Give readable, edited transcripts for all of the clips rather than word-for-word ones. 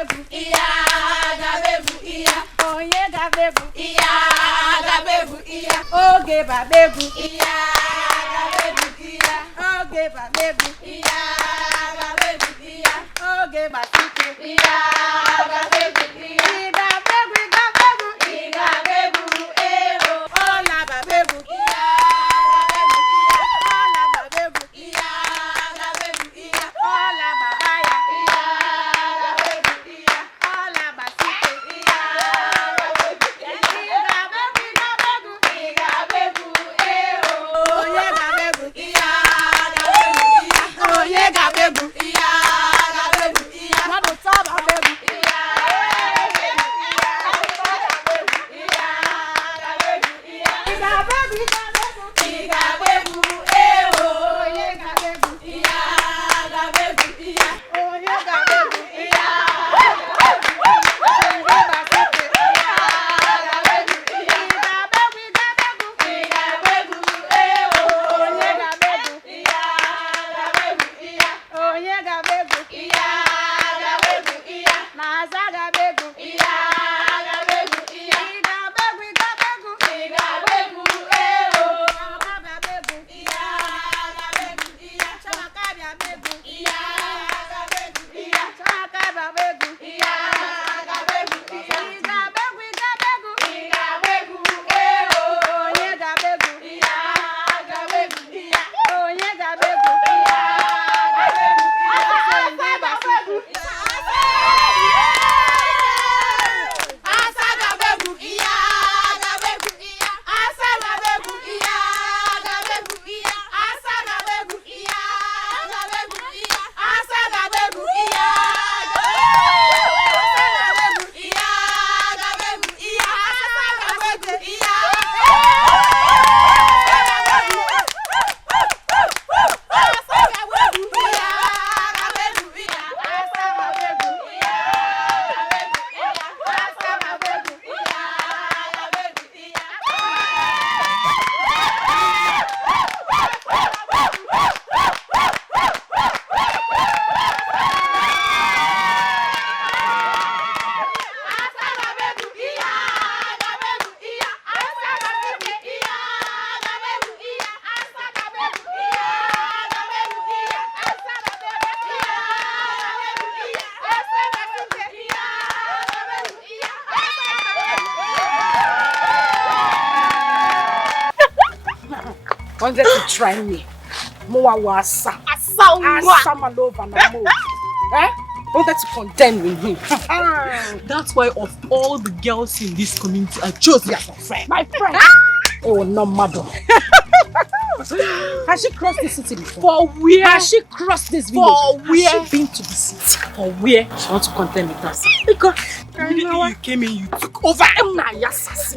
gabebu, iya gabebu, iya. Onye gabebu, iya gabebu, iya. Oge babebu, iya gabebu, iya. Oge babebu, iya gabebu, iya. Oge basike, iya gabebu, iya. Iga bebu, ero. Ola babebu, iya gabebu, iya. Ola babebu, iya gabebu, iya. Ola babaya, iya gabebu, iya. Ola basike, iya gabebu, iya. Iga bebu, ero. Onye gabebu, iya gabebu, iya. Onye gabebu, iya gabebu, iya. Madu taba bebu, iya gabebu, iya. Gabebu, iya. Iga bebu, iga bebu, ero. Onye gabebu, iya gabebu, iya. Onye gabebu, iya gabebu, iya. Basike, iya gabebu, iya. Iga bebu, iga bebu, ero. Onye gabebu, iya gabebu, iya. Onye gabebu, iya gabebu, iya. Naza gabebu, iya gabebu, iya. Iga bebu, iga bebu, ero. Mama gabebu, iya gabebu, iya. Chamaka gabebu, iya gabebu, iya. Chamaka gabebu, iya gabebu, iya. Iga bebu, iga bebu, ero. Onye gabebu, iya gabebu, iya. Onye gabebu, iya gabebu, iya. Asa gabebu, iya gabebu, iya. Asa gabebu, iya gabebu, iya. Asa gabebu, iya gabebu, iya. Asa gabebu, iya gabebu, iya gabebu, iya. Asa gabebu, iya. Wanted to try me. Moa wasa. Asa malova na mo. Wanted to condemn me. That's why of all the girls in this community, I chose you as my friend. My friend. Oh, no matter. Has she crossed the city before? For where? Has she crossed this village? For where? Has she been to the city? For where? She wants to contend with us. Because immediately you came in, you took over. Yes.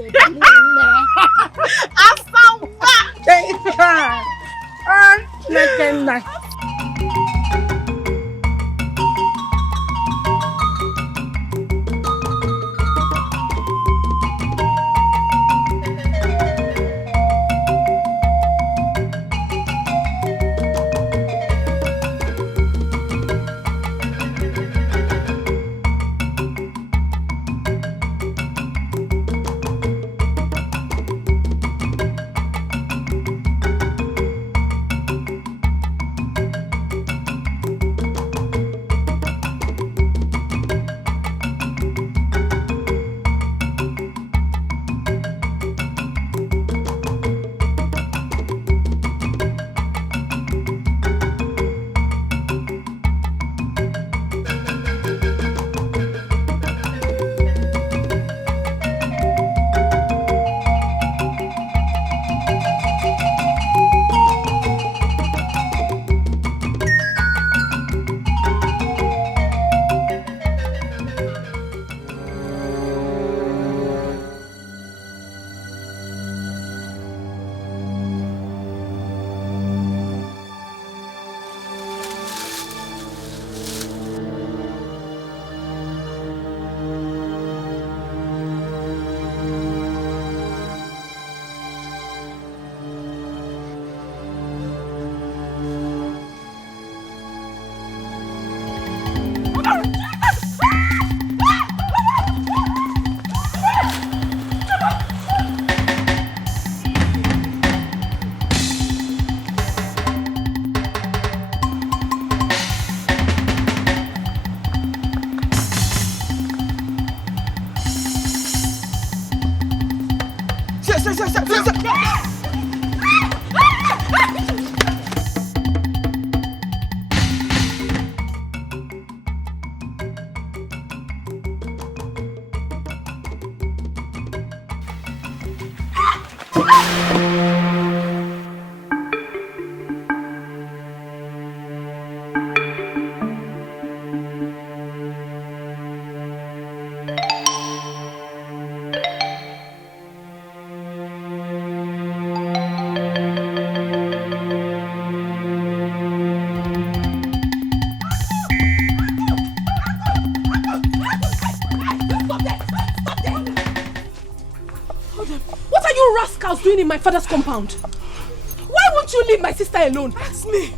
Doing in my father's compound? Why won't you leave my sister alone? Ask me.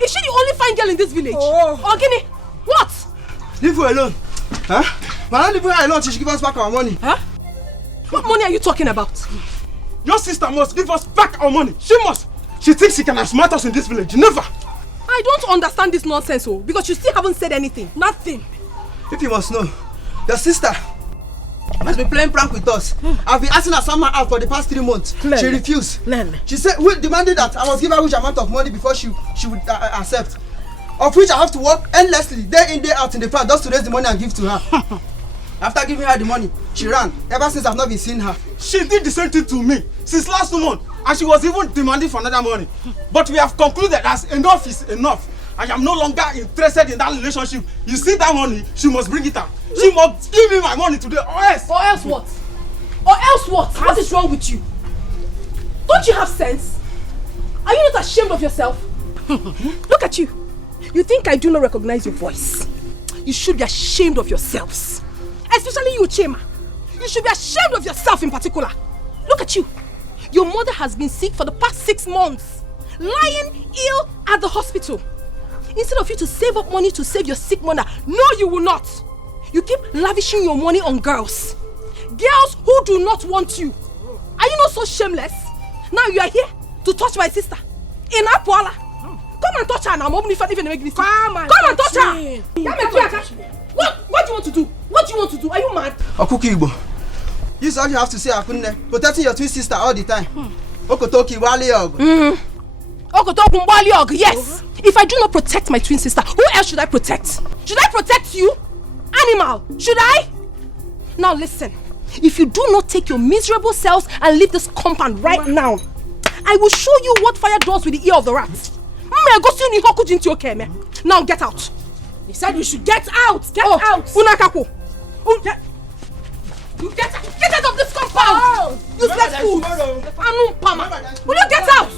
Is she the only fine girl in this village? Oh. Ogini, what? Leave her alone. Huh? But not leave her alone till she give us back our money. Huh? What money are you talking about? Your sister must give us back our money. She must. She thinks she can outsmart us in this village. Never. I don't understand this nonsense, oh, because you still haven't said anything. Nothing. If you must know, your sister has been playing prank with us. I've been asking her someone out for the past 3 months. She refused. She said we demanded that I must give her which amount of money before she would accept. Of which I have to work endlessly, day in, day out in the farm just to raise the money and give to her. After giving her the money, she ran. Ever since I've not been seeing her. She did the same thing to me since last month, and she was even demanding for another money. But we have concluded that enough is enough. I am no longer interested in that relationship. You see that money, she must bring it out. She must give me my money today, or else. Or else what? Or else what? What is wrong with you? Don't you have sense? Are you not ashamed of yourself? Look at you. You think I do not recognize your voice? You should be ashamed of yourselves. Especially you, Chema. You should be ashamed of yourself in particular. Look at you. Your mother has been sick for the past 6 months. Lying ill at the hospital. Instead of you to save up money to save your sick mother, no, you will not. You keep lavishing your money on girls. Girls who do not want you. Are you not so shameless? Now you are here to touch my sister. In Apuala. Come and touch her now. Come and touch her. What do you want to do? What do you want to do? Are you mad? Okuki Igbo. This is all you have to say, Akunne. Protecting your twin sister all the time. Okotoki Waliog. Yes. If I do not protect my twin sister, who else should I protect? Should I protect you? Animal, should I? Now listen. If you do not take your miserable selves and leave this compound right now, I will show you what fire does with the ear of the rat. Now get out. He said we should get out. Get out. Unakaku. Get out of this compound. Useless fool. Will you get out?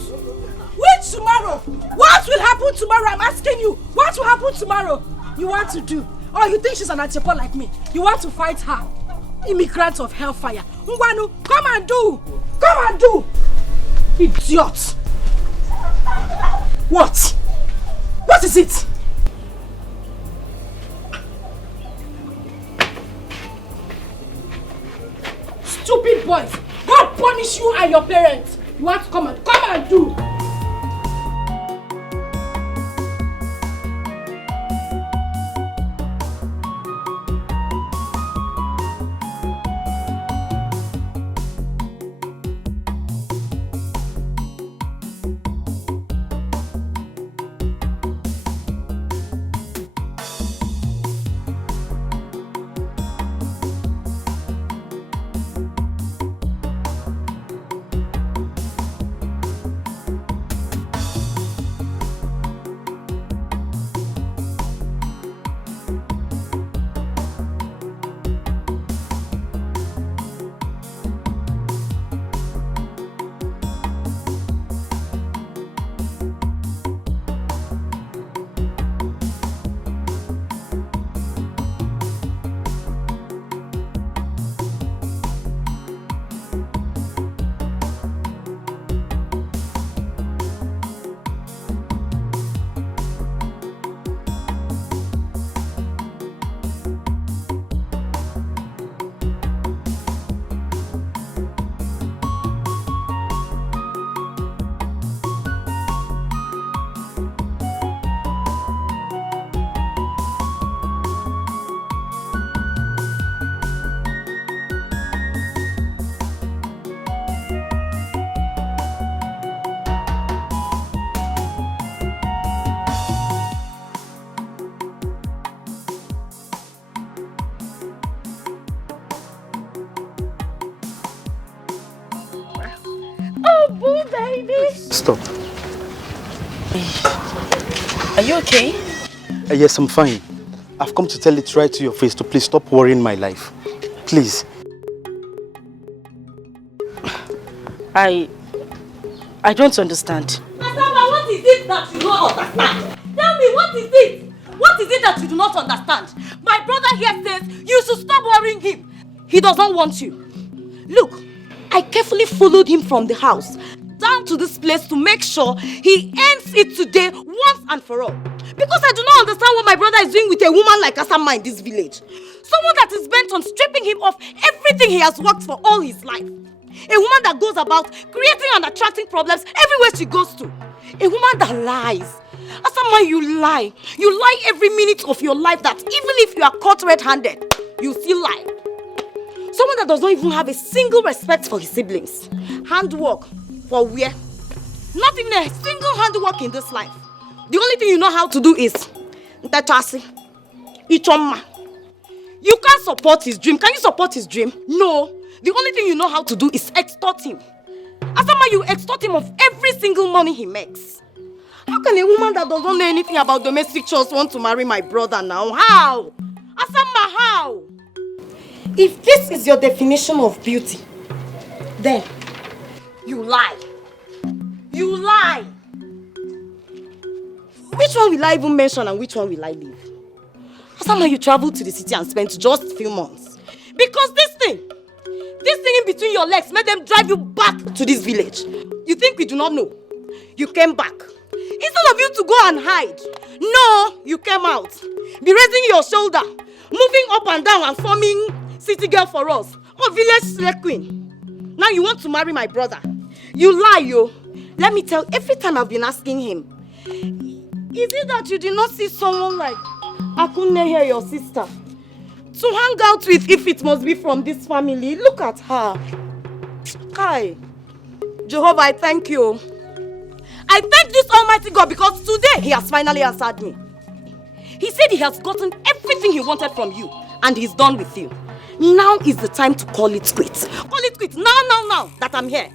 Which tomorrow? What will happen tomorrow? I'm asking you. What will happen tomorrow? You want to do? Oh, you think she's an Atiopo like me? You want to fight her? Immigrants of hellfire. Ngwanu, come and do. Come and do. Idiot. What? What is it? Stupid boys. God punish you and your parents. You want to come and do. baby. Stop. Are you okay? Yes, I'm fine. I've come to tell it right to your face to please stop worrying my life. Please. I don't understand. Asama, what is it that you don't understand? Tell me, what is it? What is it that you do not understand? My brother here says you should stop worrying him. He doesn't want you. Look, I carefully followed him from the house down to this place to make sure he ends it today once and for all. Because I do not understand what my brother is doing with a woman like Asama in this village. Someone that is bent on stripping him of everything he has worked for all his life. A woman that goes about creating and attracting problems everywhere she goes to. A woman that lies. Asama, you lie. You lie every minute of your life that even if you are caught red-handed, you still lie. Someone that does not even have a single respect for his siblings. Handwork for where? Not even a single handwork in this life. The only thing you know how to do is Ntachasi, Ichoma. You can't support his dream. Can you support his dream? No. The only thing you know how to do is extort him. Asama, you extort him of every single money he makes. How can a woman that doesn't know anything about domestic chores want to marry my brother now? How? Asama, how? If this is your definition of beauty, then you lie. You lie. Which one will I even mention and which one will I leave? Asama, you traveled to the city and spent just a few months. Because this thing in between your legs made them drive you back to this village. You think we do not know? You came back. Instead of you to go and hide, no, you came out. Be raising your shoulder, moving up and down and forming city girl for us. Oh, village slave queen. Now you want to marry my brother. You lie, yo. Let me tell, every time I've been asking him, is it that you did not see someone like Akunne here, your sister, to hang out with if it must be from this family? Look at her. Hi. Jehovah, I thank you. I thank this Almighty God because today he has finally answered me. He said he has gotten everything he wanted from you and he's done with you. Now is the time to call it quits. Call it quits now that I'm here.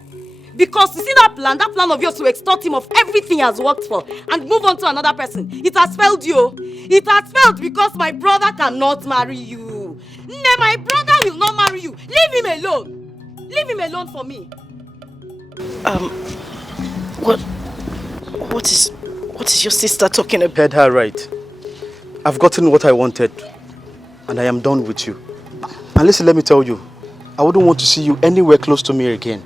Because you see that plan of yours to extort him of everything he has worked for and move on to another person. It has failed you. It has failed because my brother cannot marry you. No, my brother will not marry you. Leave him alone. Leave him alone for me. What is your sister talking about? Heard her right. I've gotten what I wanted and I am done with you. And listen, let me tell you, I wouldn't want to see you anywhere close to me again.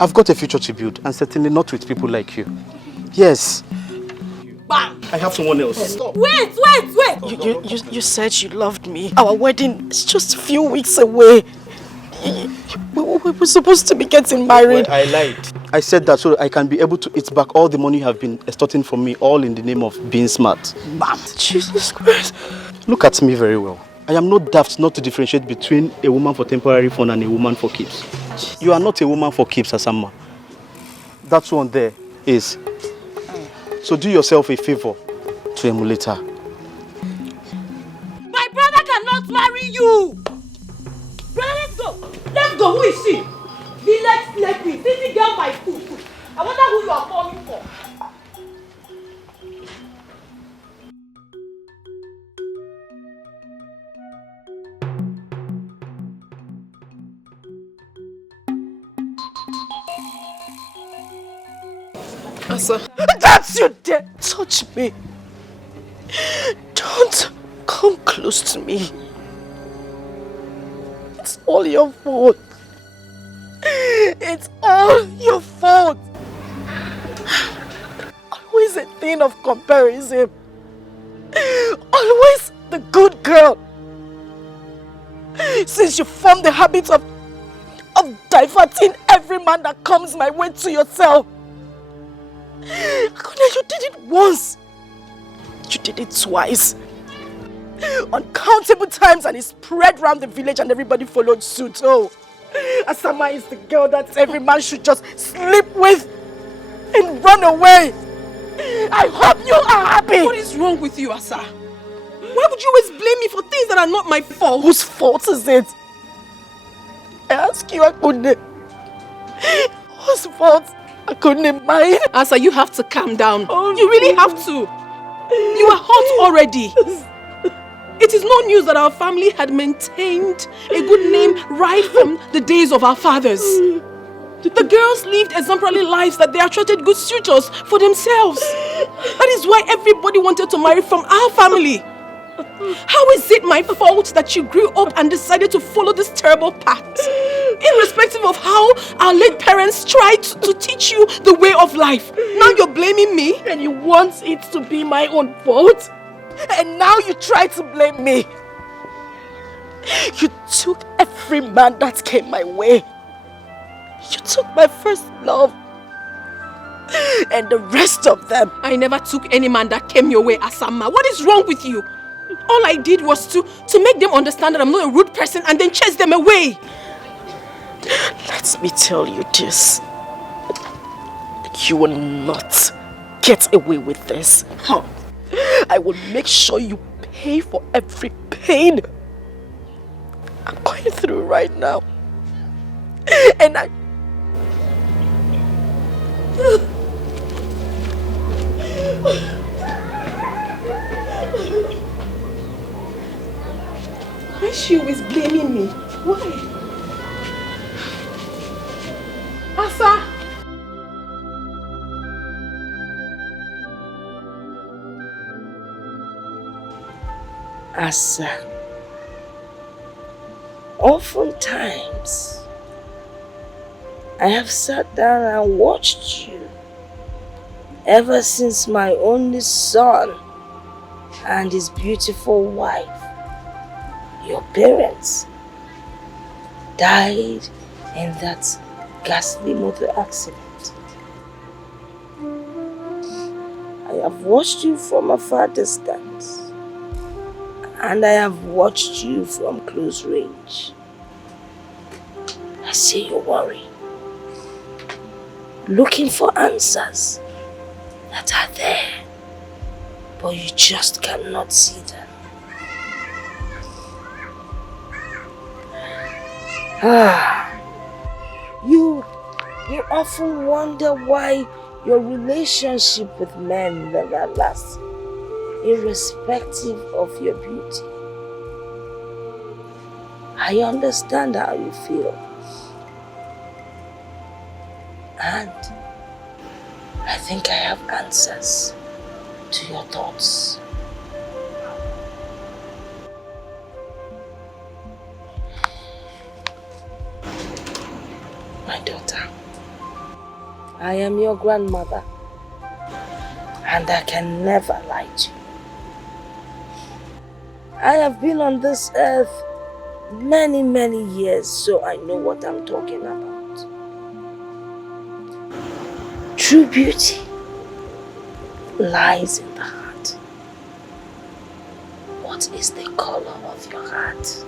I've got a future to build and certainly not with people like you. Yes. Bam! I have someone else. Stop. Wait! You said you loved me. Our wedding is just a few weeks away. We were supposed to be getting married. Well, I lied. I said that so I can be able to eat back all the money you have been extorting from me, all in the name of being smart. Bam! Jesus Christ. Look at me very well. I am not daft not to differentiate between a woman for temporary fun and a woman for keeps. You are not a woman for keeps, Asama. That one there is. So do yourself a favor to emulate her. My brother cannot marry you! Brother, let's go! Let's go! Who is she? Village slave queen, city girl by foot. I wonder who you are calling for. Asa, that's you dare touch me. Don't come close to me. It's all your fault. It's all your fault. Always a thing of comparison. Always the good girl. Since you formed the habit of diverting every man that comes my way to yourself. You did it once. You did it twice. Uncountable times, and it spread around the village and everybody followed suit. Oh, Asama is the girl that every man should just sleep with and run away. I hope you are happy. What is wrong with you, Asa? Why would you always blame me for things that are not my fault? Whose fault is it? I ask you, Akunne. Whose fault? I couldn't mind. Asa, you have to calm down. You really have to. You are hot already. It is no news that our family had maintained a good name right from the days of our fathers. The girls lived exemplary lives that they attracted good suitors for themselves. That is why everybody wanted to marry from our family. How is it my fault that you grew up and decided to follow this terrible path? Irrespective of how our late parents tried to teach you the way of life. Now you're blaming me? And you want it to be my own fault? And now you try to blame me. You took every man that came my way. You took my first love. And the rest of them. I never took any man that came your way, Asama. What is wrong with you? All I did was to make them understand that I'm not a rude person and then chase them away. Let me tell you this. You will not get away with this. I will make sure you pay for every pain I'm going through right now. And I... Why is she always blaming me? Why? Asa! Asa, oftentimes I have sat down and watched you ever since my only son and his beautiful wife, your parents, died in that ghastly motor accident. I have watched you from a far distance. And I have watched you from close range. I see you worry, looking for answers that are there, but you just cannot see them. You often wonder why your relationship with men never lasts, irrespective of your beauty. I understand how you feel. And I think I have answers to your thoughts. My daughter, I am your grandmother, and I can never lie to you. I have been on this earth many, many years, so I know what I'm talking about. True beauty lies in the heart. What is the color of your heart?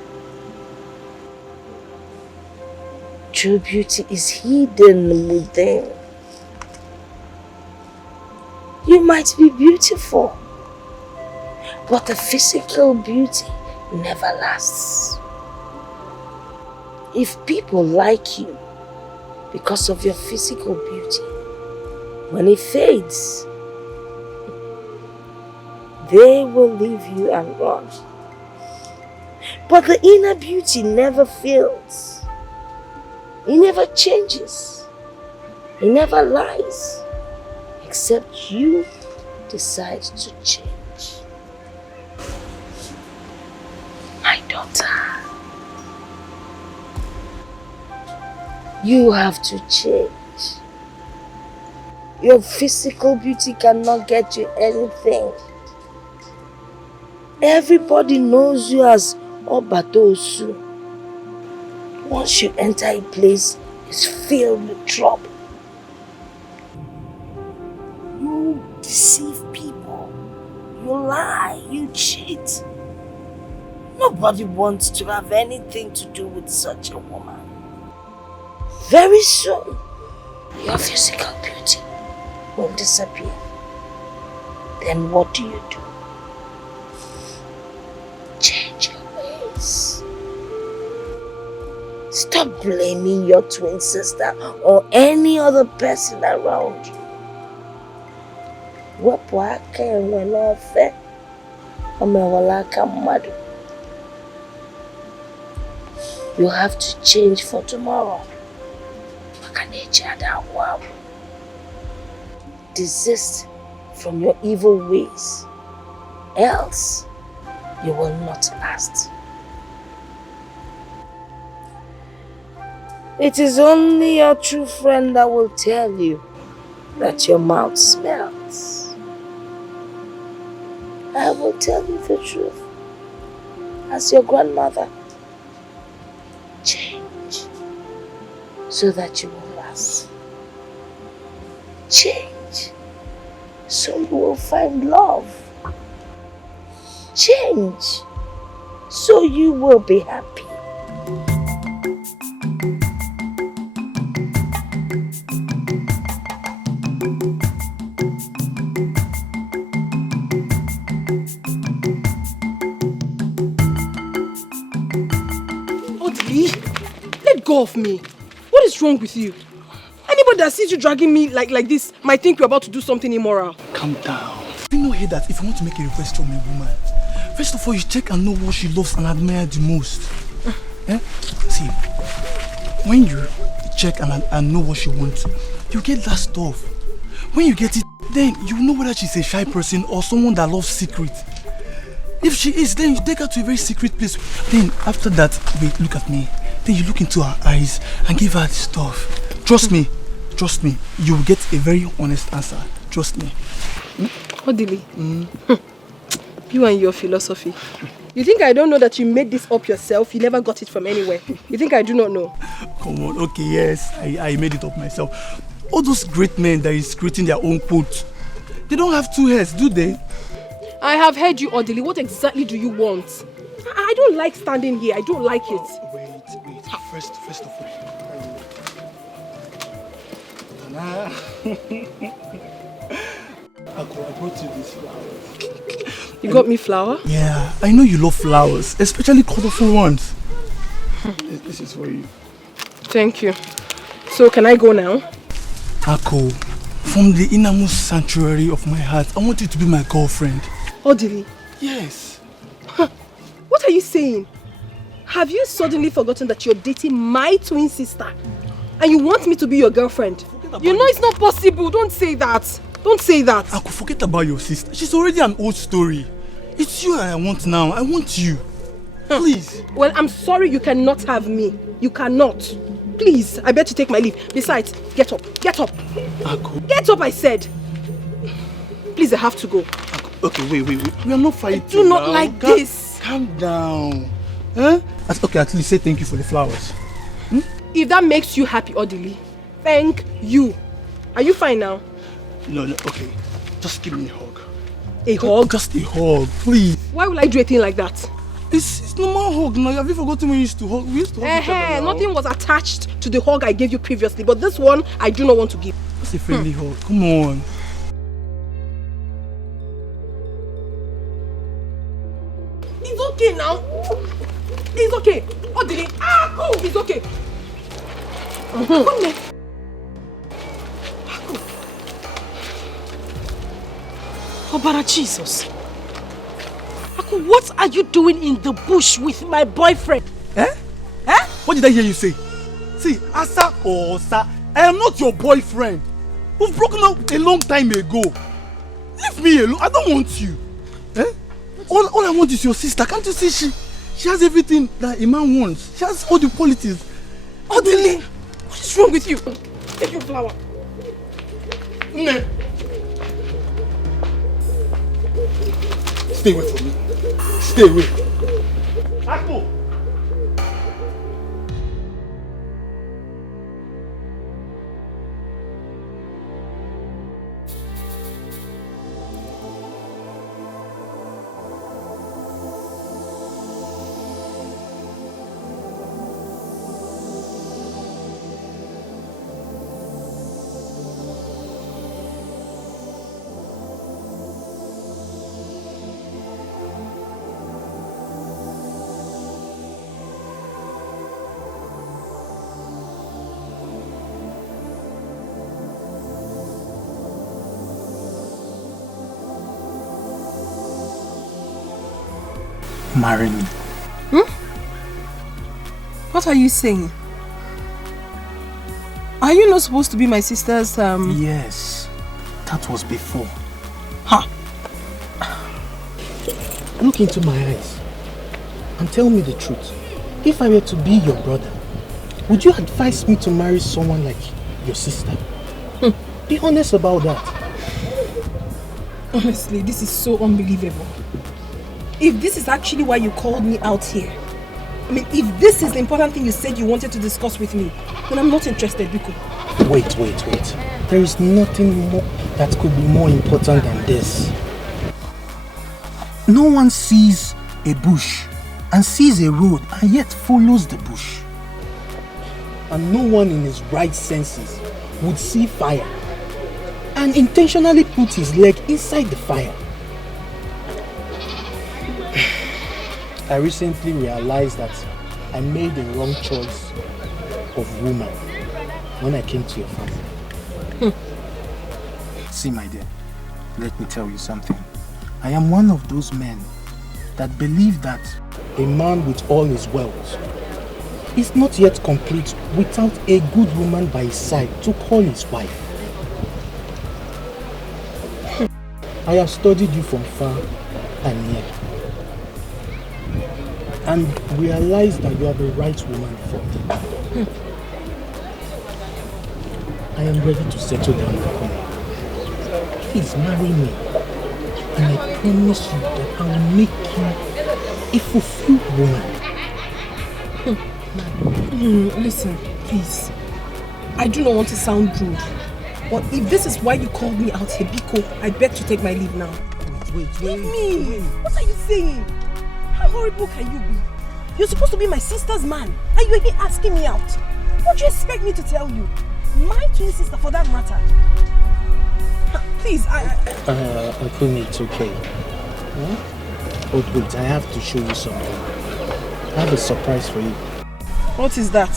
True beauty is hidden within. You might be beautiful, but the physical beauty never lasts. If people like you because of your physical beauty, when it fades, they will leave you and run. But the inner beauty never fails. It never changes. It never lies, except you decide to change. My daughter, you have to change. Your physical beauty cannot get you anything. Everybody knows you as Obatosu. Once you enter a place, it's filled with trouble. You deceive people. You lie. You cheat. Nobody wants to have anything to do with such a woman. Very soon, your physical beauty will disappear. Then what do? Change your ways. Stop blaming your twin sister or any other person around you. Wepụ aka enwe n'ofe, o mewala aka mmadụ. You have to change for tomorrow. Desist from your evil ways, else you will not last. It is only your true friend that will tell you that your mouth smells. I will tell you the truth. As your grandmother, change so that you will last. Change so you will find love. Change so you will be happy. Let go of me. What is wrong with you? Anybody that sees you dragging me like this might think you're about to do something immoral. Calm down. You know here that if you want to make a request from a woman, first of all you check and know what she loves and admires the most. See, when you check and know what she wants, you get that stuff. When you get it, then you know whether she's a shy person or someone that loves secret. If she is, then you take her to a very secret place. Then after that, wait, look at me. Then you look into her eyes and give her the stuff. Trust me, you will get a very honest answer. Trust me. Odili, you and your philosophy. You think I don't know that you made this up yourself? You never got it from anywhere. You think I do not know? Come on, okay, yes, I made it up myself. All those great men that is creating their own quote, they don't have two heads, do they? I have heard you, Odili. What exactly do you want? I don't like standing here. I don't like it. Wait. First of all. I brought you this flower. You got me flower? Yeah, I know you love flowers, especially colorful ones. This is for you. Thank you. So can I go now? Ako, from the innermost sanctuary of my heart, I want you to be my girlfriend. Odili? Yes. What are you saying? Have you suddenly forgotten that you're dating my twin sister? And you want me to be your girlfriend? You know it's not possible. Don't say that. Don't say that. I could forget about your sister. She's already an old story. It's you I want now. I want you. Please. Well, I'm sorry you cannot have me. You cannot. Please, I bet you take my leave. Besides, get up. Get up. Ako. Get up, I said. Please, I have to go. Ako. Okay, wait. We are not fighting. I do not like this. Calm down. Huh? Okay, at least say thank you for the flowers. If that makes you happy, Odili, thank you. Are you fine now? No, okay. Just give me a hug. A hug? Just a hug, please. Why would I do a thing like that? It's normal hug now. Have you forgotten when we used to hug? We used to hug each other now. Nothing was attached to the hug I gave you previously, but this one, I do not want to give. Just a friendly hug. Come on. It's okay now. It's okay. Odili, it's okay. Come here. Obara Jesus. Aku, what are you doing in the bush with my boyfriend? What did I hear you say? See, Asa or Osa, I am not your boyfriend. We've broken up a long time ago. Leave me alone. I don't want you. All I want is your sister. Can't you see she has everything that a man wants? She has all the qualities. Odili, what is wrong with you? Take your flower. Stay away from me. Stay away. Akpo! marry me. What are you saying? Are you not supposed to be my sister's Yes, that was before. Ha! Look into my eyes and tell me the truth. If I were to be your brother, would you advise me to marry someone like your sister? Be honest about that. Honestly, this is so unbelievable. If this is actually why you called me out here, I mean, if this is the important thing you said you wanted to discuss with me, then I'm not interested, Biko. Wait. There is nothing more that could be more important than this. No one sees a bush and sees a road and yet follows the bush. And no one in his right senses would see fire and intentionally put his leg inside the fire. I recently realized that I made the wrong choice of woman when I came to your family. See, my dear, let me tell you something. I am one of those men that believe that a man with all his wealth is not yet complete without a good woman by his side to call his wife. I have studied you from far and near and realized that you are the right woman for me. I am ready to settle down with you. Please marry me. And I promise you that I will make you a fulfilled woman. Listen, please. I do not want to sound rude. But if this is why you called me out here, Biko, I beg to take my leave now. Wait. Leave me! What are you saying? How horrible can you be? You're supposed to be my sister's man, and you're here asking me out. What do you expect me to tell you? My twin sister, for that matter. Please, Okoli, it's okay. Huh? Oh, wait, I have to show you something. I have a surprise for you. What is that?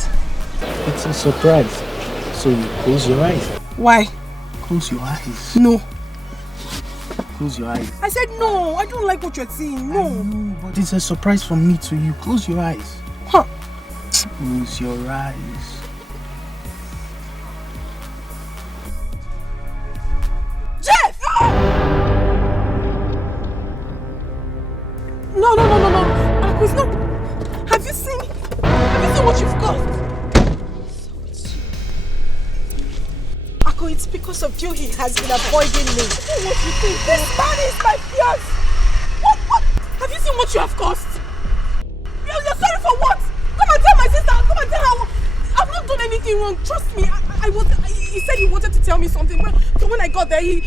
It's a surprise. So you close your eyes. Why? Close your eyes. No. Close your eyes. I said no. I don't like what you're saying. No. I know, but it's a surprise from me to you. Close your eyes. Huh. Close your eyes. Jeff! No. Aquis, no. Have you seen what you've caused? It's because of you he has been avoiding me. What you think? This man is my fiance. What? Have you seen what you have caused? You're sorry for what? Come and tell my sister. Come and tell her. I've not done anything wrong. Trust me. He said he wanted to tell me something. So when I got there, he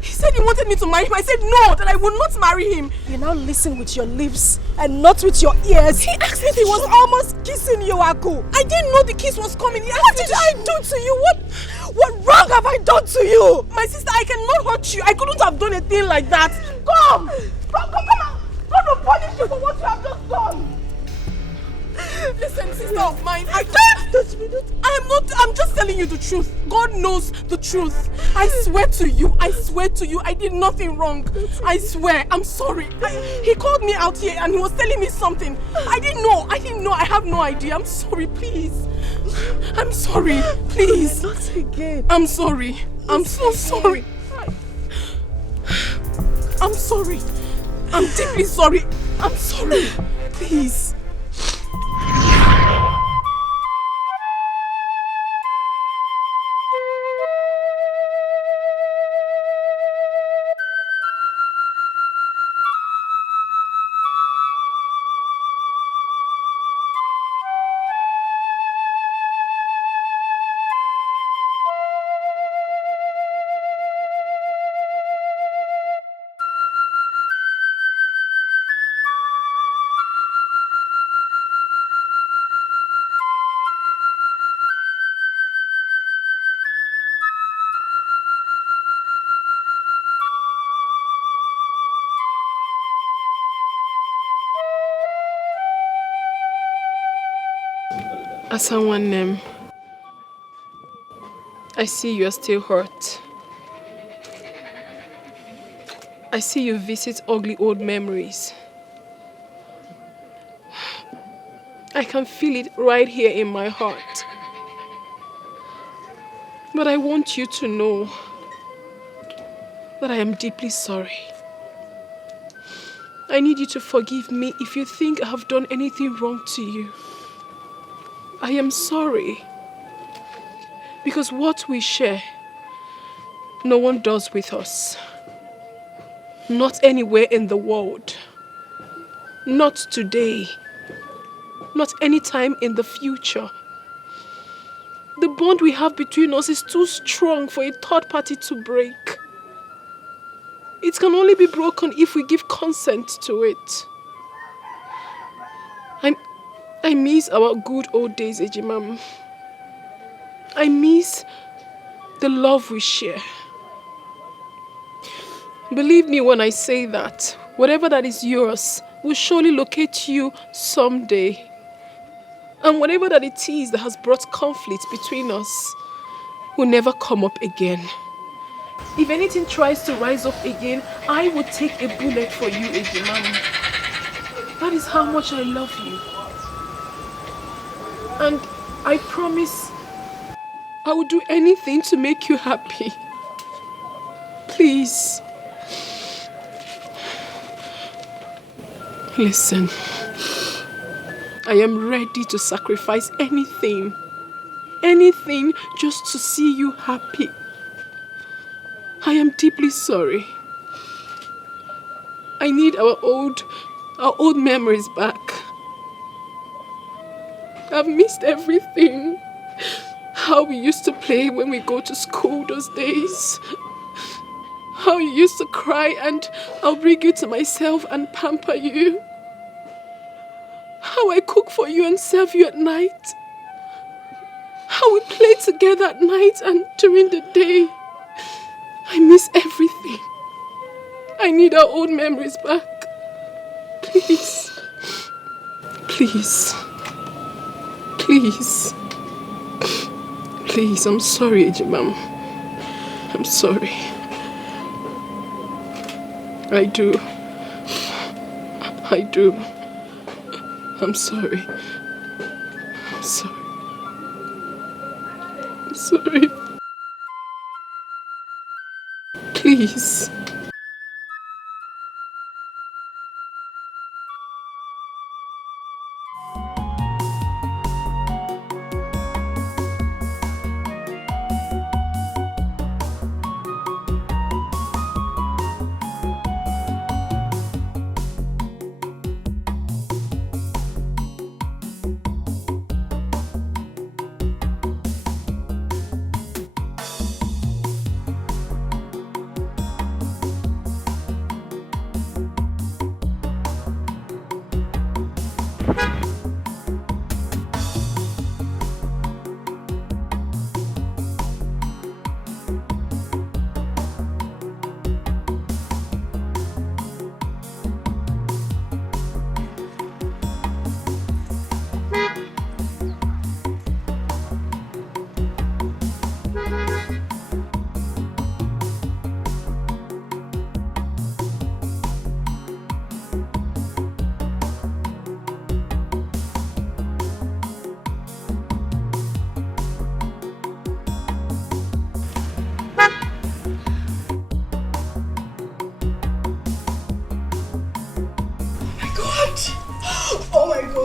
said he wanted me to marry him. I said no, that I would not marry him. You now listen with your lips and not with your ears. He asked me. He was almost kissing you, Aku. I didn't know the kiss was coming. What did I do to you? What wrong have I done to you? My sister, I cannot hurt you. I couldn't have done a thing like that. Come on. God will punish you for what you have just done. Listen, sister of mine, I can't touch me. I'm just telling you the truth. God knows the truth. I swear to you, I did nothing wrong. I swear, I'm sorry. He called me out here and he was telling me something. I didn't know, I have no idea. I'm sorry, please. I'm sorry, please. Not again. I'm sorry. I'm so sorry. I'm sorry. I'm deeply sorry. I'm sorry. Please. As someone named, I see you are still hurt. I see you visit ugly old memories. I can feel it right here in my heart. But I want you to know that I am deeply sorry. I need you to forgive me if you think I have done anything wrong to you. I am sorry. Because what we share, no one does with us. Not anywhere in the world. Not today. Not anytime in the future. The bond we have between us is too strong for a third party to break. It can only be broken if we give consent to it. I miss our good old days, Ejimam. I miss the love we share. Believe me when I say that whatever that is yours will surely locate you someday. And whatever that it is that has brought conflict between us will never come up again. If anything tries to rise up again, I will take a bullet for you, Ejimam. That is how much I love you. And I promise I will do anything to make you happy. Please. Listen. I am ready to sacrifice anything. Anything just to see you happy. I am deeply sorry. I need our old memories back. I've missed everything. How we used to play when we go to school those days. How you used to cry and I'll bring you to myself and pamper you. How I cook for you and serve you at night. How we play together at night and during the day. I miss everything. I need our old memories back. Please. Please. Please. Please, I'm sorry, Ejimam. I'm sorry. I do. I'm sorry. I'm sorry. I'm sorry. Please.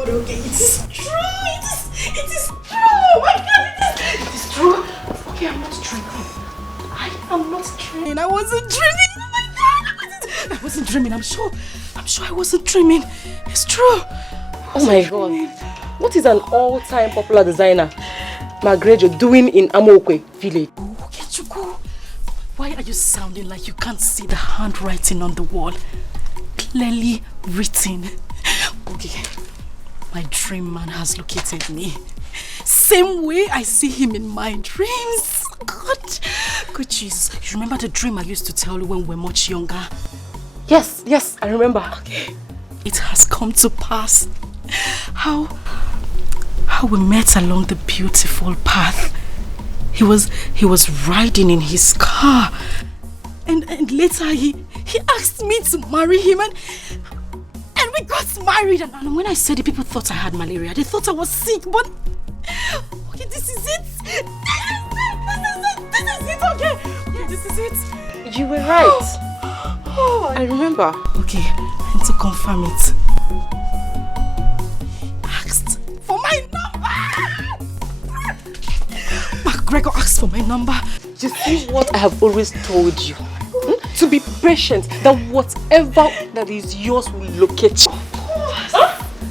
Okay, it is true. It is true. Oh my God, it is true. Okay, I'm not dreaming. I am not dreaming. I wasn't dreaming. Oh my God, I wasn't dreaming. I'm sure I wasn't dreaming. It's true. Oh my God. What is an all-time popular designer, Magrejo, doing in Amokwe village? Chuku, why are you sounding like you can't see the handwriting on the wall? Clearly written. Okay. My dream man has located me. Same way I see him in my dreams. God. Good Jesus. You remember the dream I used to tell you when we were much younger? Yes, I remember. Okay. It has come to pass. How we met along the beautiful path. He was riding in his car. And later he asked me to marry him and we got married, and when I said it, people thought I had malaria. They thought I was sick, but okay, this is it. This is it, okay? Okay, this is it. You were right. I remember. Okay, and to confirm it, asked for my number. McGregor asked for my number. You see what I have always told you? To be patient, that whatever that is yours will locate you.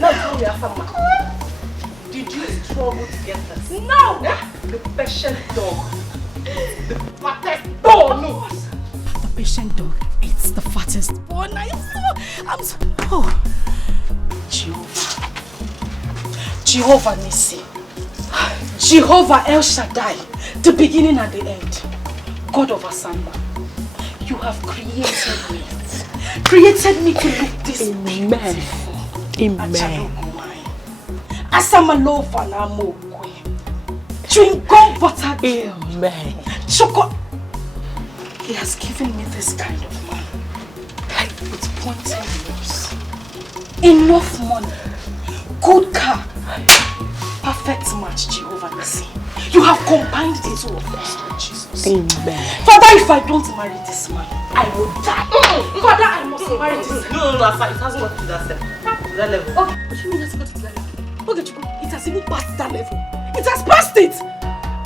Now tell me, Asama. Did you struggle to get this? No! The patient dog. The fattest dog! No! The patient dog. It's the fattest one. Oh, Jehovah. Jehovah Nissi. Jehovah El Shaddai. The beginning and the end. God of Asamba. You have created me. Created me to look this beautiful. Amen. Asama lofa na mokwe. Chewing gum butter girl. Amen. Choco. He has given me this kind of man. With pointed nose. Enough money. Good car. Perfect match, Jehovah Nissi. You have combined the two of us, Lord Jesus. Amen. Father, if I don't marry this man, I will die. Father, I must marry this man. No, it hasn't got to that step. To that level. Okay, what do you mean it has got to that level? Okay, Chico, it has even passed that level. It has passed it.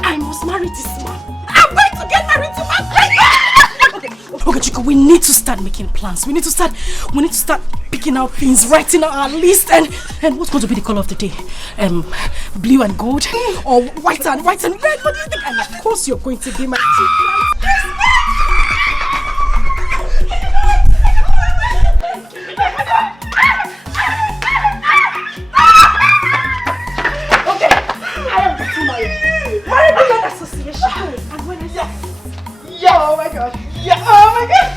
I must marry this man. I'm going to get married to my friend. Okay, Chico, we need to start making plans. We need to start picking out things, writing out our list, and what's going to be the color of the day? Blue and gold, or white and red? What do you think? And of course, you're going to be my Okay, I am getting married. Married association. And when I say yeah, oh my God. Yeah, oh my God!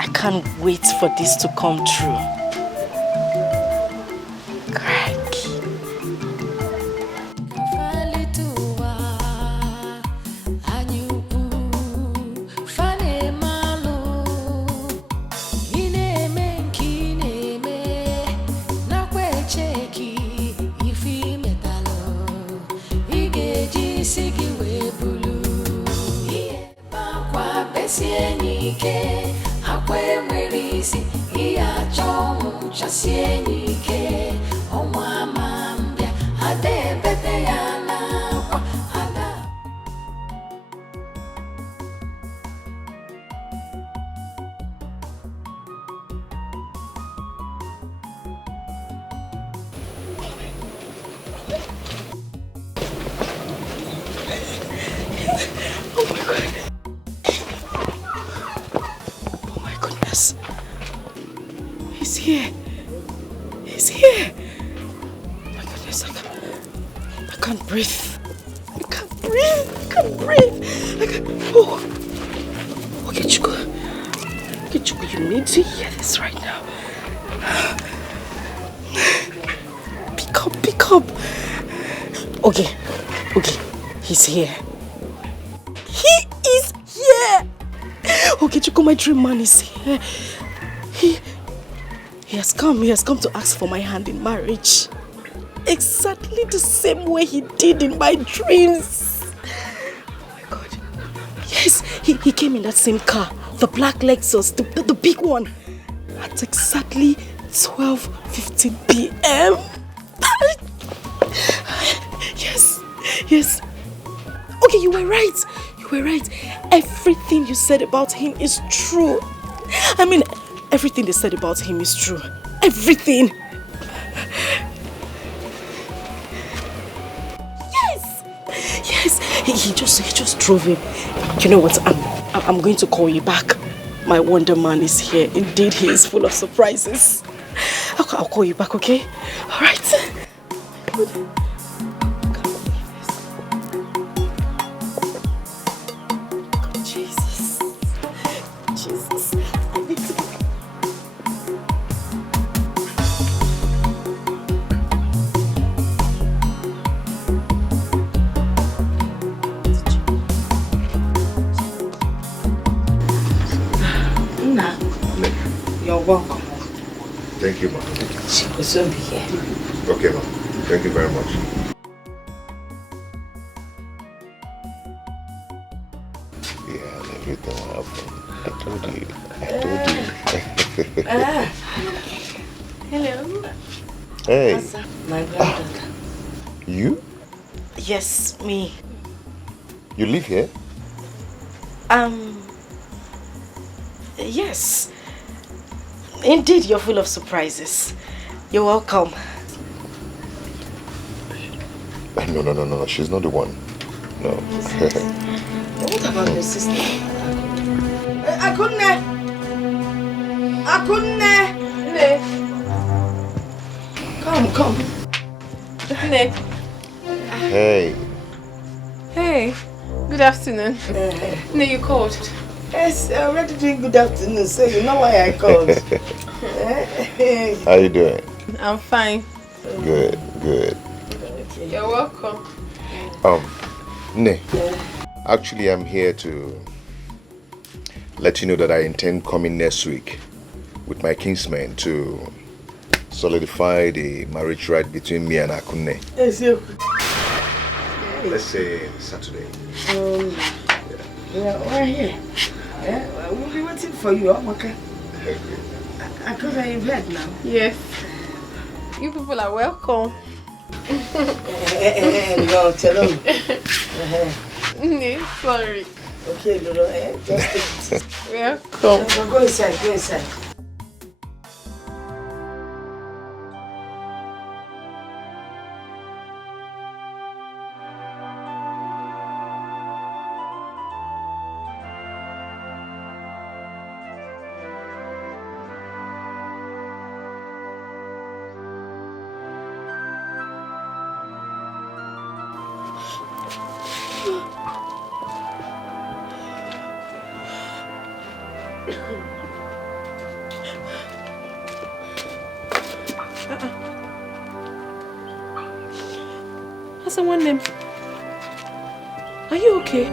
I can't wait for this to come true. He's here. He is here. Okay, Chico, my dream man is here. He has come to ask for my hand in marriage. Exactly the same way he did in my dreams. Oh my God. Yes, he came in that same car. The black Lexus, the big one. At exactly 12:15 p.m. Yes. Okay, you were right. Everything you said about him is true. I mean, everything they said about him is true. Everything. Yes. He just drove him. You know what? I'm going to call you back. My Wonder Man is here. Indeed, he is full of surprises. I'll call you back, okay? All right. Jesus. I need to... You're welcome. Thank you, ma. She will soon be here. Okay, ma. Thank you very much. Yeah, everything will happen. I told you. Hello. Hey. My granddaughter. You? Yes, me. You live here? Yes. Indeed, you're full of surprises. You're welcome. No. She's not the one. No. What about your sister? Akunne. Come. Nick. Hey. Hey. Good afternoon. No, you called. Yes, I already doing good afternoon, so you know why I called. How you doing? I'm fine. Good. You're welcome. Ne. Actually, I'm here to let you know that I intend coming next week with my kinsmen to solidify the marriage right between me and Akunne. Yes, you. Let's say Saturday. Yeah, we're here. Yeah, we'll be waiting for you, okay? Akunne, you've heard now. Yes. You people are welcome. No, tell them. Sorry. Okay, Lolo, just take it. Welcome. Go inside. Has someone named? Are you okay?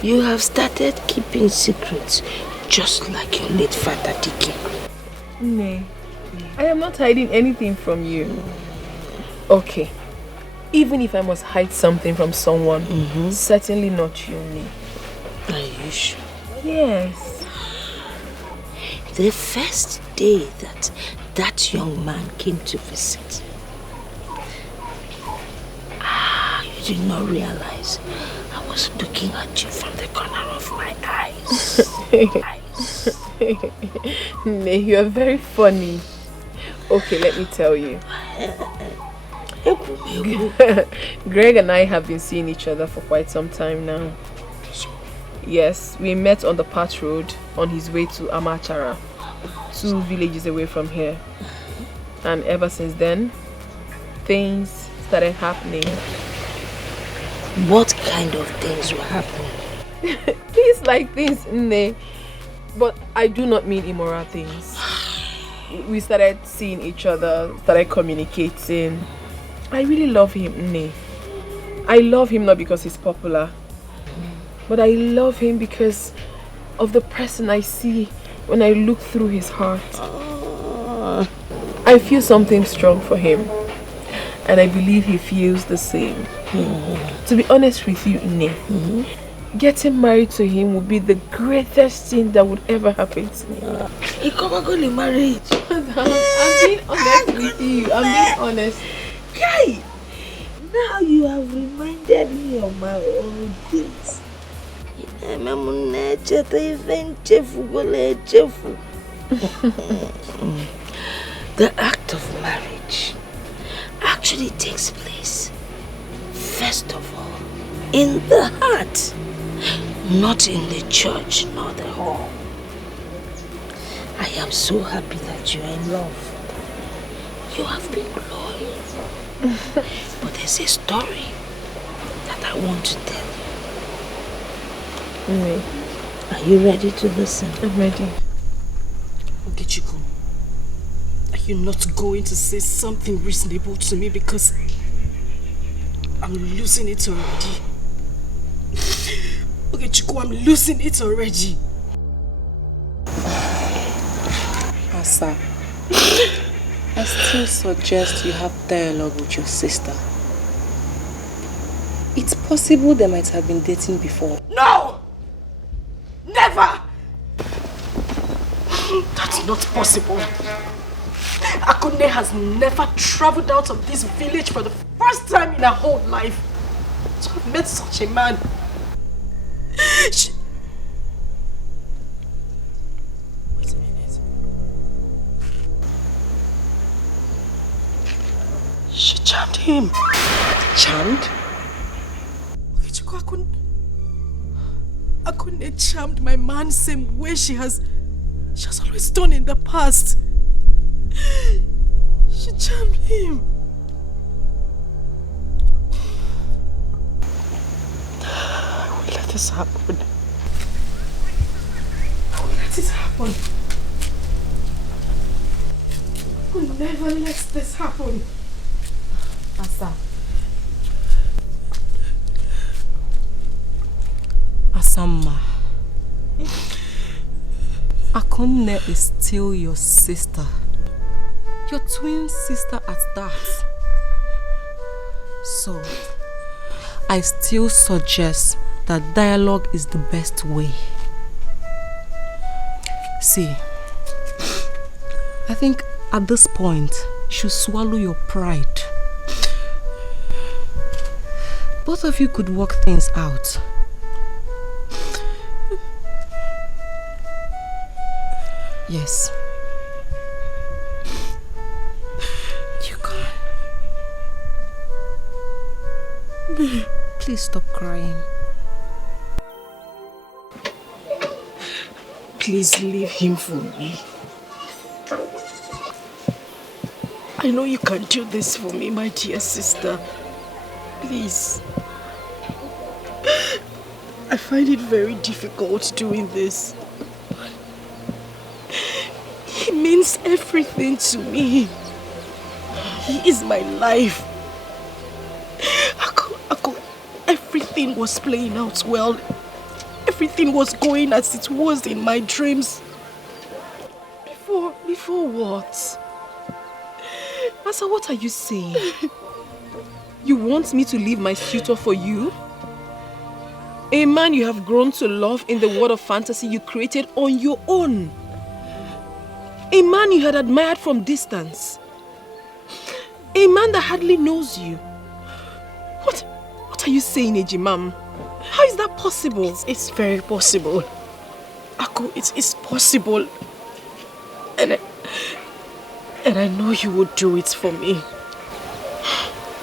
You have started keeping secrets just like your late father Dike. Nay, I am not hiding anything from you. Okay, even if I must hide something from someone, certainly not you, Nay. Are you sure? Yes. The first day that young man came to visit, you did not realize I was looking at you from the corner of my eyes. Nay, you are very funny. Okay, let me tell you. Greg and I have been seeing each other for quite some time now. Yes, we met on the Path Road on his way to Amachara, 2 villages away from here. And ever since then, things started happening. What kind of things were happening? Things like things, Nay. But I do not mean immoral things. We started seeing each other, started communicating. I really love him, Nay. I love him not because he's popular, but I love him because of the person I see when I look through his heart. I feel something strong for him, and I believe he feels the same. To be honest with you, Nay, getting married to him would be the greatest thing that would ever happen to me. He come back on the marriage. I'm being honest with you. I'm being honest. Kai! Now you have reminded me of my old days. The act of marriage actually takes place, first of all, in the heart, not in the church nor the hall. I am so happy that you are in love. You have been glowing. But there's a story that I want to tell you. Are you ready to listen? I'm ready. Okechukwu, are you not going to say something reasonable to me, because I'm losing it already? Okechukwu, I'm losing it already. Asa, I still suggest you have dialogue with your sister. It's possible they might have been dating before. No! Never! That's not possible. Akunne has never traveled out of this village for the first time in her whole life to have met such a man. Wait a minute. She charmed him. Charmed? Akunne charmed my man same way she has always done in the past. She charmed him. I will let this happen. I will let it happen. I will never let this happen. Asa. Asamma, Akunne is still your sister. Your twin sister at that. So, I still suggest that dialogue is the best way. See, I think at this point, you should swallow your pride. Both of you could work things out. Yes. You can. Please stop crying. Please leave him for me. I know you can do this for me, my dear sister. Please. I find it very difficult doing this. He means everything to me. He is my life. Everything was playing out well. Everything was going as it was in my dreams. Before what? Asa, what are you saying? You want me to leave my suitor for you? A man you have grown to love in the world of fantasy you created on your own. A man you had admired from distance. A man that hardly knows you. What are you saying, Ejimam? How is that possible? It's very possible. Aku, it's possible. And I know you would do it for me.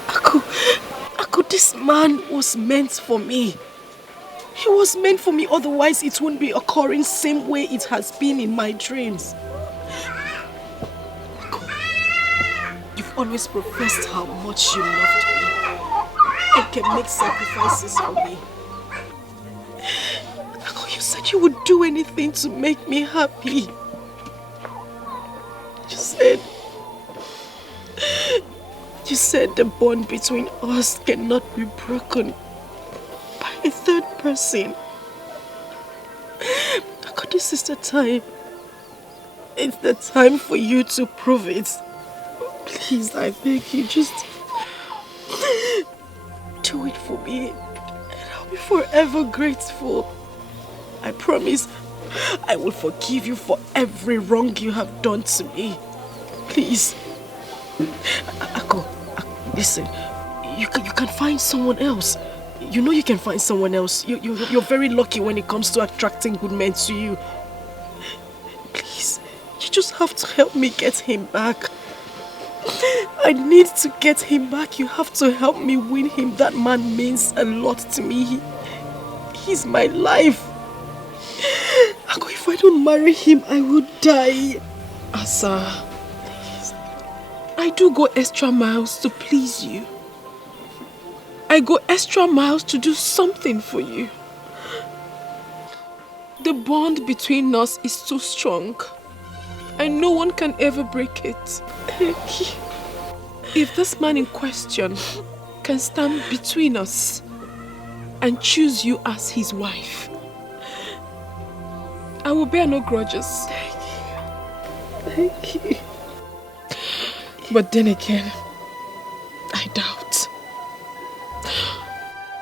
Aku, this man was meant for me. He was meant for me, otherwise it wouldn't be occurring same way it has been in my dreams. Aku, you've always professed how much you loved me and can make sacrifices for me. Aku, you said you would do anything to make me happy. You said the bond between us cannot be broken by a third person. Aku, this is the time. It's the time for you to prove it. Please, I beg you, just do it for me. And I'll be forever grateful. I promise I will forgive you for every wrong you have done to me. Please. Aku, listen. You can find someone else. You know you can find someone else. You're very lucky when it comes to attracting good men to you. Please, you just have to help me get him back. I need to get him back. You have to help me win him. That man means a lot to me. He's my life. Aku, if I don't marry him, I will die. Asa, please. I do go extra miles to please you. I go extra miles to do something for you. The bond between us is too strong, and no one can ever break it. If this man in question can stand between us and choose you as his wife, I will bear no grudges. Thank you. But then again, I doubt.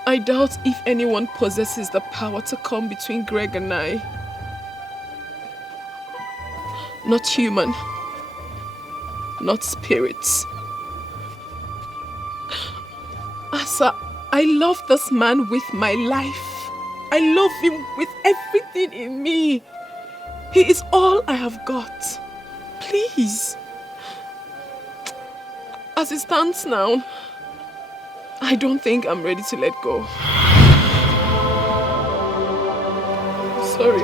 I doubt if anyone possesses the power to come between Greg and I. Not human. Not spirits. Asa, I love this man with my life. I love him with everything in me. He is all I have got. Please. As it stands now, I don't think I'm ready to let go. Sorry.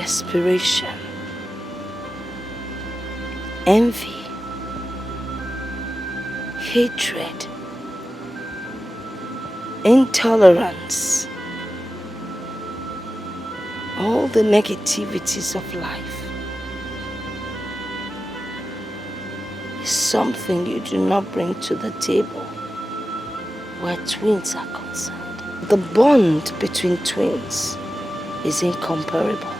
desperation, envy, hatred, intolerance, all the negativities of life is something you do not bring to the table where twins are concerned. The bond between twins is incomparable.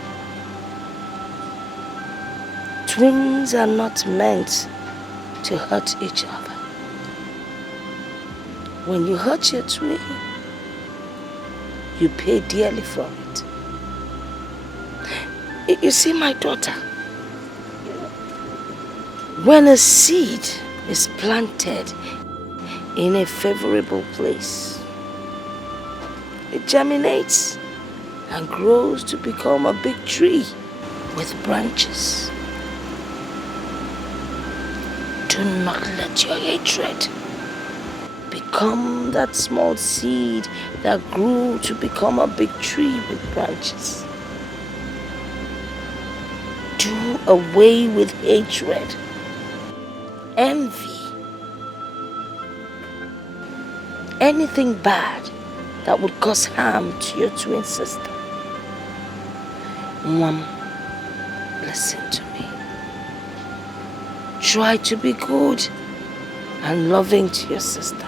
Twins are not meant to hurt each other. When you hurt your twin, you pay dearly for it. You see, my daughter, when a seed is planted in a favorable place, it germinates and grows to become a big tree with branches. Do not let your hatred become that small seed that grew to become a big tree with branches. Do away with hatred, envy, anything bad that would cause harm to your twin sister. Mom, listen to me. Try to be good and loving to your sister.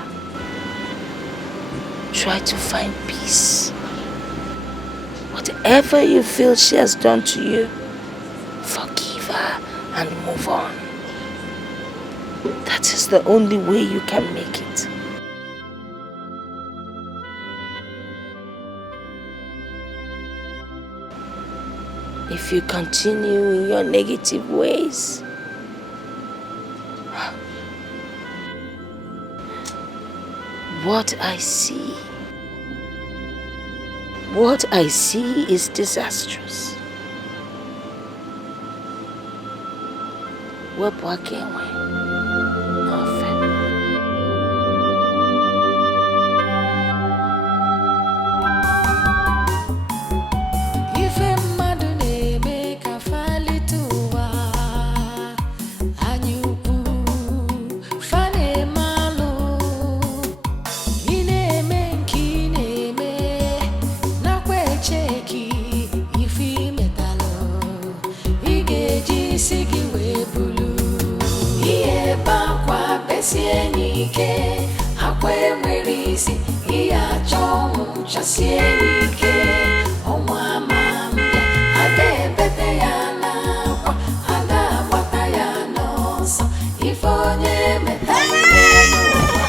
Try to find peace. Whatever you feel she has done to you, forgive her and move on. That is the only way you can make it. If you continue in your negative ways, what I see is disastrous. Wepụ aka enwe n'ofe. Ife mmadụ na-eme ka falite ụwa, anyị ukwu fa na-eme alụ. Ị na-eme nke ị na-eme nakwa echeki ife imetalụ. Ị ga-eji isi gị wee bulu ihe bakwa besie n'ike, akwa enwere isi ihe achọ ọnwụ chasie n'ike. Ọnwa ama mbịa ada ebete ya n'akwa, ada agbata ya n'ọsọ. Ife onye metalụ n'ụwa.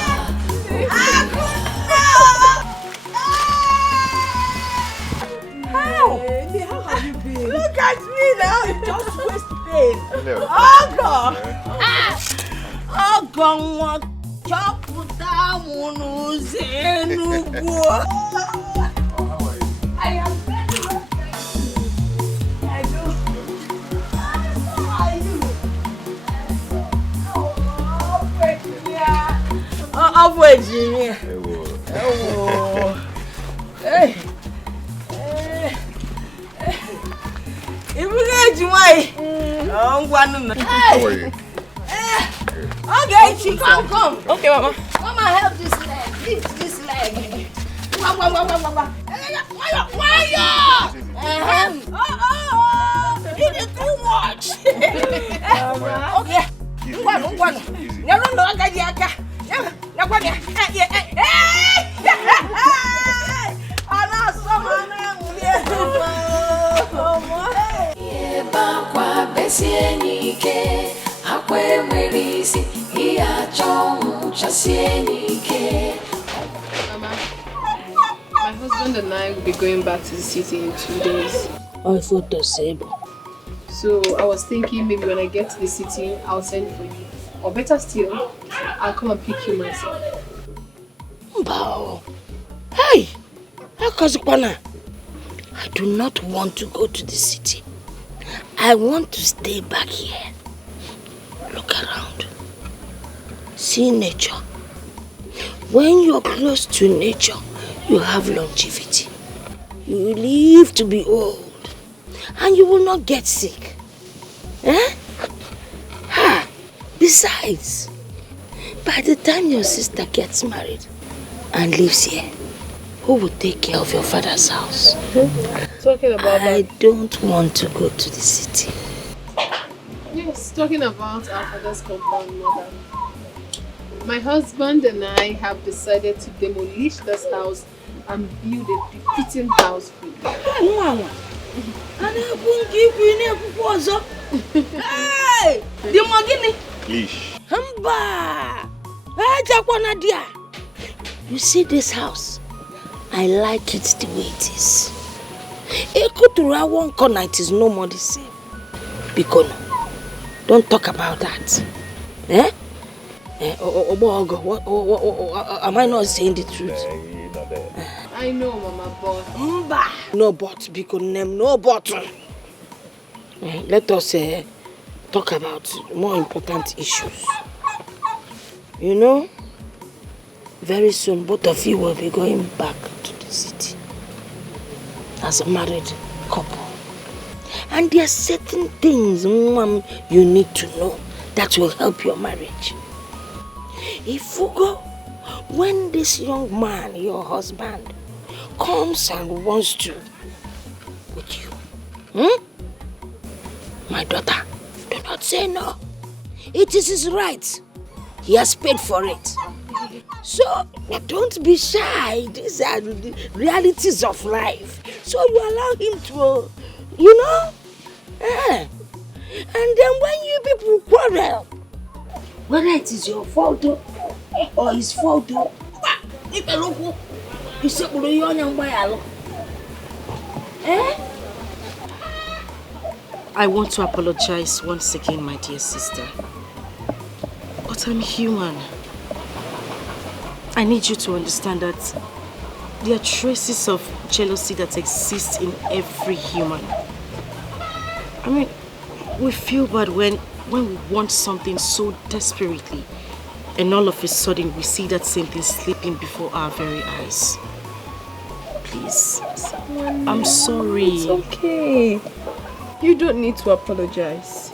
How have you been? Look at me now. Just waste pain. Hello. Oh God. Oh God. Chọpụta mụ n'ụzọ Enugu. I am very well, thank you. I do. How are you? Oh, Virginia. Oh, hey. How are you? Okay, she come. Okay, Mama. Come and help this leg. Lift this leg. Why you? It is too much. Okay. Bakwa besie n'ike, akwa enwere isi ihe achọ ọnwụ chasie n'ike. Mama, my husband and I will be going back to the city in 2 days. I thought the same. So I was thinking maybe when I get to the city, I'll send for you. Or better still, I'll come and pick you myself. Mbao. Hey! Akazukwana. I do not want to go to the city. I want to stay back here. Look around. See nature. When you're close to nature, you have longevity. You live to be old. and you will not get sick. Eh? Besides, by the time your sister gets married and lives here, who will take care of your father's house? Talking about I don't want to go to the city. Yes, talking about our father's compound, mother. My husband and I have decided to demolish this house and build a befitting house for you. Hey! The Mogini! Leash. You see this house? I like it the way it is. Ekutura one corner, it is no more the same. Because don't talk about that. Eh? Am I not saying the truth? I know, Mama, but... No but, because no but. Let us talk about more important issues. You know, very soon both of you will be going back to the city as a married couple. And there are certain things, Mom, you need to know that will help your marriage. If you go, when this young man, your husband, comes and wants to with you, my daughter, do not say no. It is his right. He has paid for it. So, don't be shy. These are the realities of life. So you allow him to, you know? And then when you people quarrel, whether it is your fault or his fault, I want to apologize once again, my dear sister. But I'm human. I need you to understand that there are traces of jealousy that exist in every human. I mean, we feel bad when we want something so desperately, and all of a sudden we see that same thing slipping before our very eyes. Please, I'm sorry. It's okay. You don't need to apologize.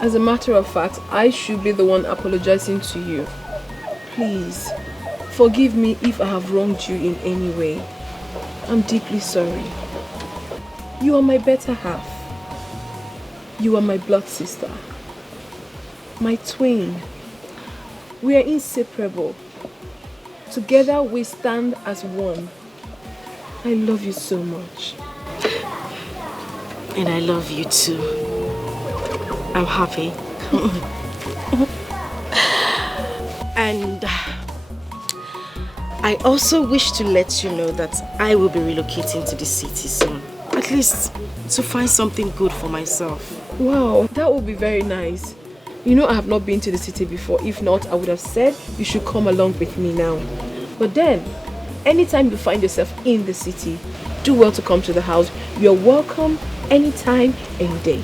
As a matter of fact, I should be the one apologizing to you. Please, forgive me if I have wronged you in any way. I'm deeply sorry. You are my better half. You are my blood sister. My twin. We are inseparable. Together we stand as one. I love you so much. And I love you too. I'm happy. And I also wish to let you know that I will be relocating to the city soon. At least to find something good for myself. Wow, that would be very nice. You know I have not been to the city before. If not, I would have said you should come along with me now. But then, anytime you find yourself in the city, do well to come to the house. You're welcome anytime, any day.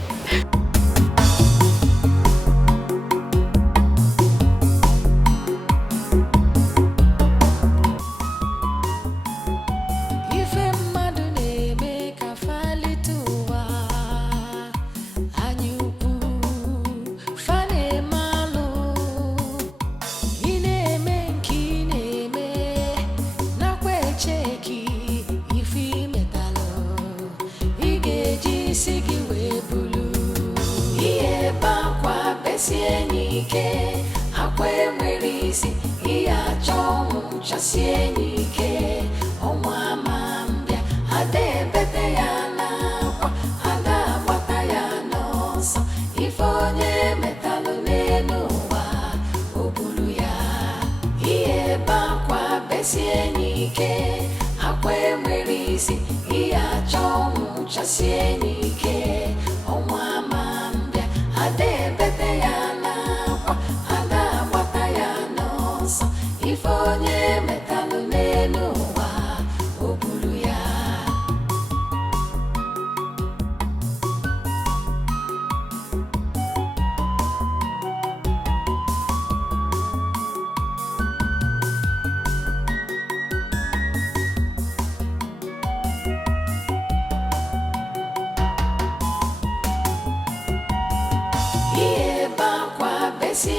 Not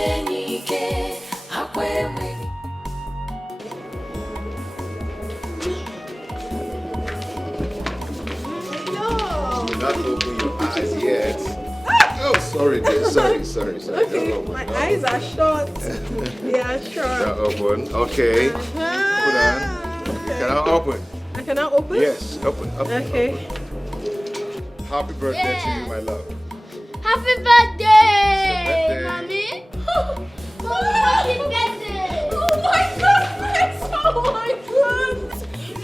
open your eyes yet. Oh, sorry, dear. Sorry. Okay, my eyes are shut. They are shut. They're open. Okay. Hold on. Can I open? I cannot open? Yes, open. Okay. Open. Happy birthday to you, my love. Happy birthday, mommy. Happy birthday. Oh my goodness! Oh my God!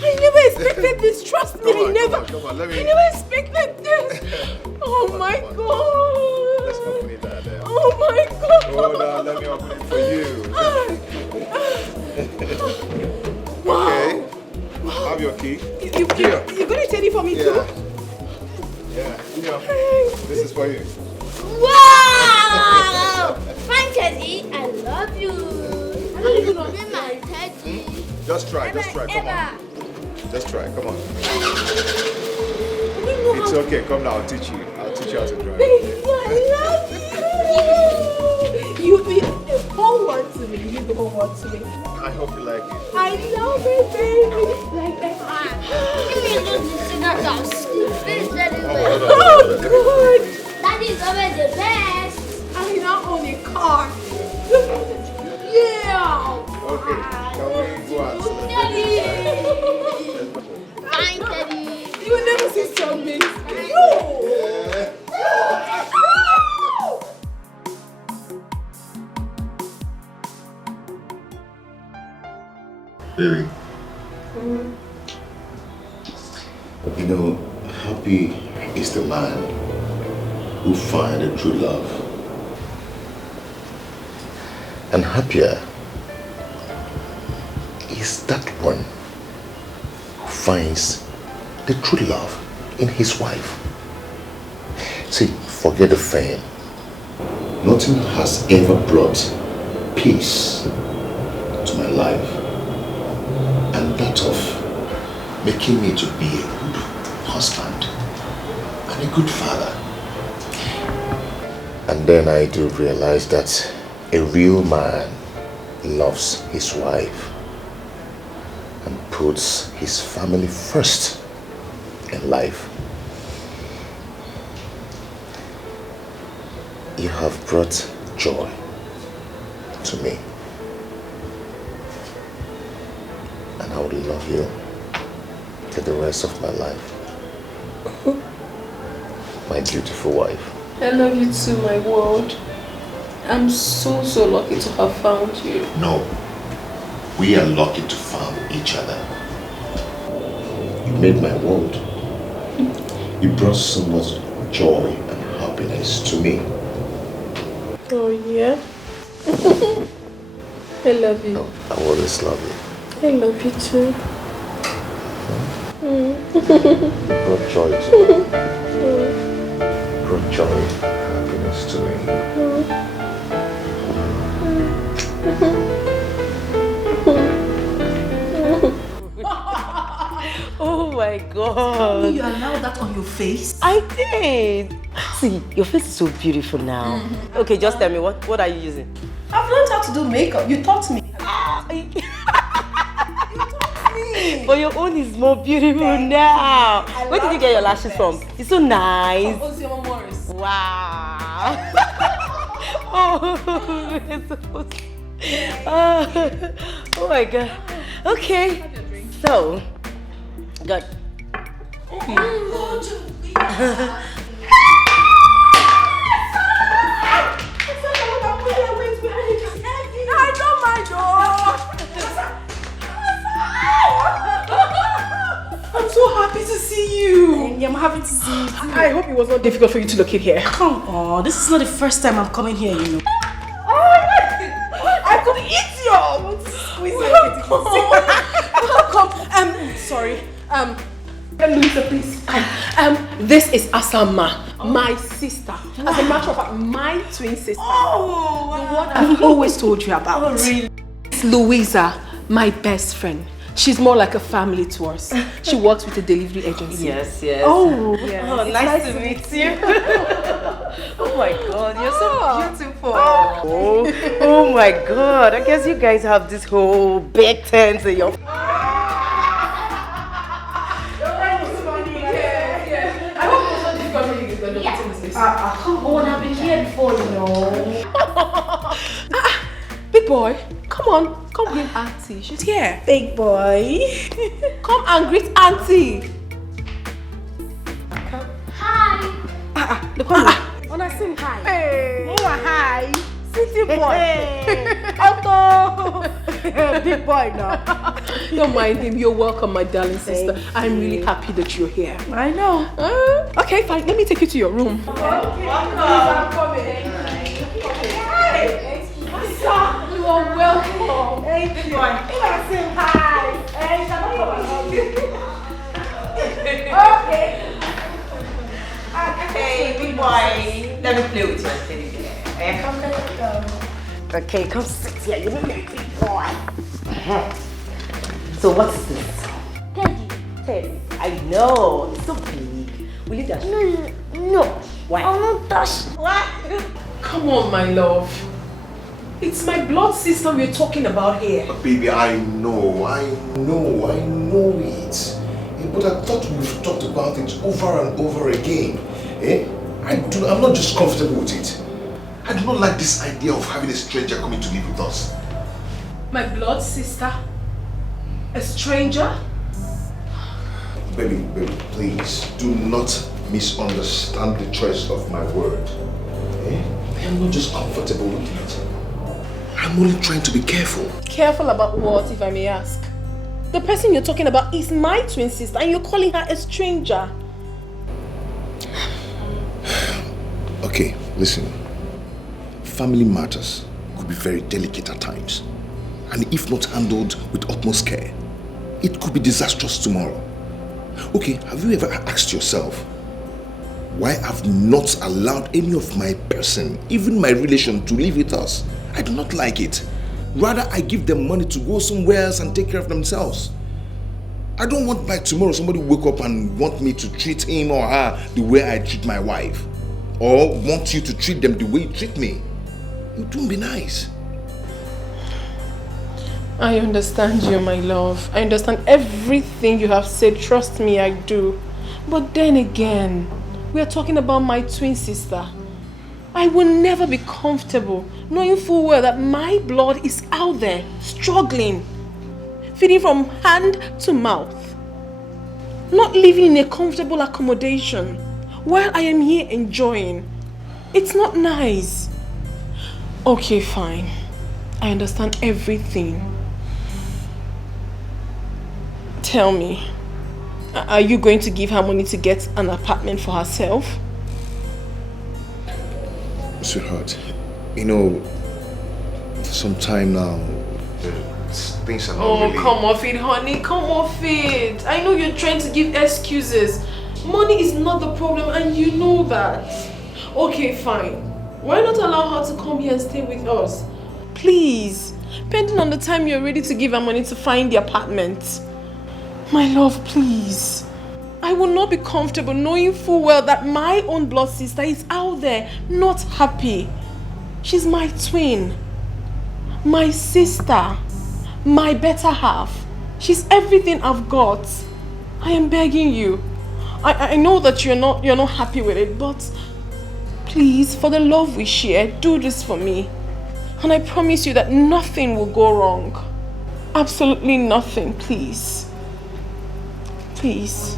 I never expected this. Trust me, Come on, I never expected this. Oh my God! Let's open it there. Oh my God! Hold on, let me open it for you. Wow. Okay. Have your key. You're gonna take it for me too? Yeah. This is for you. Wow! Fine, Chizzy, I love you. I love you, my teddy. Just try. Come on. Just try. Come on. It's okay. Come now. I'll teach you how to drive. Baby, I love you. You hold on to me. You hold on to me. I hope you like it. I love it, baby. Like that. Give me a little cigarette. Finish that Oh, God. Daddy's always the best. I now own a car. Yeah. Okay. Can we go out? Daddy. Fine, Daddy. You will never see something. Baby. You know, happy is the man who finds a true love. And happier is that one who finds the true love in his wife. See, forget the fame. Nothing has ever brought peace to my life, and that of making me to be a good husband and a good father. And then I do realize that a real man loves his wife and puts his family first in life. You have brought joy to me, and I will love you for the rest of my life. My beautiful wife. I love you too, my world. I'm so lucky to have found you. No, we are lucky to find each other. You made my world. You brought so much joy and happiness to me. Oh yeah? I love you. No, I always love you. I love you too. You brought joy to me. Brought joy and happiness to me. Oh my God. You allowed that on your face? I did. See, your face is so beautiful now. Okay, just tell me, what are you using? I've learned how to do makeup. You taught me. But your own is more beautiful now. Where did you get your lashes from? It's so nice. Wow. Oh my God. Okay. So, good. I know my door. I'm so happy to see you. I'm happy to see you too. I hope it was not difficult for you to locate here. Come on, this is not the first time I'm coming here, you know. Oh my God! I could eat you! Welcome! Sorry. Louisa, please. This is Asama, my sister. As a matter of fact, my twin sister. Oh, The one I've always told you about. Oh, really? It's Louisa, my best friend. She's more like a family to us. She works with a delivery agency. Yes, yes. Oh, yeah. Oh, nice to meet you. Oh my God, you're so beautiful. Oh my God, I guess you guys have this whole big tent in your... Come on, I've been here before, you know. Big boy, come on, come greet Auntie. She's here. Big boy. Come and greet Auntie. Hi. Look on me. Wanna sing hi? Hey. Mwa hi. City boy. Otto. Big boy now. Don't mind him. You're welcome, my darling sister. I'm really happy that you're here. I know. Okay, fine. Let me take you to your room. Okay. I'm coming. You are welcome. Thank you. Wanna sing hi? Hey, okay. Hey, big boy. Let me play with you. Okay, come sit here. You look like a big boy. So what's this? Teddy. I know. It's so big. Will you touch? No. Why? I won't touch. What? Come on, my love. It's my blood sister we're talking about here. Baby, I know it. But I thought we've talked about it over and over again. I'm not just comfortable with it. I do not like this idea of having a stranger coming to live with us. My blood sister? A stranger? Baby, please do not misunderstand the choice of my word. I am not just comfortable with it. I'm only trying to be careful. Careful about what, if I may ask? The person you're talking about is my twin sister and you're calling her a stranger. Okay, listen. Family matters could be very delicate at times. And if not handled with utmost care, it could be disastrous tomorrow. Okay, have you ever asked yourself why I've not allowed any of my person, even my relation, to live with us? I do not like it. Rather, I give them money to go somewhere else and take care of themselves. I don't want by tomorrow somebody wake up and want me to treat him or her the way I treat my wife. Or want you to treat them the way you treat me. It won't be nice. I understand you, my love. I understand everything you have said. Trust me, I do. But then again, we are talking about my twin sister. I will never be comfortable knowing full well that my blood is out there, struggling, feeding from hand to mouth, not living in a comfortable accommodation while I am here enjoying. It's not nice. Okay, fine. I understand everything. Tell me, are you going to give her money to get an apartment for herself? Sweetheart, you know, some time now, things are not really... Come off it, honey. Come off it. I know you're trying to give excuses. Money is not the problem and you know that. Okay, fine. Why not allow her to come here and stay with us? Please. Pending on the time you're ready to give her money to find the apartment. My love, please. I will not be comfortable knowing full well that my own blood sister is out there, not happy. She's my twin, my sister, my better half. She's everything I've got. I am begging you. I know that you're not happy with it, but please, for the love we share, do this for me. And I promise you that nothing will go wrong. Absolutely nothing, please. Please.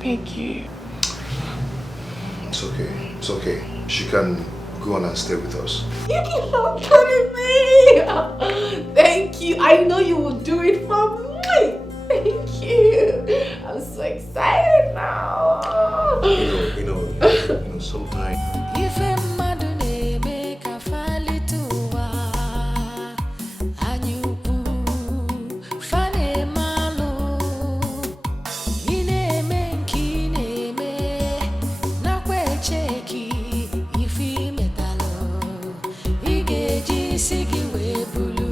Beg you. It's okay. She can go on and stay with us. You keep on telling me. Thank you. I know you will do it for me. Thank you. I'm so excited now. You know, sometimes. Sigi we bulu.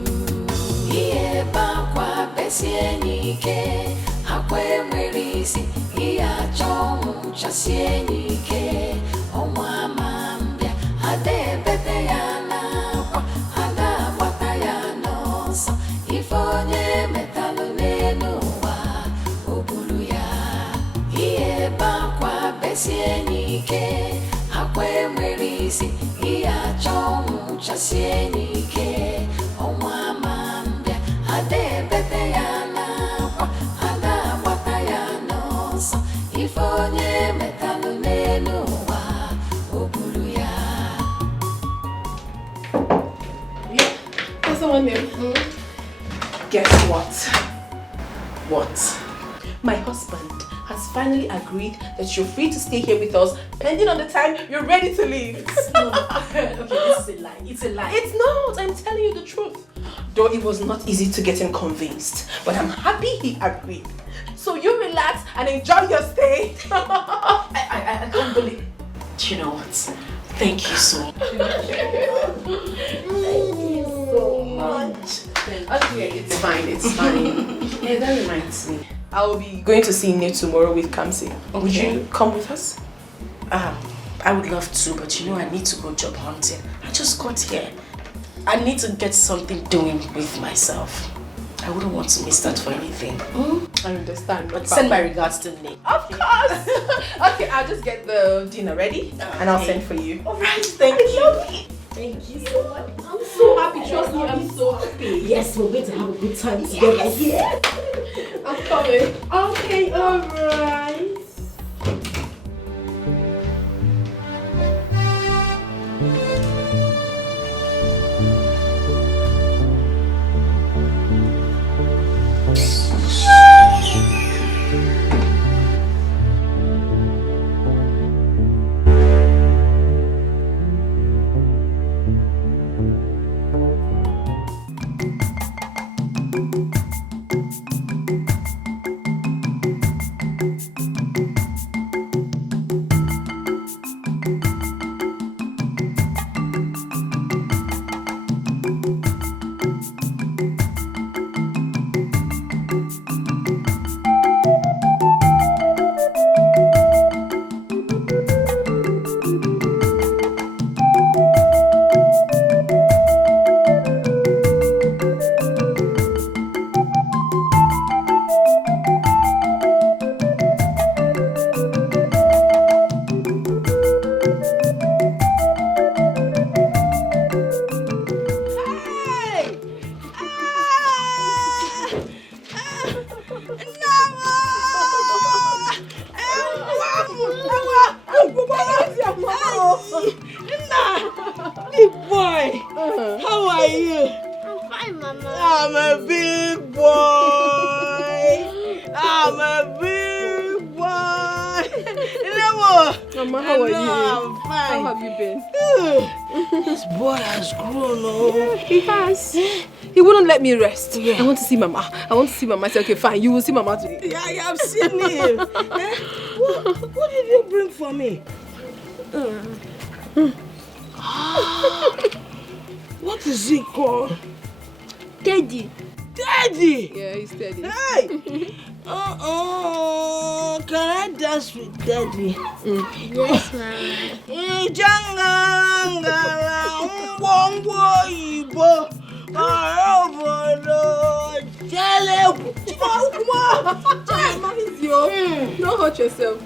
merisi iya chongu chasienike omwa mambia ade bete yana kwa ada bata yana so ifonye metalo nenuwa obulu ya iye bakwa besienike akwe merisi iya chongu chasienike omwa mambia ade bete yana kwa ada bata yana so ifonye metalo nenuwa obulu ya. That's the one name. Guess what? What? My husband has finally agreed that you're free to stay here with us, pending on the time you're ready to leave. Okay, this is a lie. It's a lie. It's not. I'm telling you the truth. Though it was not easy to get him convinced, but I'm happy he agreed. So you relax and enjoy your stay. I can't believe. Do you know what? Thank you so much. Okay, it's fine. It's fine. Yeah, that reminds me. I will be going to see Nate tomorrow with Kamsi. Okay. Would you come with us? I would love to, but you know I need to go job hunting. I just got here. I need to get something doing with myself. I wouldn't want to miss that for anything. I understand. But send my regards to Nate. Of course. Okay, I'll just get the dinner ready and I'll send for you. Alright, thank you. Thank you so much. I'm so happy. Trust me, I'm so happy. Yes, we're going to have a good time together here. I'm coming. Okay, alright. Mama, how are you? I'm fine. How have you been? This boy has grown, oh. Yeah, he has. He wouldn't let me rest. Yeah. I want to see Mama. I said, okay, fine, you will see Mama today. Yeah, I have seen him. What did you bring for me? What is it called? Teddy. Teddy! Yeah, he's Teddy. Hey! Can I dance with Daddy? Yes, Mama. Don't hurt yourself.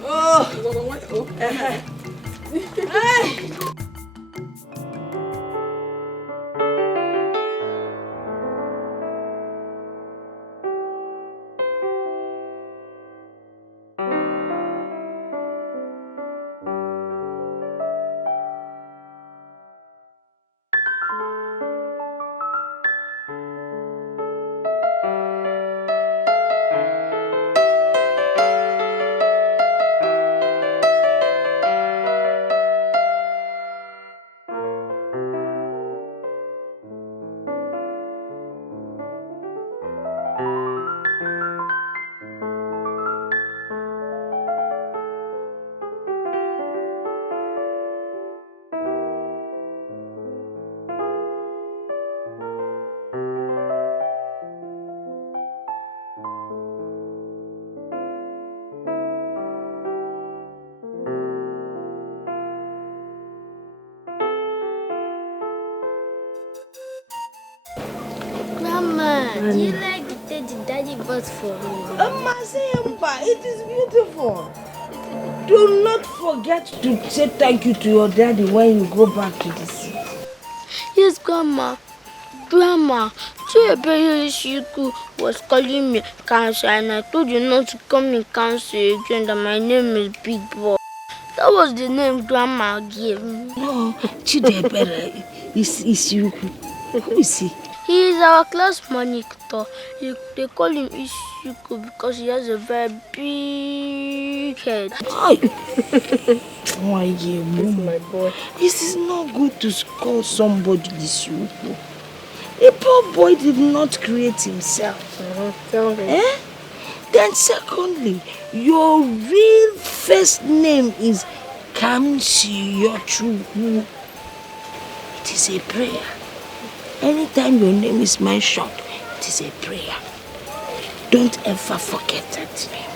Do you like the teddy daddy bought for me? Masemba, it is beautiful. Do not forget to say thank you to your daddy when you go back to the city. Yes, Grandma. Grandma, Chiku was calling me cancer and I told you not to call me cancer again, that my name is Big Boy. That was the name Grandma gave me. No, Chidebere is you. Who is he? He is our class monitor. They call him Ishuku because he has a very big head. Why, this my boy. It is not good to call somebody Ishuku. A poor boy did not create himself. Tell me. Then secondly, your real first name is Kamsiyochu. It is a prayer. Anytime your name is mentioned, it is a prayer. Don't ever forget that name.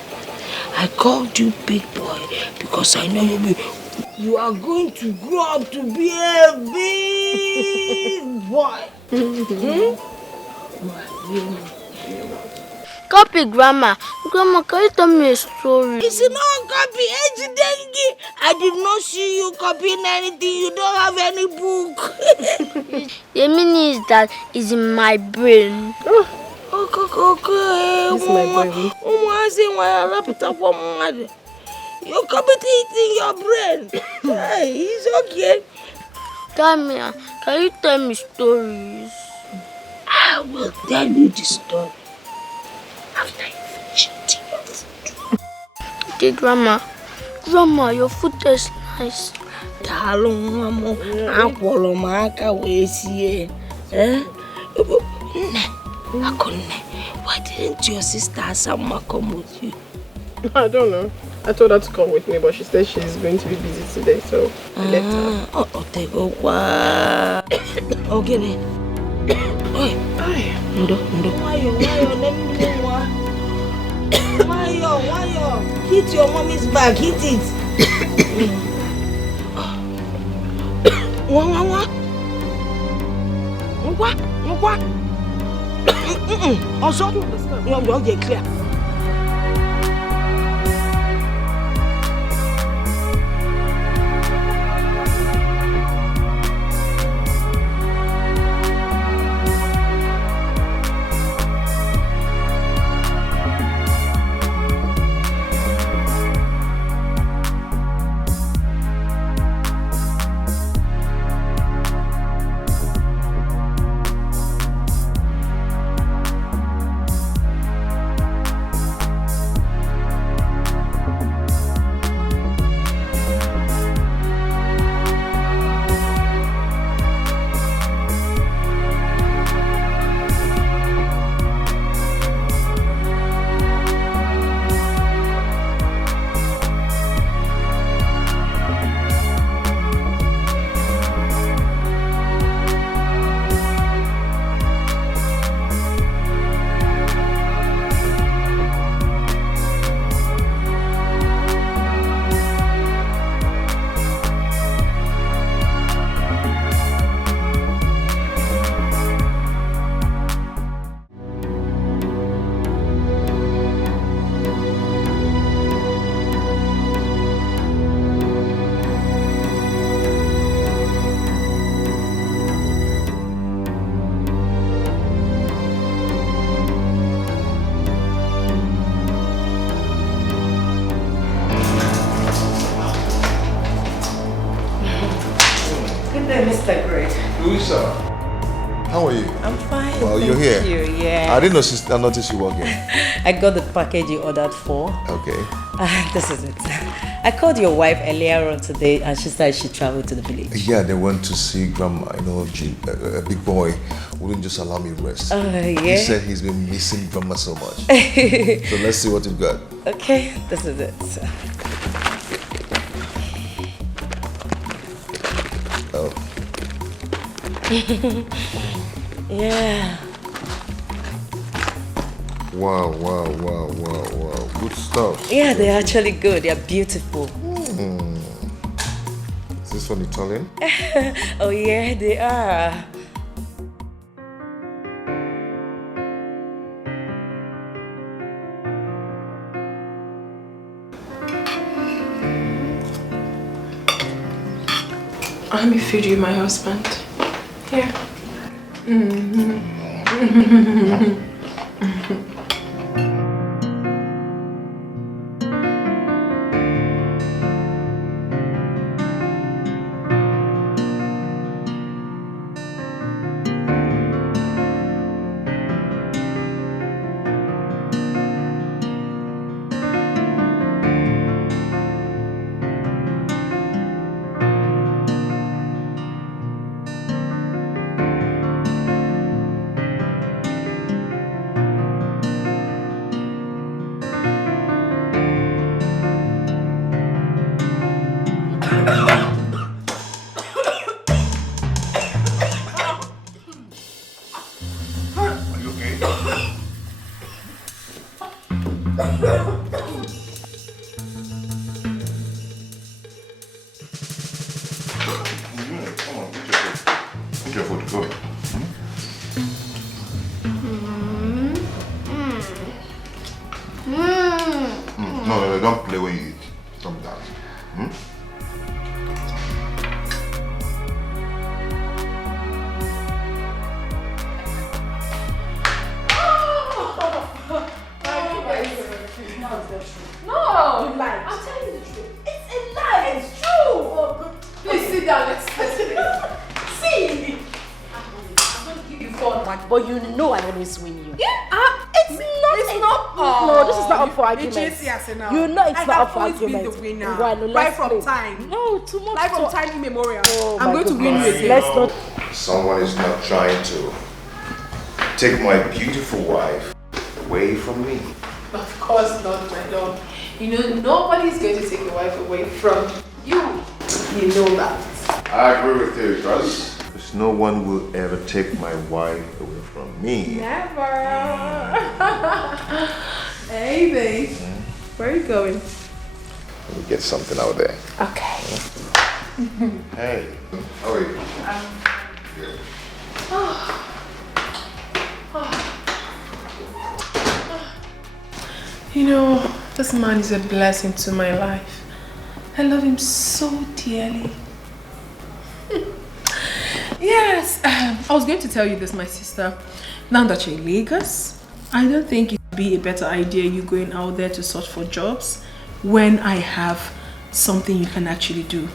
I called you Big Boy because I know you are going to grow up to be a big boy. Copy, Grandma. Grandma, can you tell me a story? It's not copy. I did not see you copying anything. You don't have any book. The meaning is that it's in my brain. Okay. This is my baby. You copy it in your brain. Hey, it's okay. Tamia, can you tell me stories? I will tell you the story after you finish eating your food. Okay, Grandma. Grandma, your food tastes nice. Why didn't your sister Asama come with you? I don't know. I told her to come with me, but she said she's going to be busy today, so I left her. Okay. Why? Hit your mommy's back, hit it. What? Also, you're clear. How are you? I'm fine. Well, you're Thank here. You, yeah. I didn't notice you walking. I got the package you ordered for. Okay. This is it. I called your wife earlier on today and she said she traveled to the village. Yeah, they went to see Grandma. You know, a big boy wouldn't just allow me rest. Yeah? He said he's been missing Grandma so much. So let's see what you've got. Okay, this is it. Oh. Yeah. Wow. Good stuff. Yeah, they're actually good. They're beautiful. Is this one Italian? Oh yeah, they are. Let me feed you, my husband. Here. No, don't play when you eat. Stop that. No, lie. I'm telling you the truth. It's a lie. It's true. Please sit down. Let's see. I'm going to give you 4 points. But you know I always win you. Yeah, it's not. No, this is not up for argument. You know it's not up for argument. Been the winner. Right from time. No, too much. Right from time immemorial. Oh, I'm going to win you again. Let's not. Someone is not trying to take my beautiful wife away from me. Of course not, my lord. You know, nobody's going to take your wife away from you. You know that. I agree with you, because no one will ever take my wife away from me. Never. Hey, babe. Where are you going? Let me get something out there. Okay. Hey. How are you? Good. You know, this man is a blessing to my life. I love him so dearly. Yes, I was going to tell you this, my sister. Now that you're in Lagos, I don't think it would be a better idea you going out there to search for jobs when I have something you can actually do.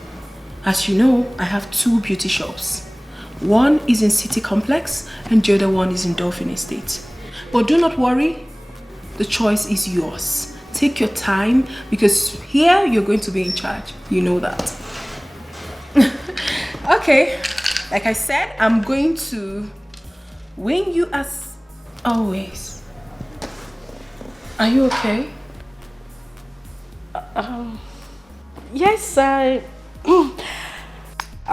As you know, I have 2 beauty shops. One is in City Complex and the other one is in Dolphin Estate. But do not worry, the choice is yours. Take your time because here you're going to be in charge. You know that. Okay, like I said, I'm going to win you as always. Are you okay? Yes, I'm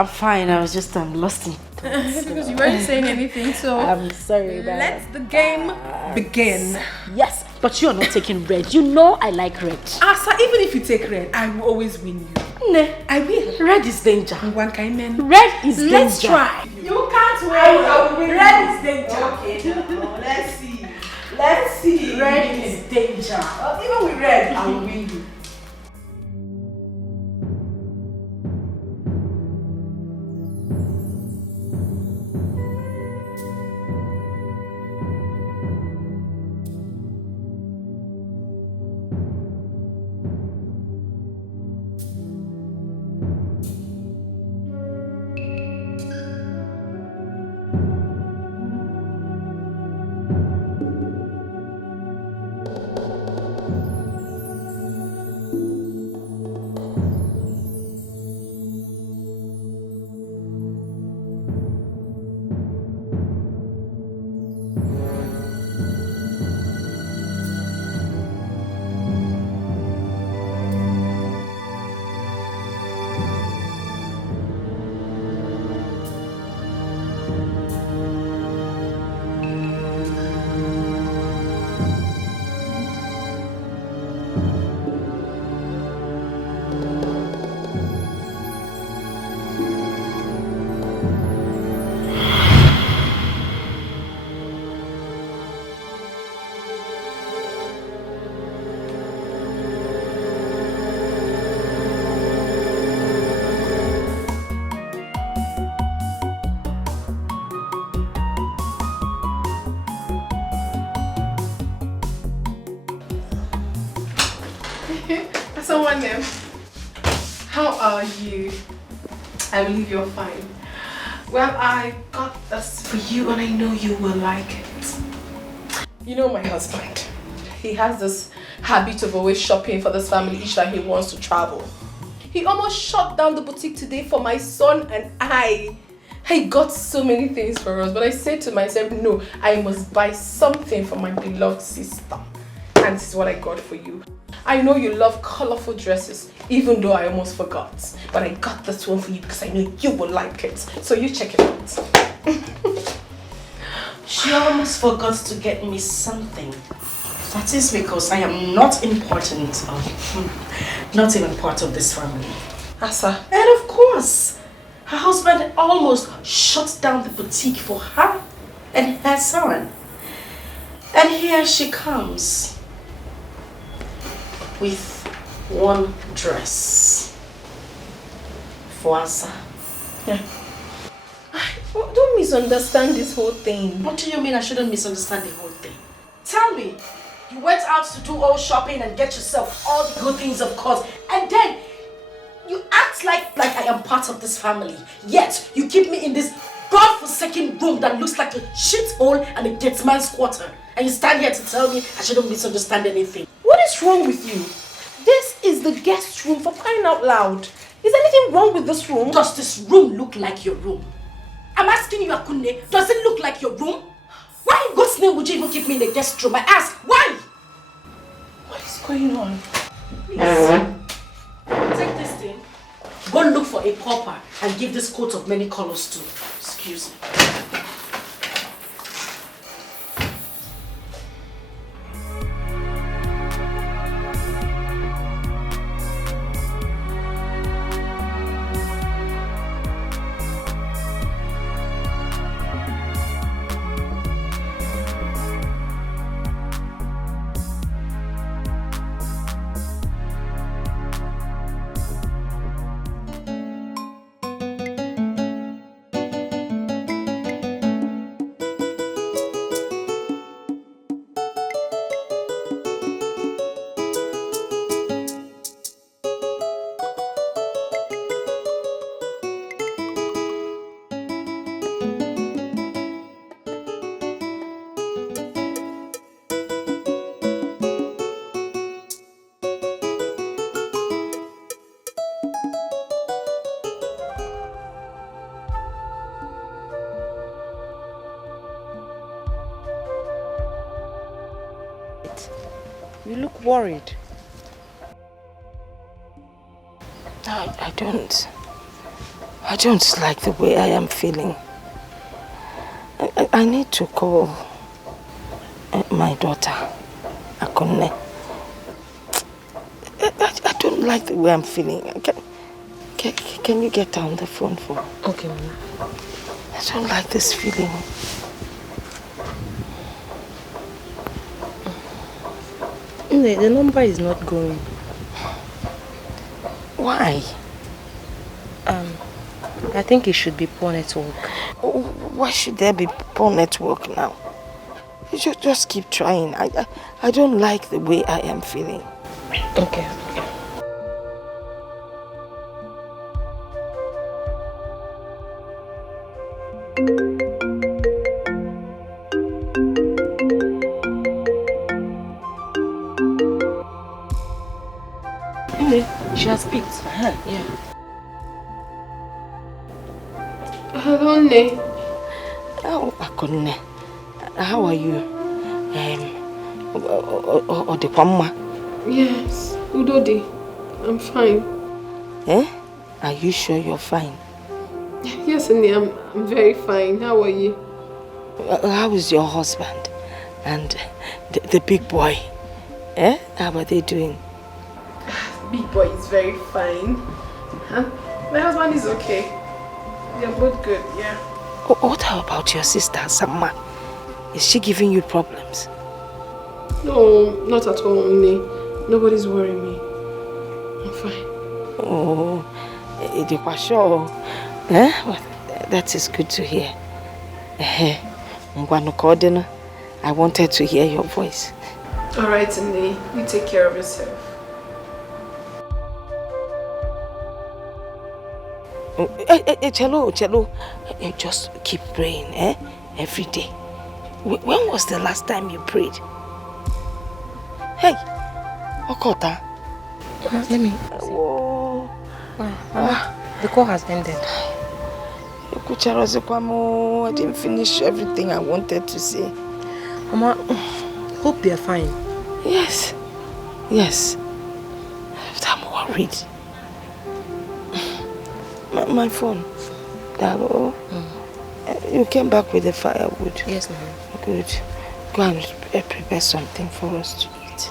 fine. I was just lost in thoughts. Because you weren't saying anything, so I'm sorry. Let the game begin. Yes, but you're not taking red. You know I like red. Asa, even if you take red, I will always win you. Ne, I will. red is danger. One kind man. Red is danger. Let's try. You can't win. I will win. Red is danger. Okay, let's see. Let's see. Red is danger. Even with red, I will win you. Someone there. How are you? I believe you're fine. Well, I got this for you and I know you will like it. You know my husband. He has this habit of always shopping for this family each time he wants to travel. He almost shut down the boutique today for my son and I. He got so many things for us, but I said to myself, no, I must buy something for my beloved sister. And this is what I got for you. I know you love colorful dresses, even though I almost forgot. But I got this one for you because I know you will like it. So you check it out. She almost forgot to get me something. That is because I am not important, not even part of this family. Asa. And of course, her husband almost shut down the boutique for her and her son. And here she comes with one dress for Asa. Yeah. Don't misunderstand this whole thing. What do you mean I shouldn't misunderstand the whole thing? Tell me, you went out to do all shopping and get yourself all the good things, of course, and then you act like I am part of this family. Yet you keep me in this godforsaken room that looks like a shithole and a gatesman's quarter. And you stand here to tell me I shouldn't misunderstand anything. What is wrong with you? This is the guest room, for crying out loud. Is anything wrong with this room? Does this room look like your room? I'm asking you, Akunne, does it look like your room? Why in God's name would you even keep me in the guest room? I ask, why? What is going on? Please, take this thing. Go look for a pauper and give this coat of many colors to. Excuse me. You look worried. I don't like the way I am feeling. I need to call my daughter, Akunne. I don't like the way I'm feeling. Can you get down the phone for me? Okay, Mama. I don't like this feeling. The number is not going. Why? I think it should be poor network. Why should there be poor network now? You should just keep trying. I don't like the way I am feeling. Okay. She has picked. Yeah. Hello, Onny. Oh, Akunne. How are you? Odekwamma? Yes, Udodi. I'm fine. Eh? Are you sure you're fine? Yes, Onny, I'm very fine. How are you? How is your husband? And the big boy? Eh? How are they doing? Big boy is very fine. My husband is okay. They're both good, yeah. What about your sister, Samma? Is she giving you problems? No, not at all, Onny. Nobody's worrying me. I'm fine. Oh, Edochie. Eh? Well, that is good to hear. I wanted to hear your voice. Alright, Onny. You take care of yourself. Cello, just keep praying, every day. When was the last time you prayed? Hey, Okota. Let me. The call has ended. I didn't finish everything I wanted to say. Mama, hope they're fine. Yes. I'm worried. My phone. Dalo, you came back with the firewood. Yes, ma'am. Good. Go and prepare something for us to eat.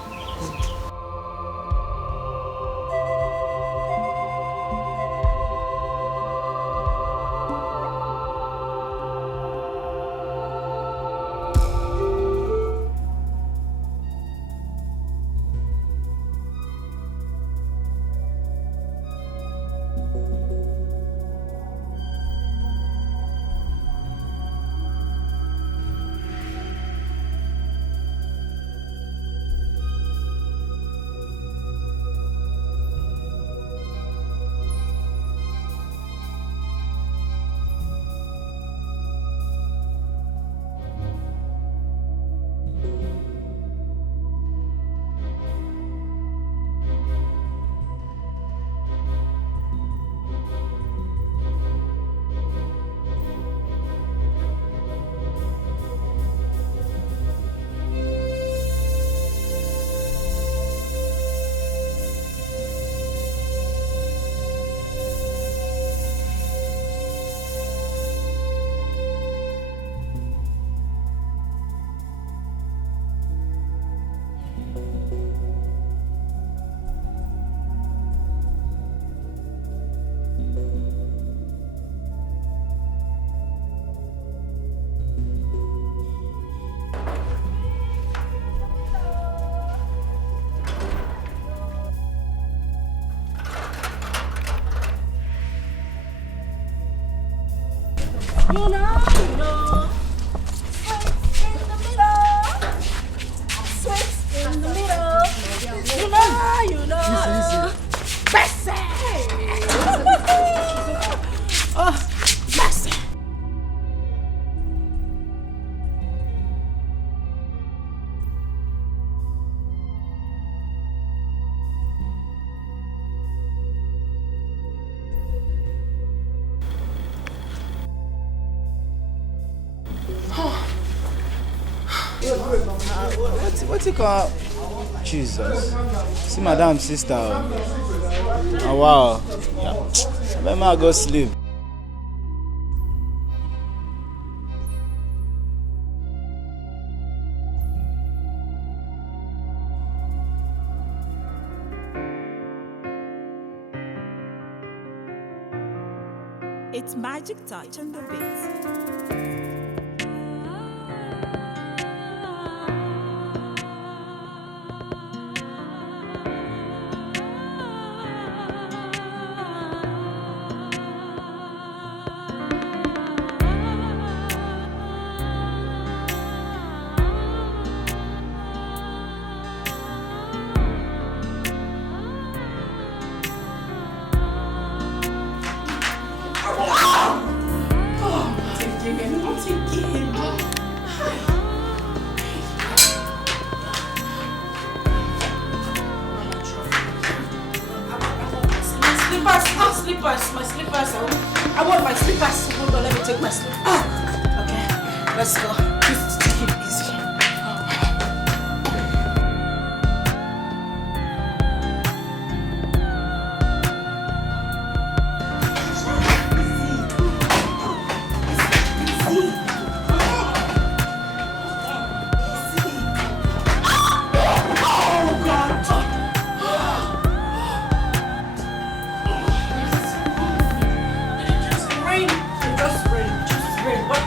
What's it called? Jesus. See madam sister. Oh wow. Let me go sleep. It's magic touch on the beat. My slippers. I want my slippers. Hold on, let me take my slippers. Okay, let's go. Just take it easy. Just rain. What?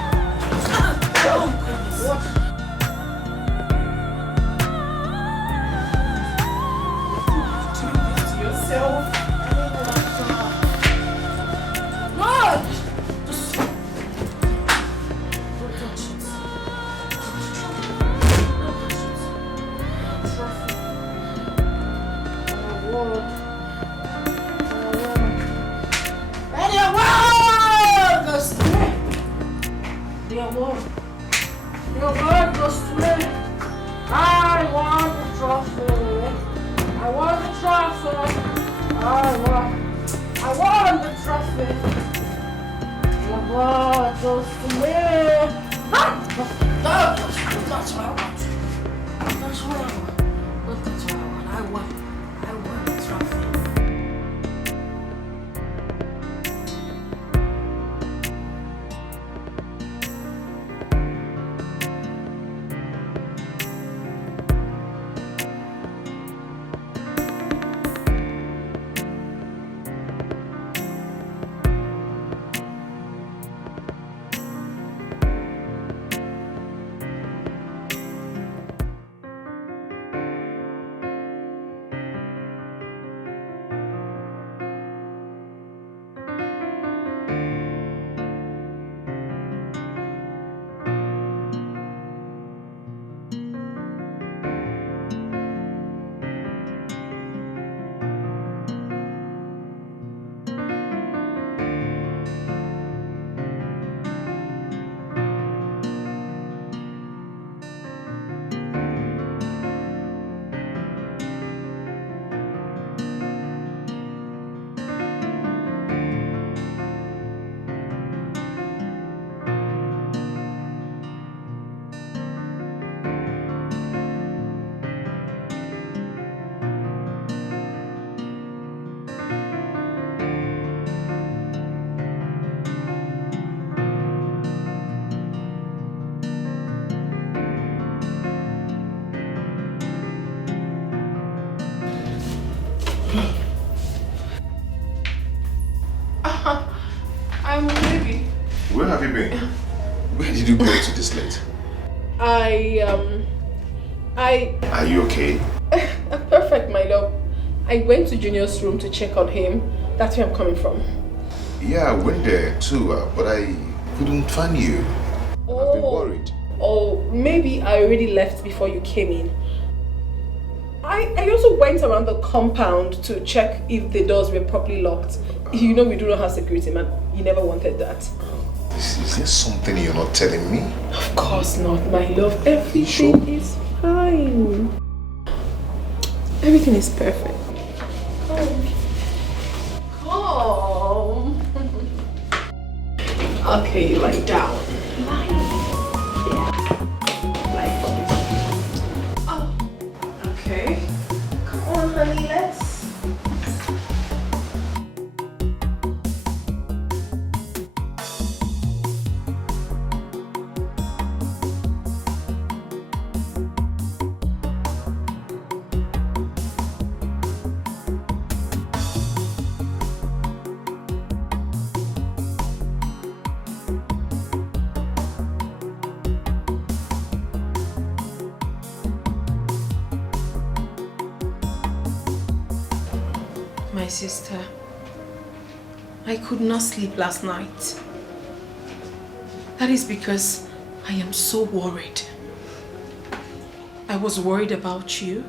Your word goes to me. I want the trophy. I want the trophy. I want the trophy. Your word goes to me. That's what I want. That's what I want. That's what I want. I want the trophy. I'm ready. Where have you been? Where did you go to this late? Are you okay? Perfect, my love. I went to Junior's room to check on him. That's where I'm coming from. Yeah, I went there too, but I couldn't find you. I've been worried. Oh, maybe I already left before you came in. I also went around the compound to check if the doors were properly locked. You know we do not have security, man. You never wanted that. Is there something you're not telling me? Of course not, my love. Everything is fine. Everything is perfect. Come. Okay, you lie down. Okay. Come on, honey, let's. My sister, I could not sleep last night. That is because I am so worried. I was worried about you.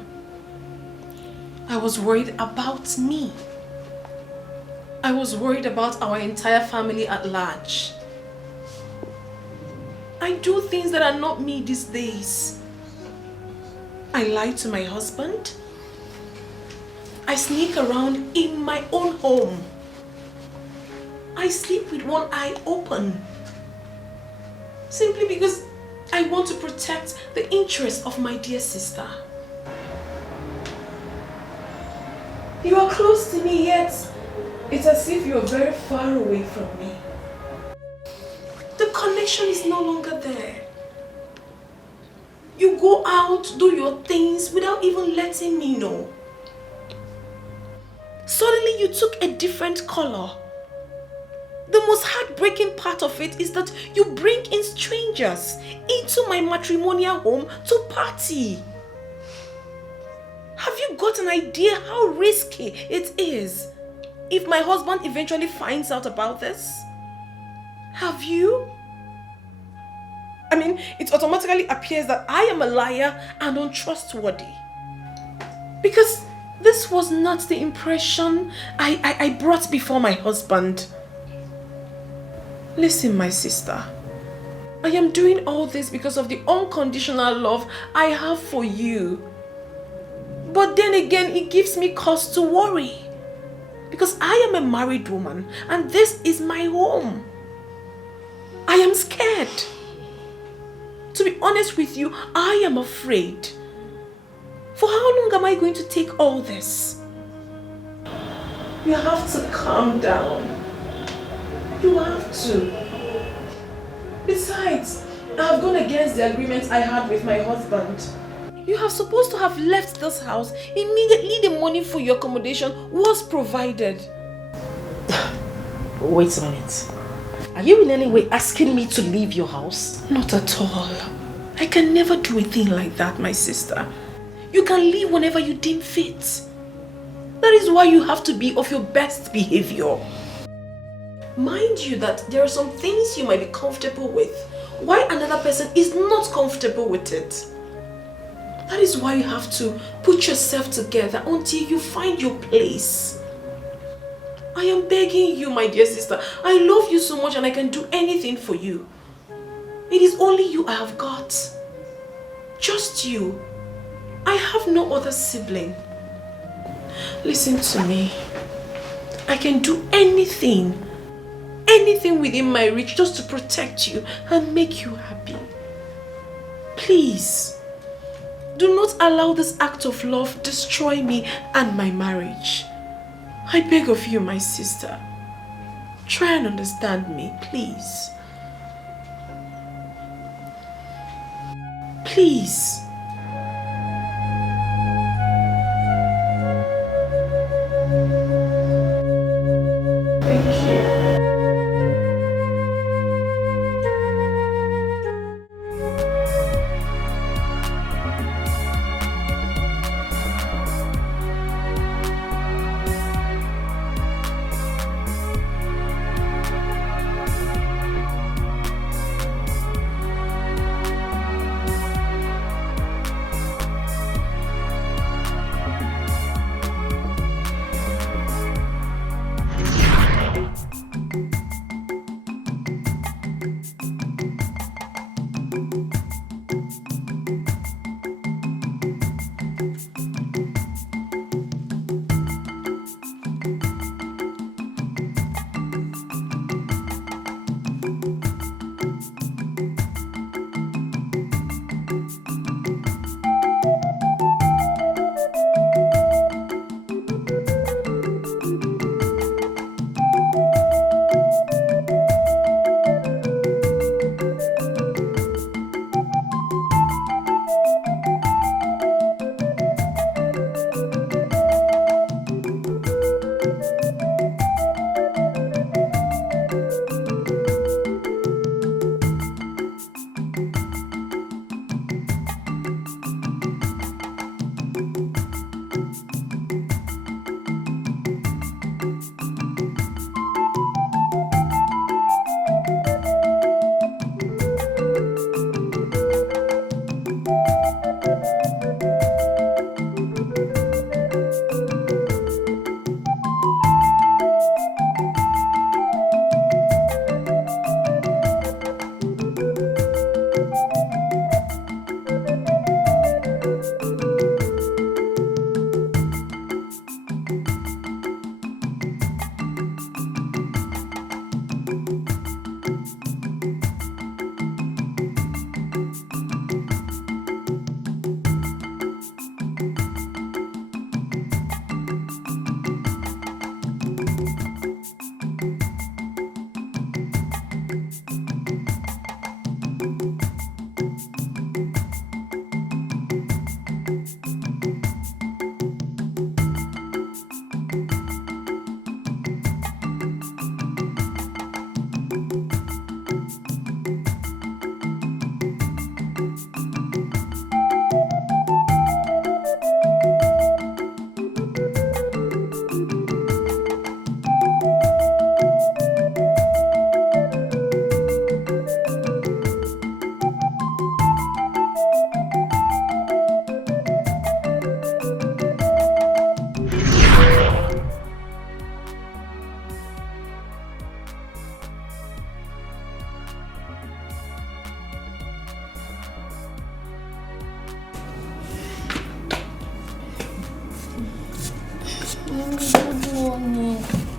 I was worried about me. I was worried about our entire family at large. I do things that are not me these days. I lie to my husband. I sneak around in my own home. I sleep with one eye open. Simply because I want to protect the interests of my dear sister. You are close to me, yet it's as if you are very far away from me. The connection is no longer there. You go out, do your things without even letting me know. Suddenly you took a different color. The most heartbreaking part of it is that you bring in strangers into my matrimonial home to party. Have you got an idea how risky it is if my husband eventually finds out about this? Have you? I mean, it automatically appears that I am a liar and untrustworthy. Because this was not the impression I brought before my husband. Listen, my sister. I am doing all this because of the unconditional love I have for you. But then again, it gives me cause to worry. Because I am a married woman and this is my home. I am scared. To be honest with you, I am afraid. For how long am I going to take all this? You have to calm down. You have to. Besides, I have gone against the agreement I had with my husband. You are supposed to have left this house immediately the money for your accommodation was provided. Wait a minute. Are you in any way asking me to leave your house? Not at all. I can never do a thing like that, my sister. You can leave whenever you deem fit. That is why you have to be of your best behavior. Mind you that there are some things you might be comfortable with, while another person is not comfortable with it. That is why you have to put yourself together until you find your place. I am begging you, my dear sister. I love you so much and I can do anything for you. It is only you I have got. Just you. I have no other sibling. Listen to me. I can do anything within my reach just to protect you and make you happy. Please, do not allow this act of love destroy me and my marriage. I beg of you, my sister. Try and understand me, please. Please. Thank you.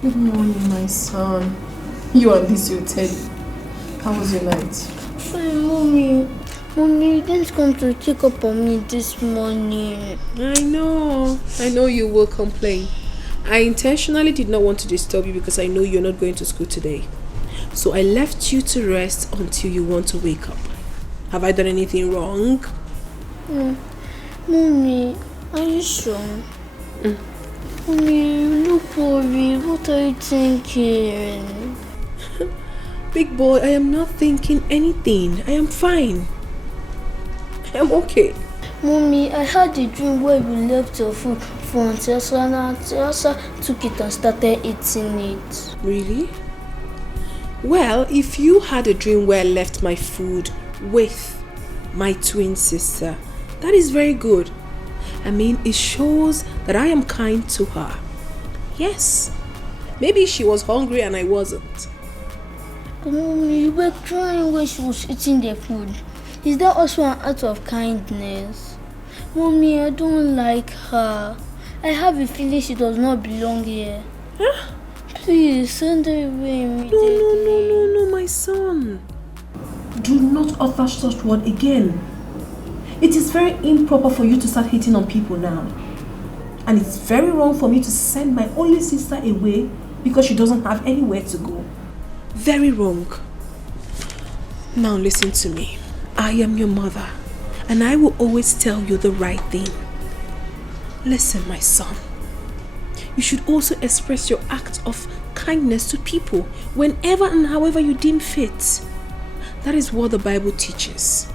Good morning, my son. You and this your Teddy. How was your night? Hey, Mommy, you didn't come to check up on me this morning. I know you will complain. I intentionally did not want to disturb you because I know you're not going to school today. So I left you to rest until you want to wake up. Have I done anything wrong? Mommy, are you sure? Mommy, you look worried. What are you thinking? Big boy, I am not thinking anything. I am fine. I am okay. Mommy, I had a dream where you left your food for Auntie Elsa and Auntie Elsa took it and started eating it. Really? Well, if you had a dream where I left my food with my twin sister, that is very good. I mean, it shows that I am kind to her. Yes. Maybe she was hungry and I wasn't. But Mommy, you were crying when she was eating the food. Is that also an act of kindness? Mommy, I don't like her. I have a feeling she does not belong here. Huh? Please, send her away immediately. No, my son. Do not utter such word again. It is very improper for you to start hitting on people now. And it's very wrong for me to send my only sister away because she doesn't have anywhere to go. Very wrong. Now listen to me. I am your mother, and I will always tell you the right thing. Listen, my son. You should also express your act of kindness to people whenever and however you deem fit. That is what the Bible teaches.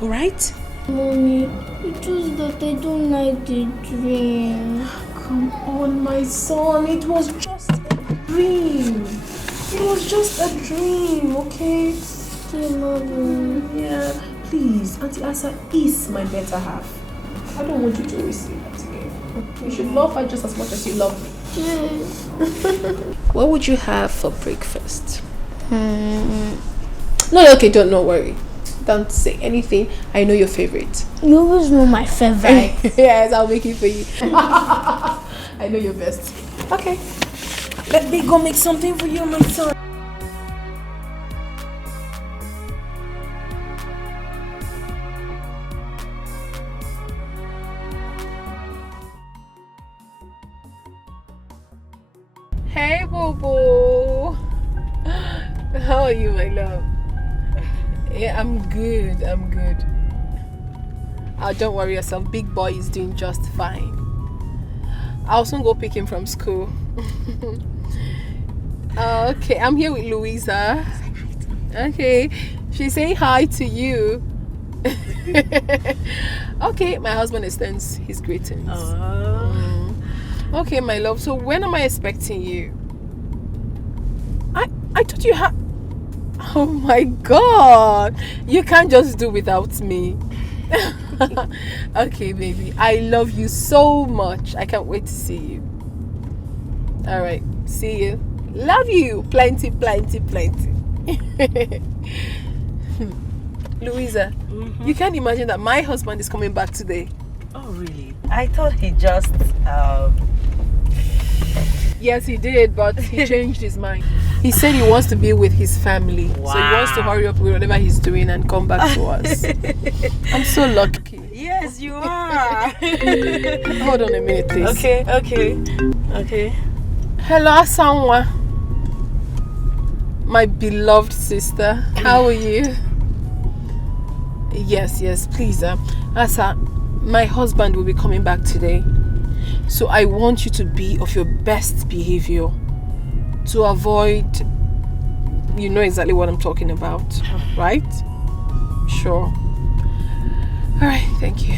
Alright? Mommy, it's just that I don't like the dream. Come on, my son. It was just a dream. It was just a dream, okay? Mommy. Yeah, please. Auntie Asa is my better half. I don't want you to receive that again. You should love her just as much as you love me. Yes. What would you have for breakfast? No, okay, don't worry. Don't say anything. I know your favorite. You always know my favorite. Yes, I'll make it for you. I know your best. Okay. Let me go make something for you, my son. Hey, Bobo. How are you, my love? Yeah, I'm good. Don't worry yourself. Big boy is doing just fine. I'll soon go pick him from school. Okay, I'm here with Louisa. Okay, she's saying hi to you. Okay, my husband extends his greetings. Okay, my love. So when am I expecting you? I thought you had... Oh my God! You can't just do without me. Okay, baby. I love you so much. I can't wait to see you. Alright, see you. Love you. Plenty. Louisa, you can't imagine that my husband is coming back today. Oh, really? I thought he just... Yes, he did, but he changed his mind. He said he wants to be with his family. Wow. So he wants to hurry up with whatever he's doing and come back to us. I'm so lucky. Yes, you are. Hold on a minute, please. Okay. Hello, Asanwa. My beloved sister. How are you? Yes, please. Asa, my husband will be coming back today. So I want you to be of your best behavior to avoid, you know exactly what I'm talking about, right? Sure. All right, thank you.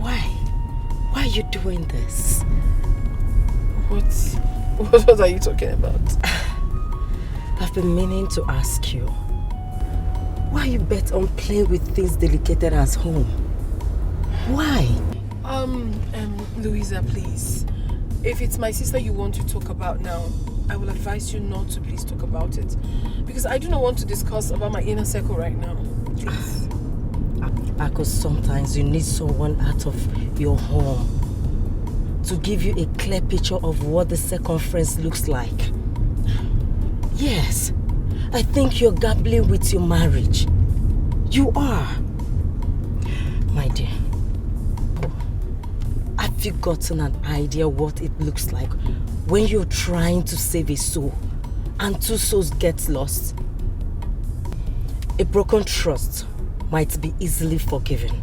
Why are you doing this? What are you talking about? I've been meaning to ask you. Why you bet on playing with things delicate as home? Why? Louisa, please. If it's my sister you want to talk about now, I will advise you not to please talk about it. Because I do not want to discuss about my inner circle right now. Please. Because sometimes you need someone out of your home to give you a clear picture of what the circumference looks like. Yes, I think you're gambling with your marriage. You are. My dear, have you gotten an idea what it looks like when you're trying to save a soul and two souls get lost? A broken trust might be easily forgiven,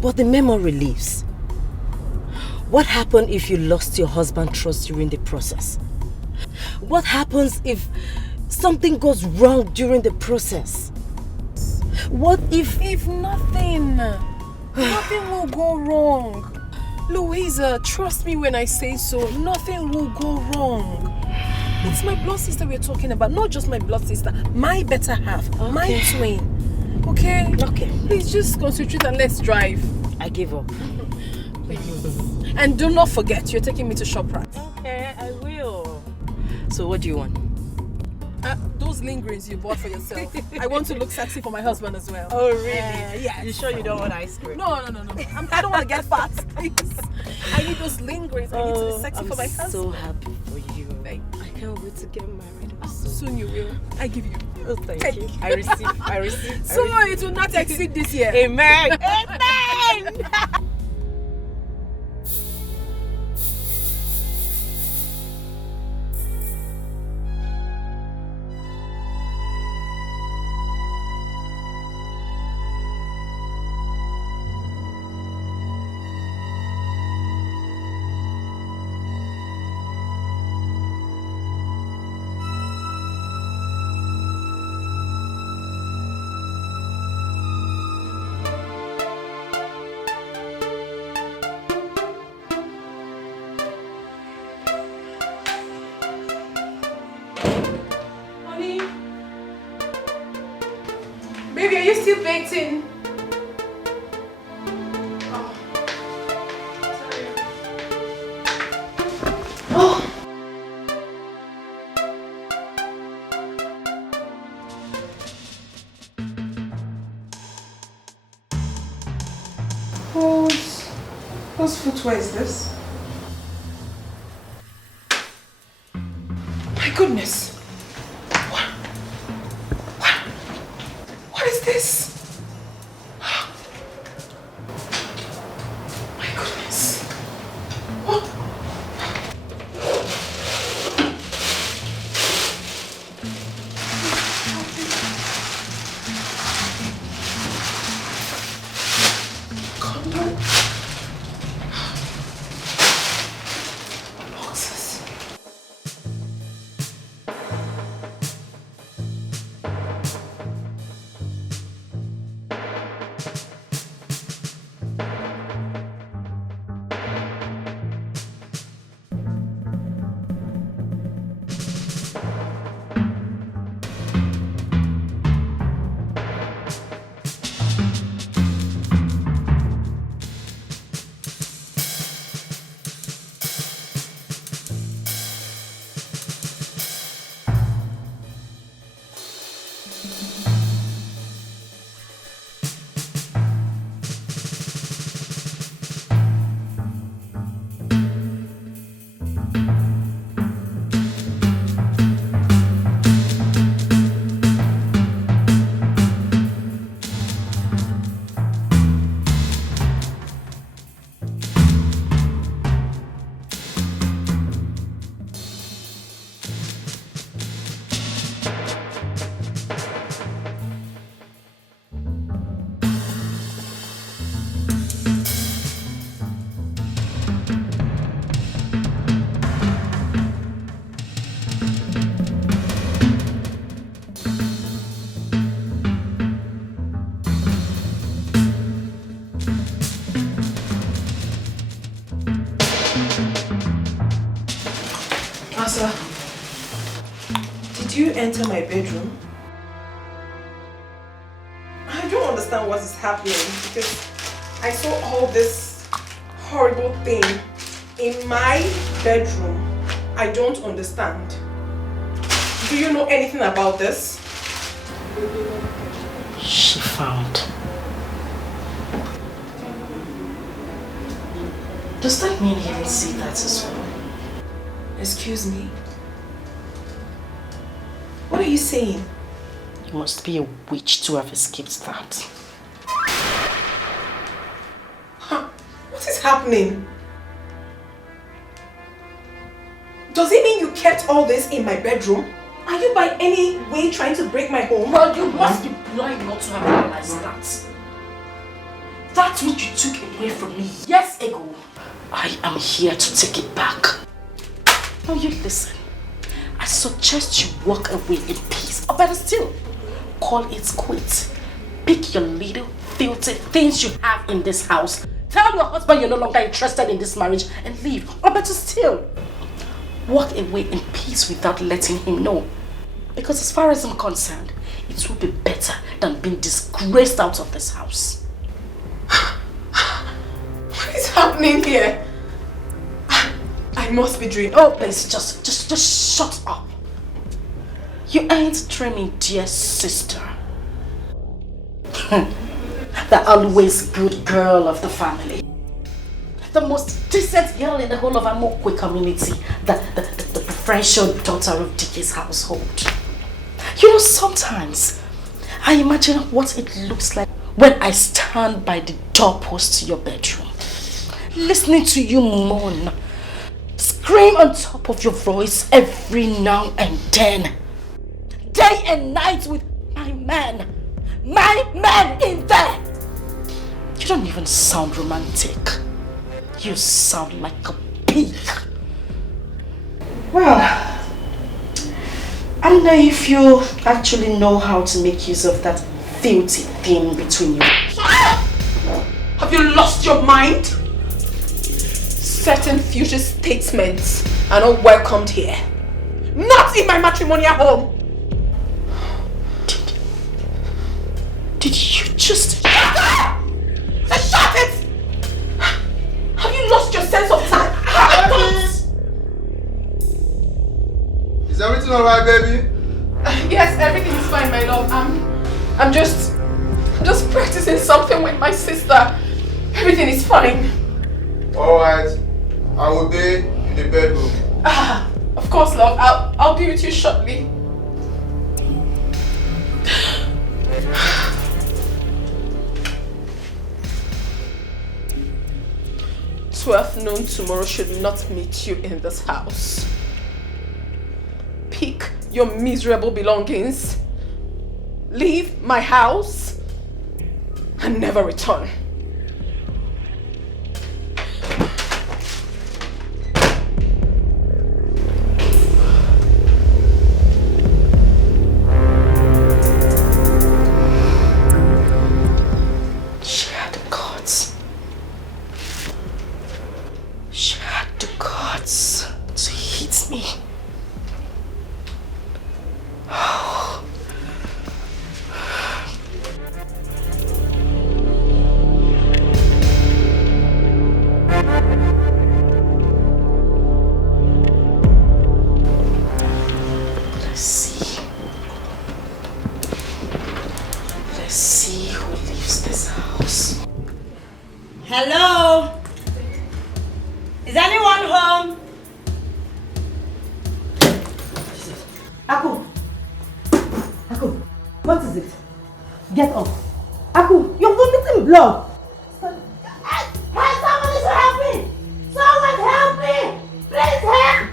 but the memory lives. What happened if you lost your husband's trust during the process? What happens if something goes wrong during the process? What if... If nothing will go wrong. Louisa, trust me when I say so, nothing will go wrong. It's my blood sister we're talking about, not just my blood sister, my better half, my twin. Okay? Okay. Please just concentrate and let's drive. I give up. And do not forget, you're taking me to ShopRite. Okay, I will. So what do you want? Those lingerings you bought for yourself. I want to look sexy for my husband as well. Oh, really? Yeah. You sure you don't want ice cream? No. I don't want to get fat, please. I need those lingerings. I need to be sexy for my husband. I'm so happy for you. Thank you. I can't wait to get married. Soon you will. I give you. Oh, thank you. I receive. So it will not exceed this year. Amen. Amen. Baby, are you still baked? Whose footwear is this? My goodness. What is this? My goodness. What? Condom. Boxes. Asa, did you enter my bedroom? I don't understand what is happening because I saw all this horrible thing in my bedroom. I don't understand. Do you know anything about this? She found. Does that mean he didn't see that as well? Excuse me? What are you saying? You must be a witch to have escaped that. What is happening? Does it mean you kept all this in my bedroom? Are you by any way trying to break my home? Well, you must be blind not to have realized that. That's what you took away from me years ago. I am here to take it back. Now you listen. I suggest you walk away in peace. Or better still, call it quits. Pick your little filthy things you have in this house. Tell your husband you're no longer interested in this marriage and leave. Or better still, walk away in peace without letting him know. Because as far as I'm concerned, it will be better than being disgraced out of this house. What is happening here? I must be dreaming. Oh, please, just shut up. You ain't dreaming, dear sister. The always good girl of the family. The most decent girl in the whole of Amokwe community. The preferential daughter of Dickie's household. You know, sometimes I imagine what it looks like when I stand by the doorpost to your bedroom, listening to you moan, scream on top of your voice every now and then, day and night with my man in there. You don't even sound romantic. You sound like a pig. Well, I don't know if you actually know how to make use of that filthy thing between you. Have you lost your mind? Certain future statements are not welcomed here. Not in my matrimonial home. Did you just... Shut it! Have you lost your sense of time? Is everything alright, baby? Yes, everything is fine, my love. I'm just practicing something with my sister. Everything is fine. Alright. I will be in the bedroom. Of course, love. I'll be with you shortly. Noon tomorrow should not meet you in this house. Pick your miserable belongings, leave my house, and never return. Hello? Is anyone home? Aku! Aku! What is it? Get up! Aku! You're vomiting blood! Someone is helping! Someone help me! Please help!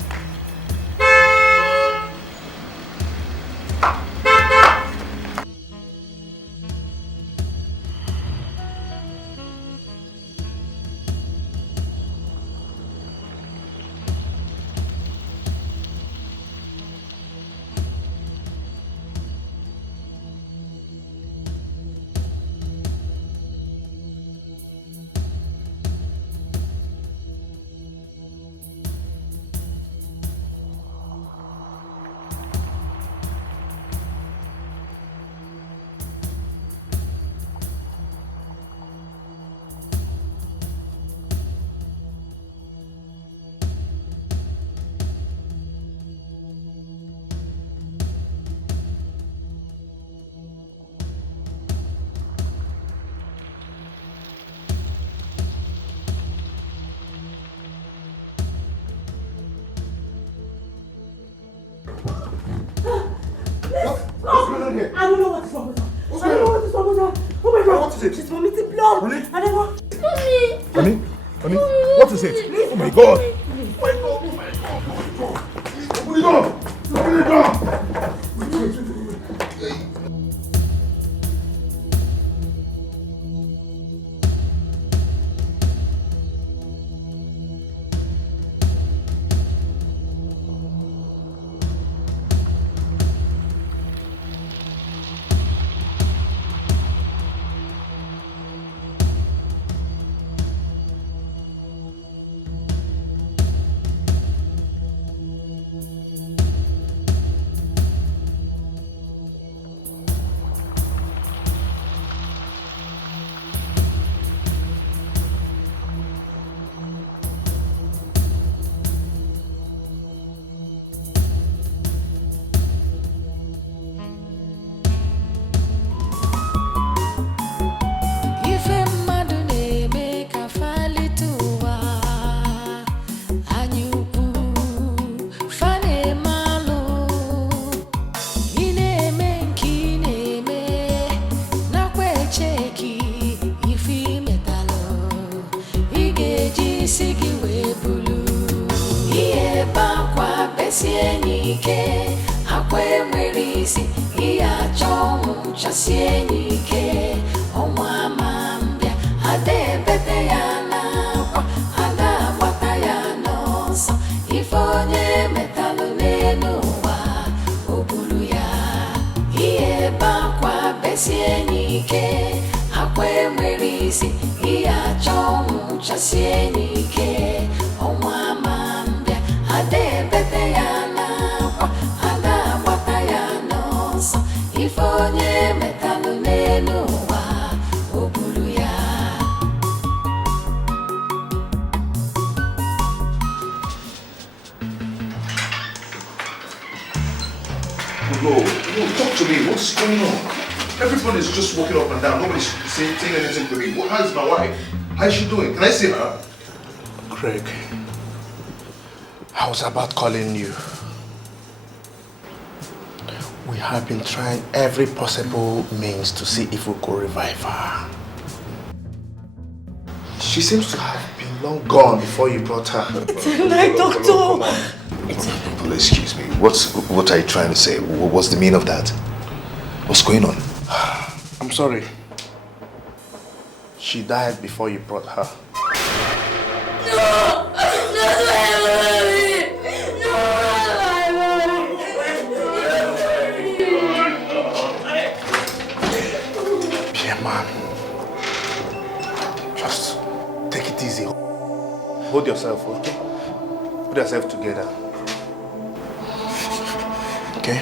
on here? I don't know what is wrong with her. I don't know what is wrong with her. Oh my God. What is it? She's vomiting blood. Honey? I don't know. Honey? Honey? What is it? Oh my God! Oh my God! Oh my God! Open the door! Open the door! Everybody's just walking up and down. Nobody's saying anything to me. How is my wife? How is she doing? Can I see her? Craig, I was about calling you. We have been trying every possible means to see if we could revive her. She seems to have been long gone before you brought her. It's a lie, doctor. Please excuse me. What are you trying to say? What's the meaning of that? What's going on? I'm sorry. She died before you brought her. No! Be a man. Just take it easy. Hold yourself, okay? Put yourself together. Okay?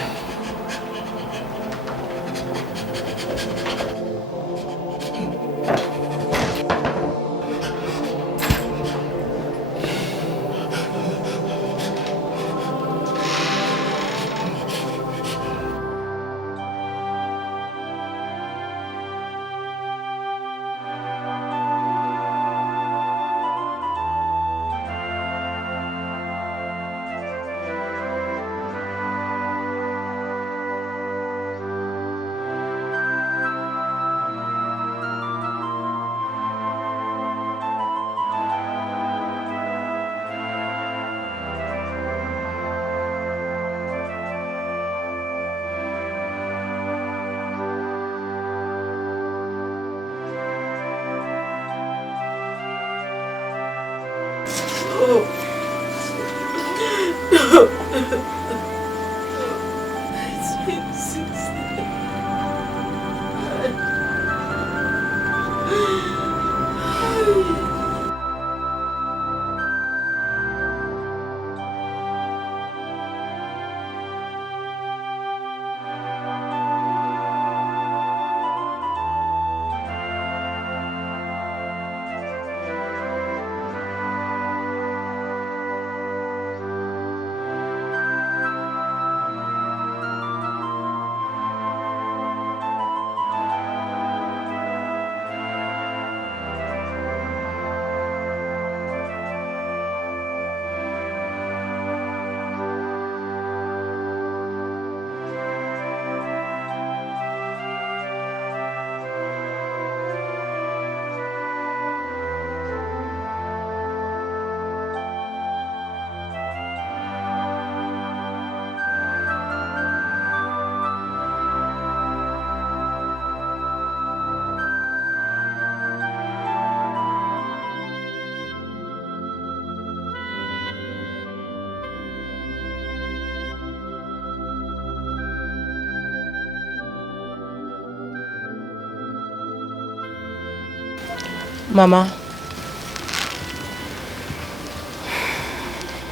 Mama,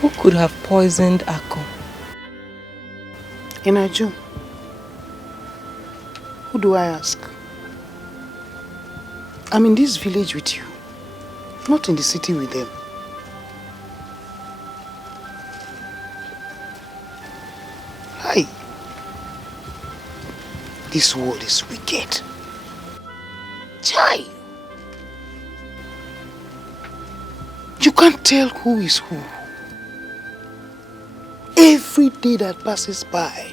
who could have poisoned Akko? Inaju, who do I ask? I'm in this village with you, not in the city with them. Hi. This world is wicked. Chai. You can't tell who is who. Every day that passes by,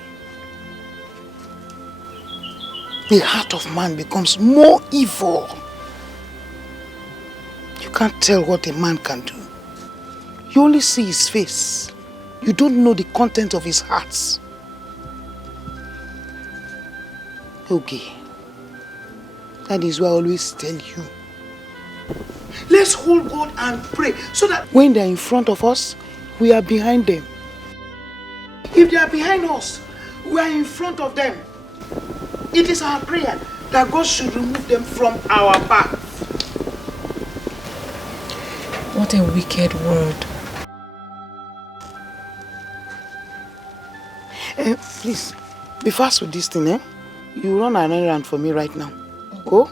the heart of man becomes more evil. You can't tell what a man can do. You only see his face. You don't know the content of his heart. Okay. That is why I always tell you. Let's hold God and pray so that when they're in front of us, we are behind them. If they are behind us, we are in front of them. It is our prayer that God should remove them from our path. What a wicked word. Please, be fast with this thing, eh? You run an errand for me right now. Go.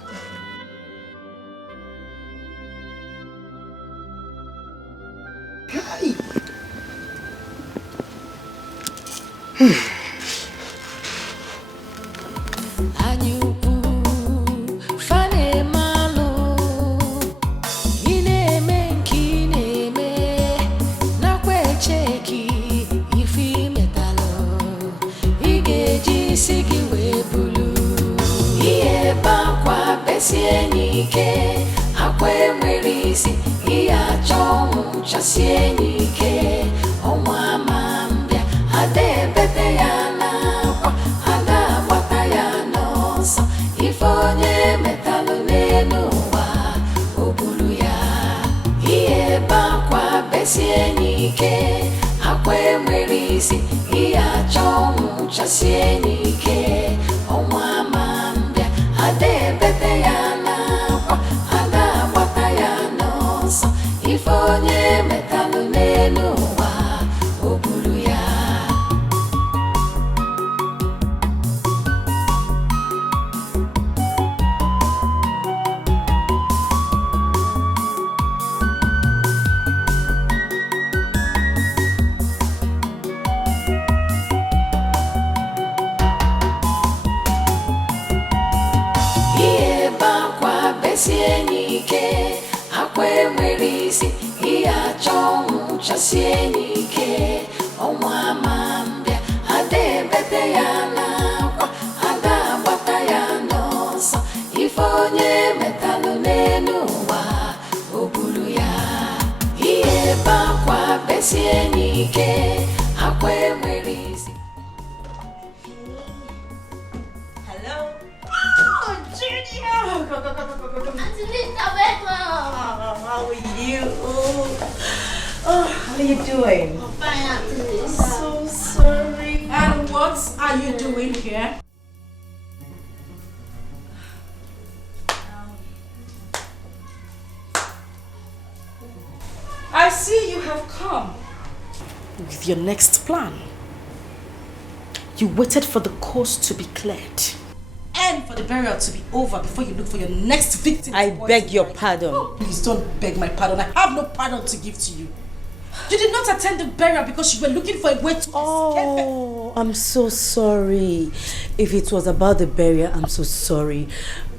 I see you have come with your next plan. You waited for the coast to be cleared and for the burial to be over before you look for your next victim. I beg your pardon. Oh, please don't beg my pardon. I have no pardon to give to you. You did not attend the burial because you were looking for a way to escape. Oh, I'm so sorry. If it was about the burial, I'm so sorry.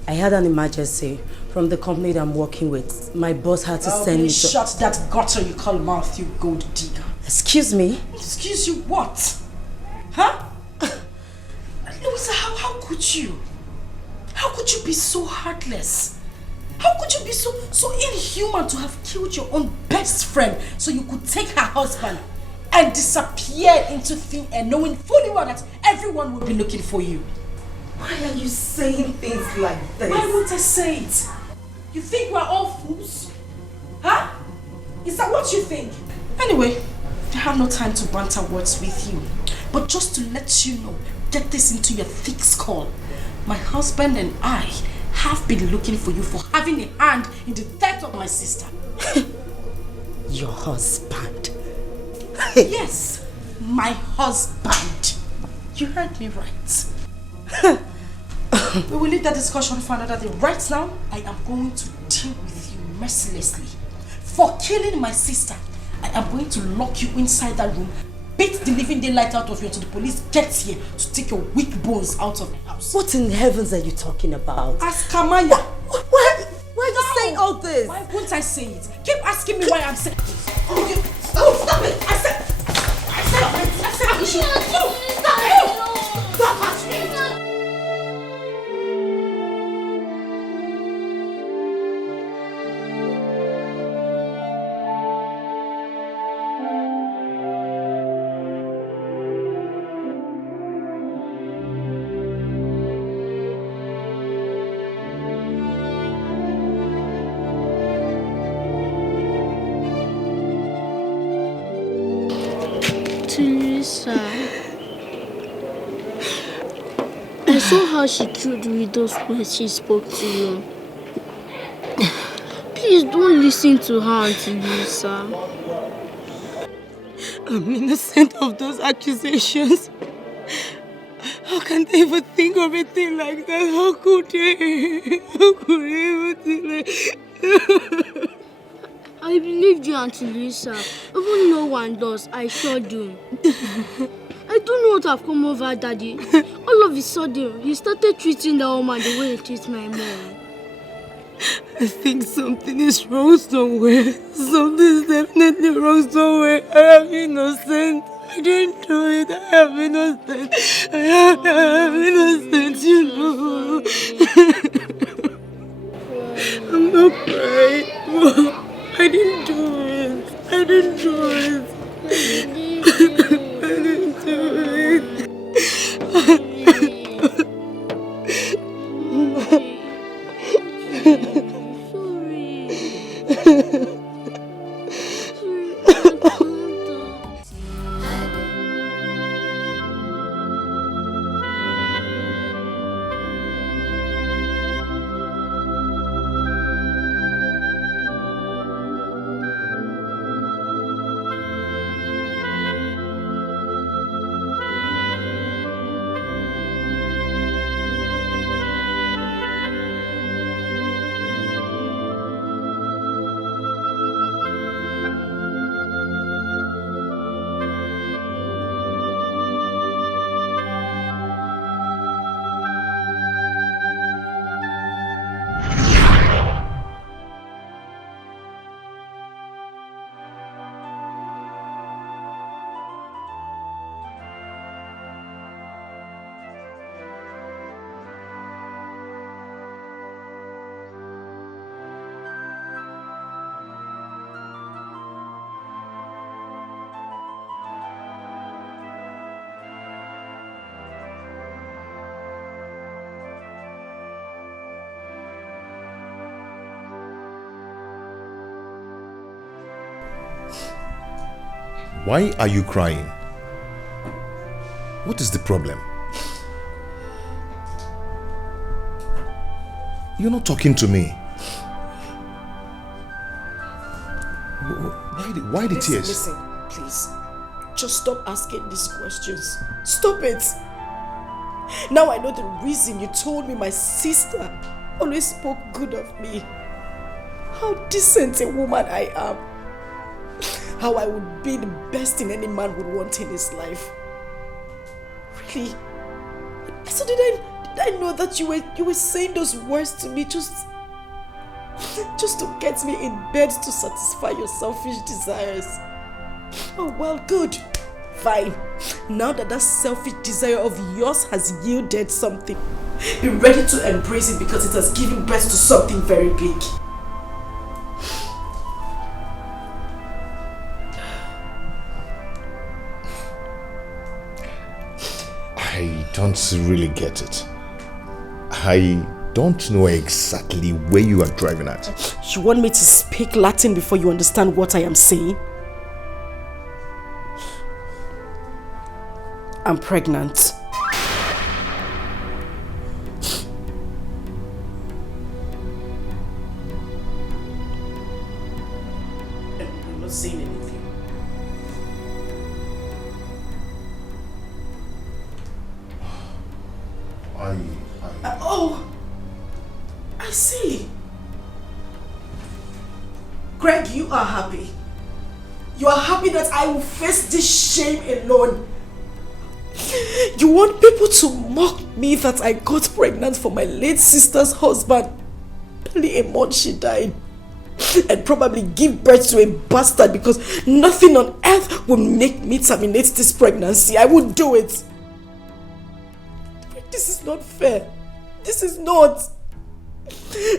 I had an emergency from the company that I'm working with. My boss had to send me to... Shut that gutter you call mouth, you gold digger. Excuse me? Excuse you what? Huh? Louisa, how could you? How could you be so heartless? How could you be so inhuman to have killed your own best friend so you could take her husband and disappear into thin air knowing fully well that everyone would be looking for you? Why are you saying things like this? Why won't I say it? You think we're all fools? Huh? Is that what you think? Anyway, I have no time to banter words with you. But just to let you know, get this into your thick skull. My husband and I have been looking for you for having a hand in the death of my sister. Your husband? Yes, my husband. You heard me right. We will leave that discussion for another day. Right now, I am going to deal with you mercilessly. For killing my sister, I am going to lock you inside that room, beat the living daylight out of you until the police gets here to take your weak bones out of the house. What in heavens are you talking about? Ask Kamaya. Why are you saying all this? Why won't I say it? Keep asking me why I'm saying it. Stop it! I said you should stop it! I saw how she killed widows when she spoke to you. Please don't listen to her, Auntie Lisa. I'm innocent of those accusations. How can they even think of a thing like that? How could they? How could they even think like I believed you, Auntie Lisa. Even no one does, I sure do. I don't know what have come over Daddy. All of a sudden, he started treating that woman the way he treats my mom. I think something is wrong somewhere. Something is definitely wrong somewhere. I am innocent. I didn't do it. I am innocent. I am innocent, you know. I'm not crying. I didn't do it. I didn't do it. I didn't do it. Why are you crying? What is the problem? You're not talking to me. Why the tears? Listen, please. Just stop asking these questions. Stop it. Now I know the reason you told me my sister always spoke good of me. How decent a woman I am. How I would be the best thing any man would want in his life. Really? So did I know that you were saying those words to me just to get me in bed to satisfy your selfish desires? Oh well, good. Fine. Now that selfish desire of yours has yielded something, be ready to embrace it because it has given birth to something very big. I don't really get it. I don't know exactly where you are driving at. You want me to speak Latin before you understand what I am saying? I'm pregnant. Oh, I see. Greg, you are happy. You are happy that I will face this shame alone. You want people to mock me that I got pregnant for my late sister's husband barely a month she died, and probably give birth to a bastard because nothing on earth will make me terminate this pregnancy. I would do it. This is not fair. This is not.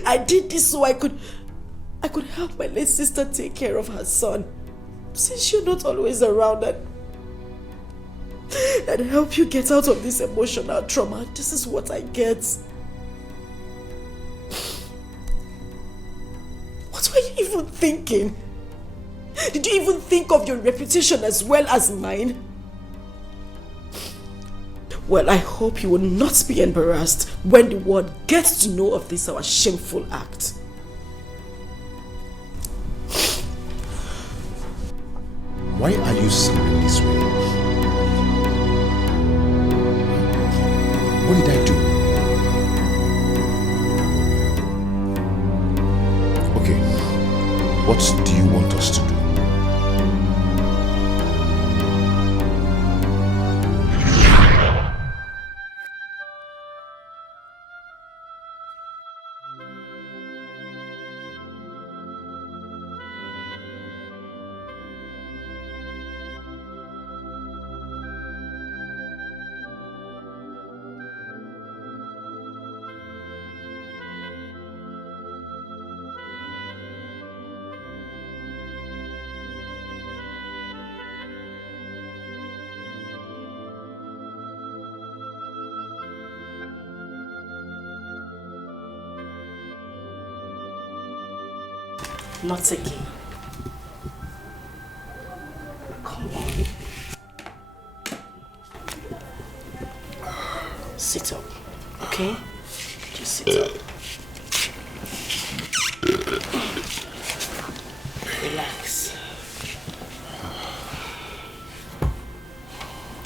I did this so I could help my late sister take care of her son, since you're not always around, and help you get out of this emotional trauma. This is what I get. What were you even thinking? Did you even think of your reputation as well as mine? Well, I hope you will not be embarrassed when the world gets to know of this our shameful act. Why are you sounding this way? What did I do? Okay, what do you want us to do? Not again. Come on. Sit up, okay? Just sit up. Relax.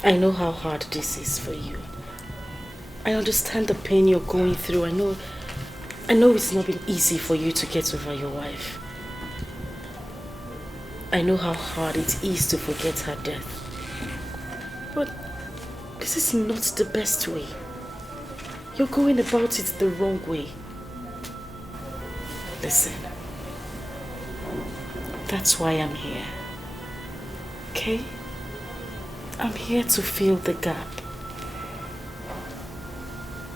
I know how hard this is for you. I understand the pain you're going through. I know it's not been easy for you to get over your wife. I know how hard it is to forget her death. But this is not the best way. You're going about it the wrong way. Listen. That's why I'm here. Okay? I'm here to fill the gap.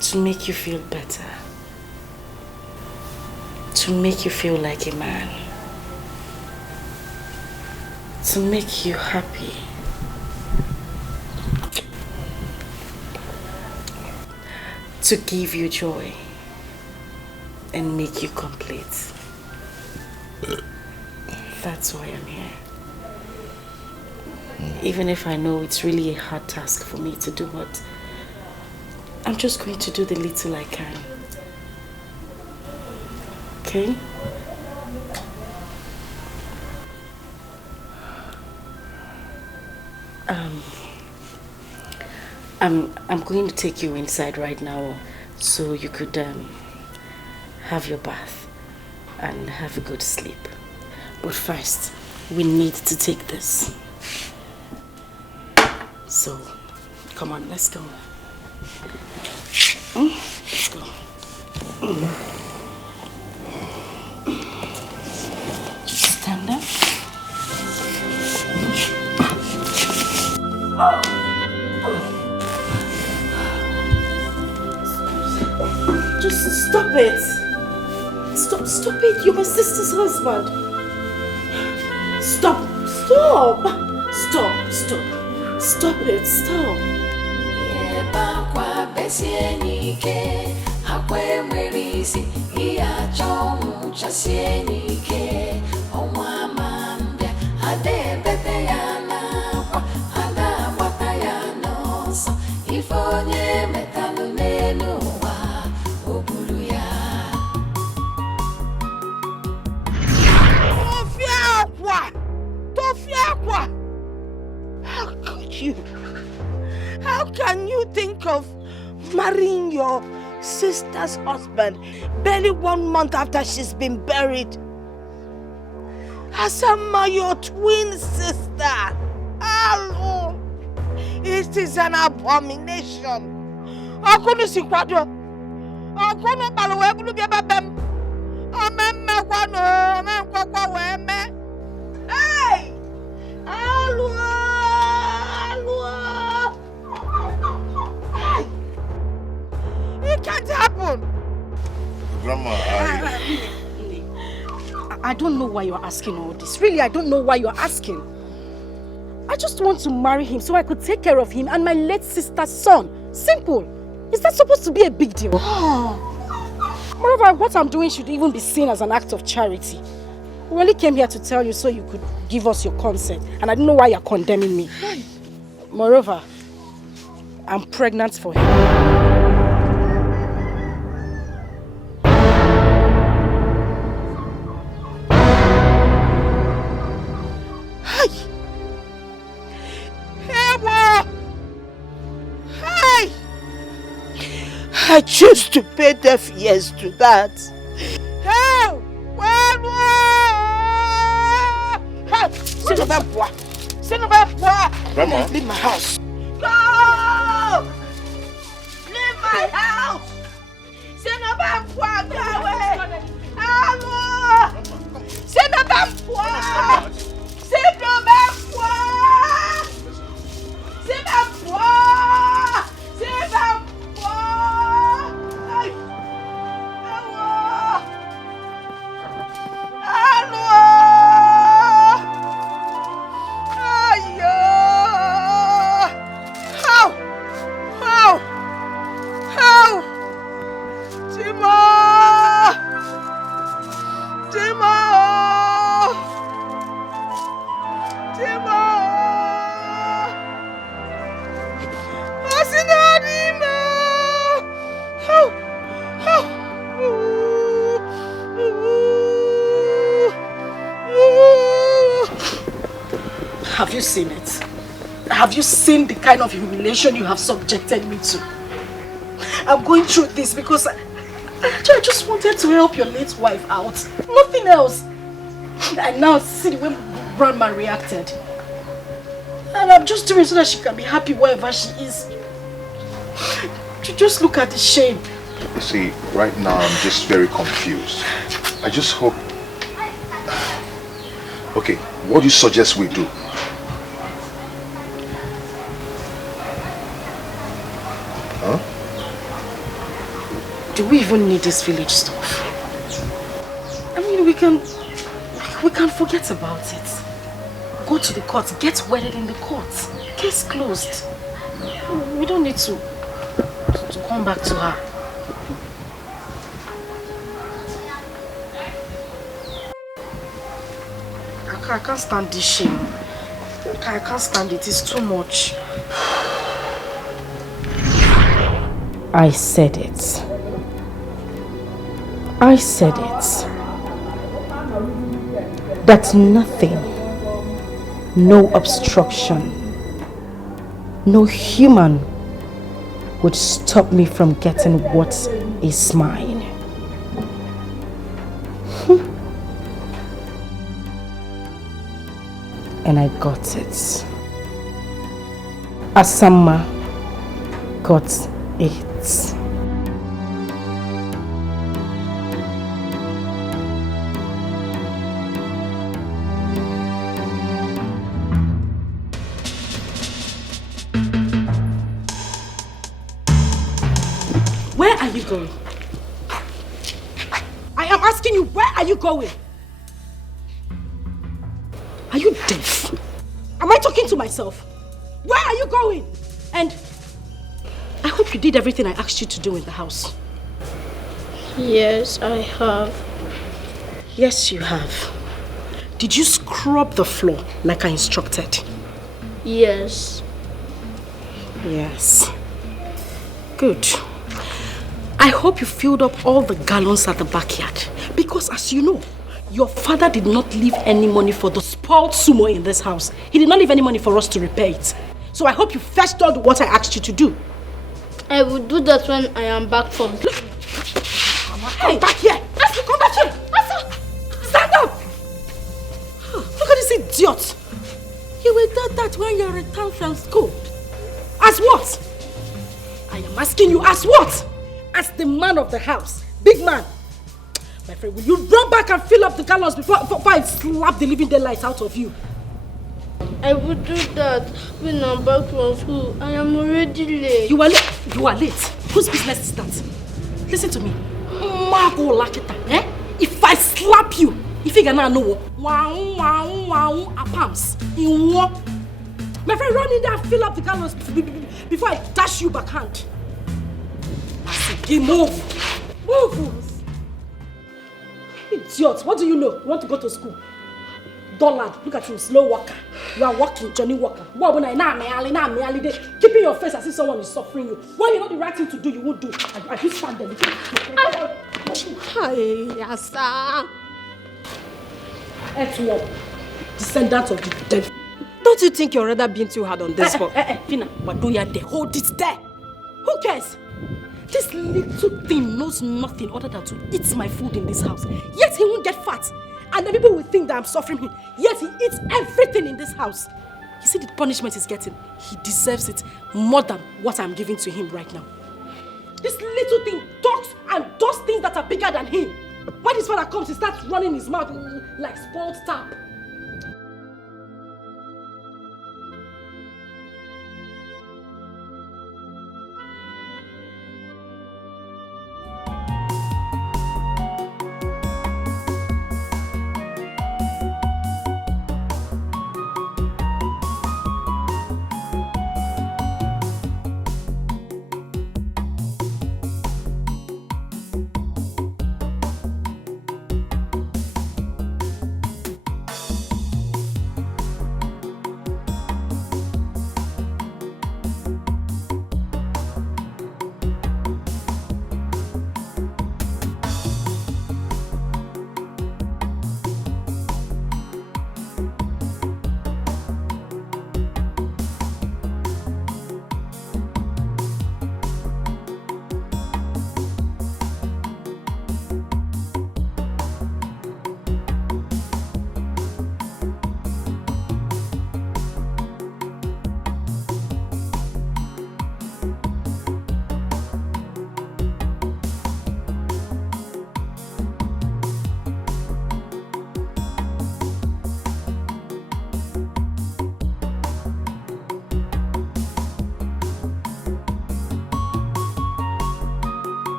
To make you feel better. To make you feel like a man. To make you happy. To give you joy and make you complete. That's why I'm here. Even if I know it's really a hard task for me to do, but I'm just going to do the little I can. Okay? I'm going to take you inside right now so you could have your bath and have a good sleep. But first, we need to take this. So, come on, let's go. Let's go. Just stand up. Just stop it. Stop it. You're my sister's husband. Stop it. Stop. How can you think of Marrying your sister's husband barely 1 month after she's been buried. Asamma, your twin sister. Hello. It is an abomination. Okoli sikwado. Okoli balwe bulu biaba bem. Amemme kwano, amemkwakwa weme. Hey! Hello. It can't happen. Grandma, I don't know why you're asking all this. Really, I don't know why you're asking. I just want to marry him so I could take care of him and my late sister's son. Simple. Is that supposed to be a big deal? Moreover, what I'm doing should even be seen as an act of charity. We only came here to tell you so you could give us your consent. And I don't know why you're condemning me. Moreover, I'm pregnant for him. I choose to pay deaf ears to that. Hey! Grandma. Leave my house. Go! Leave my house! Go away! Hello! Have you seen it? Have you seen the kind of humiliation you have subjected me to? I'm going through this because I just wanted to help your late wife out. Nothing else. And now see the way Grandma reacted. And I'm just doing it so that she can be happy wherever she is. Just look at the shame. You see, right now I'm just very confused. I just hope... Okay, what do you suggest we do? Huh? Do we even need this village stuff? I mean, we can forget about it. Go to the court, get wedded in the court. Case closed. We don't need to come back to her. I can't stand this shame. I can't stand it. It's too much. I said it. I said it. That nothing, no obstruction, no human would stop me from getting what is mine. And I got it. Asamma got it. Where are you going? I am asking you, where are you going? Are you deaf? Am I talking to myself? Where are you going? And I hope you did everything I asked you to do in the house. Yes, I have. Yes, you have. Did you scrub the floor like I instructed? Yes. Yes. Good. I hope you filled up all the gallons at the backyard. Because as you know, your father did not leave any money for the spoiled sumo in this house. He did not leave any money for us to repair it. So I hope you fetched all the water I asked you to do. I will do that when I am back from... Come back here! Ask come back here! Stand up! Look at this idiot! You will do that when you return from school. As what? I am asking you, as what? As the man of the house. Big man. My friend, will you run back and fill up the gallons before I slap the living daylights out of you? I will do that when I'm back from school. I am already late. You are late? You are late. Whose business is that? Listen to me. Margo Lakita, eh? If I slap you, if you cannot know, a palms. In what? My friend, run in there and fill up the gallons before I dash you backhand. Move. Move. Idiot, what do you know? You want to go to school? Dullard, look at you, slow walker. You are walking, Johnny Walker. Keeping your face as if someone is suffering you. When you know the right thing to do, you won't do. I just stand there. Hi, Asa. Etwo, descendant of the devil. Don't you think you're rather being too hard on this one? Fina, but do you there? Hold it there. Who cares? This little thing knows nothing other than to eat my food in this house. Yet he won't get fat. And the people will think that I'm suffering him. Yet he eats everything in this house. You see the punishment he's getting? He deserves it more than what I'm giving to him right now. This little thing talks and does things that are bigger than him. When his father comes, he starts running his mouth like spoiled tap.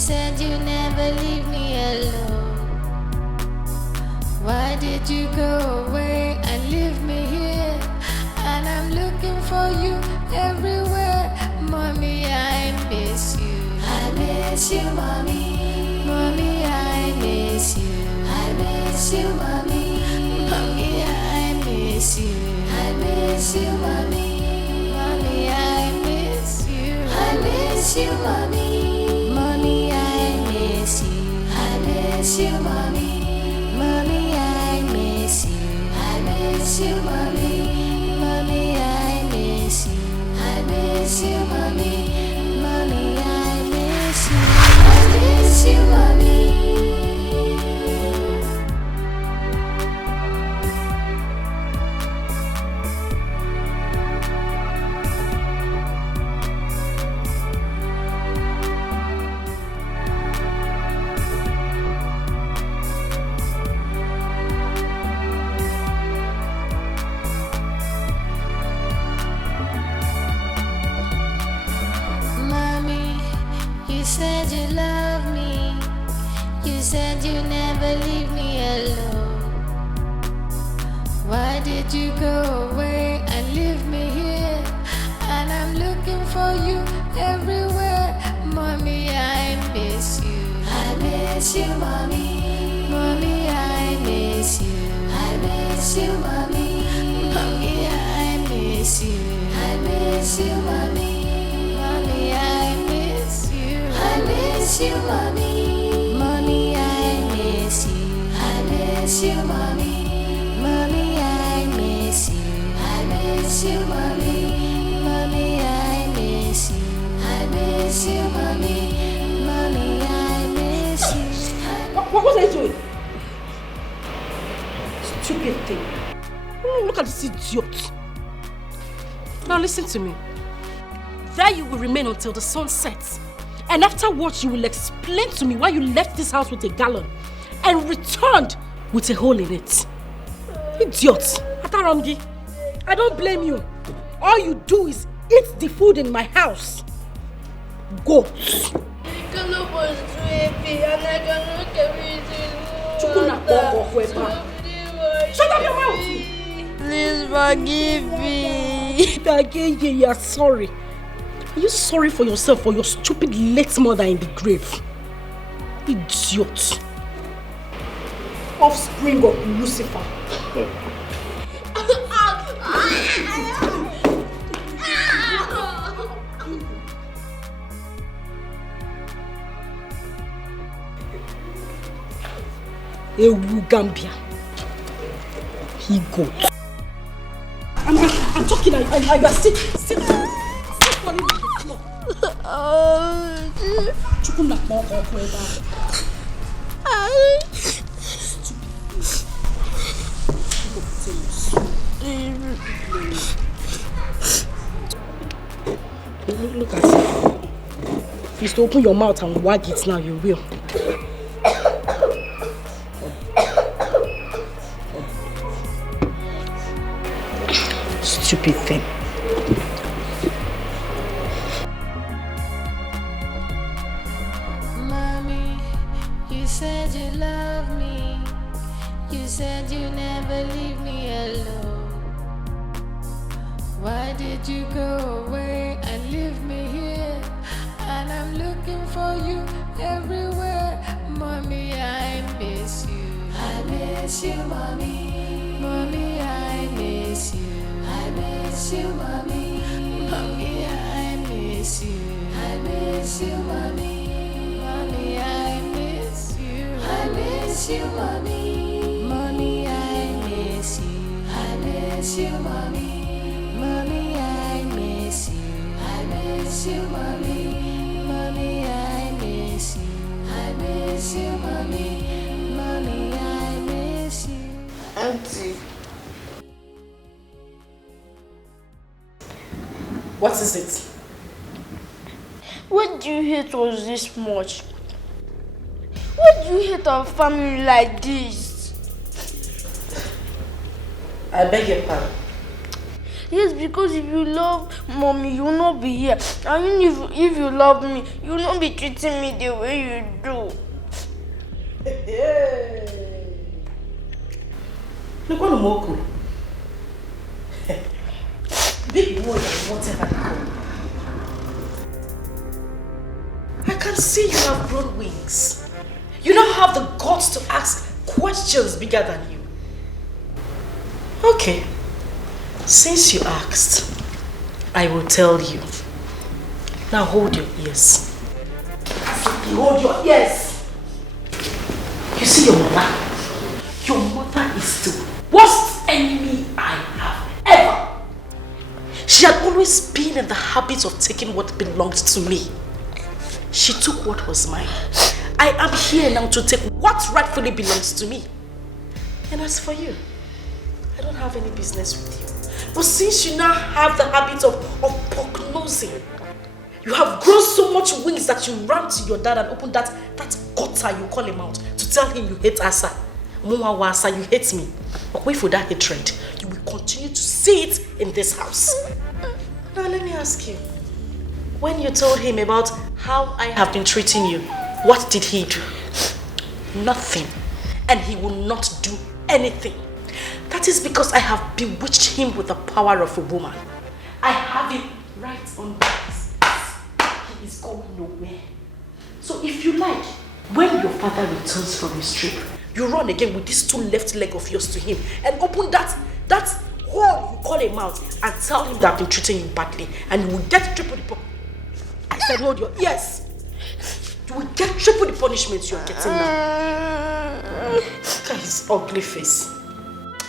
said you never leave me alone. Why did you go away and leave me here? And I'm looking for you everywhere. Mommy, I miss you. I miss you, mommy. Mommy, I miss you. I miss you, mommy. Mommy, I miss you. I miss you, mommy. Mommy, I miss you. I miss you, mommy. Mommy, I miss you. I miss you, mommy. Mommy, I miss you. I miss you, mommy. Mommy, I miss you. I miss you, mommy. Mommy, I miss you. I miss you, mommy. You said you love me. You said you never leave me alone. Why did you go away and leave me here? And I'm looking for you everywhere. Mommy, I miss you. I miss you, mommy. Mommy, I miss you. I miss you, mommy. Mommy, I miss you. I miss you, mommy. Mommy, I miss you. I miss you, mommy. Mommy, I miss you. I miss you, mommy. miss you, mommy. Mommy, I miss you. I miss you, mommy. Mommy, I miss you. What was I doing? Stupid thing. Look at this idiot. Now listen to me. There you will remain until the sun sets. And afterwards you will explain to me why you left this house with a gallon and returned with a hole in it. Idiot. Atarangi, I don't blame you. All you do is eat the food in my house. Go. The gallon was too heavy and I cannot carry it anymore. Shut up your mouth! Please forgive me. Again, you are sorry. Are you sorry for yourself or your stupid late mother in the grave? Idiot. Offspring of Lucifer. Ewu Gambia. He got. I'm talking. I sit for him on the floor. Chukuna poko kweba. Look at it. If you still open your mouth and wag it now, you will. Stupid thing. Mommy, you said you love me. You said you never leave me alone. Why did you go away and leave me here? And I'm looking for you everywhere. Mommy, I miss you. I miss you, mommy. Mommy, I miss you. I miss you, mommy. Mommy, I miss you. I miss you, mommy. Mommy, I miss you. I miss you, mommy. Mommy, I miss you. I miss you, mommy. Mommy, I miss you. I miss you, mommy. Mommy, I miss you. I miss you, mommy. Mommy, I miss you. Auntie. What is it? What do you hate us this much? Why do you hate our family like this? I beg your pardon. Yes, because if you love mommy, you will not be here. And if you love me, you will not be treating me the way you do. Look what Moko. Big boy and whatever you call. I can see you have grown wings. You now have the guts to ask questions bigger than you. Okay. Since you asked, I will tell you. Now hold your ears. Hold your ears. You see your mother? Your mother is the worst enemy I have ever. She had always been in the habit of taking what belonged to me. She took what was mine. I am here now to take what rightfully belongs to me. And as for you, I don't have any business with you. But since you now have the habit of pock-nosing, you have grown so much wings that you ran to your dad and opened that gutter you call him out to tell him you hate Asa. Asa, you hate me. But wait for that hatred. You will continue to see it in this house. Now let me ask you. When you told him about how I have been treating you, what did he do? Nothing. And he will not do anything. That is because I have bewitched him with the power of a woman. I have him right on this. He is going nowhere. So if you like, when your father returns from his trip, you run again with these two left legs of yours to him and open that hole you call him out and tell him that I've been treating you badly, and you will get triple the I said hold your yes. You will get triple the punishment you are getting now. Look at his ugly face.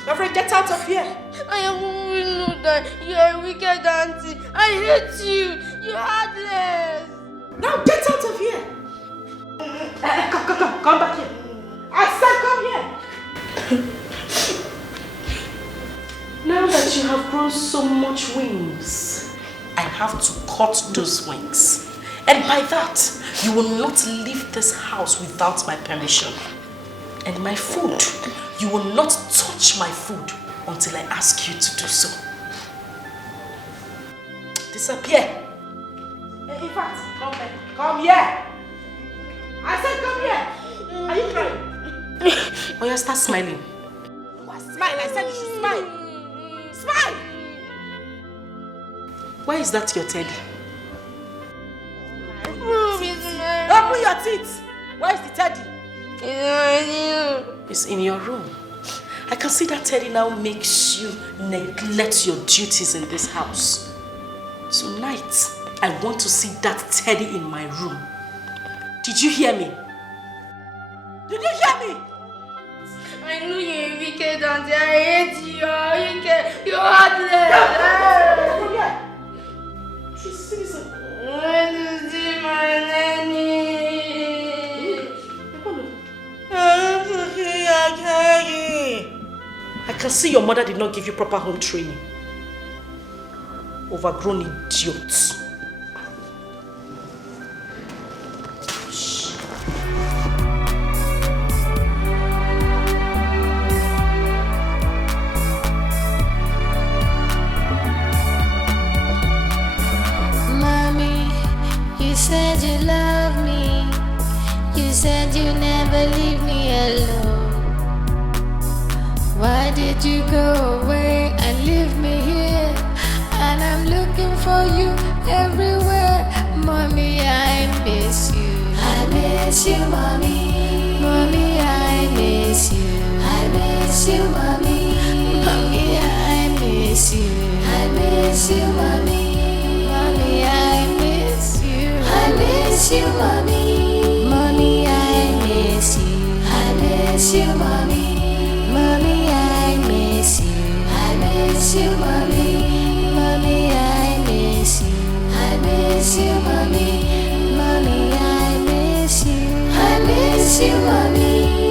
My friend, get out of here. I always know that you're a wicked auntie. I hate you. You're heartless. Now get out of here. Come back here. I said come here. Now that you have grown so much wings, I have to cut those wings. And by that, you will not leave this house without my permission. And my food, you will not touch my food until I ask you to do so. Disappear. In fact, come here. I said come here. Are you crying? Oh, you start smiling. What? Smile, I said you should smile. Smile! Why is that your teddy? Open your teeth! Where is the teddy? It's in your room. I can see that teddy now makes you neglect your duties in this house. Tonight, I want to see that teddy in my room. Did you hear me? Did you hear me? I know you're a wicked auntie. I hate you. You're wicked. You're heartless. Come here. She's I want to see my nanny. I want to see your teddy. I can see your mother did not give you proper home training. Overgrown idiots. You said you love me. You said you never leave me alone. Why did you go away and leave me here? And I'm looking for you everywhere. Mommy, I miss you. I miss you, mommy. Mommy, I miss you. I miss you, mommy. Mommy, I miss you. I miss you, mommy. Mommy, I miss you. I miss you, mommy. Mommy, I miss you. I miss you, mommy. Mommy, I miss you. I miss you, mommy. Mommy, I miss you. I miss you, mommy. Mommy, I miss you. I miss you, mommy.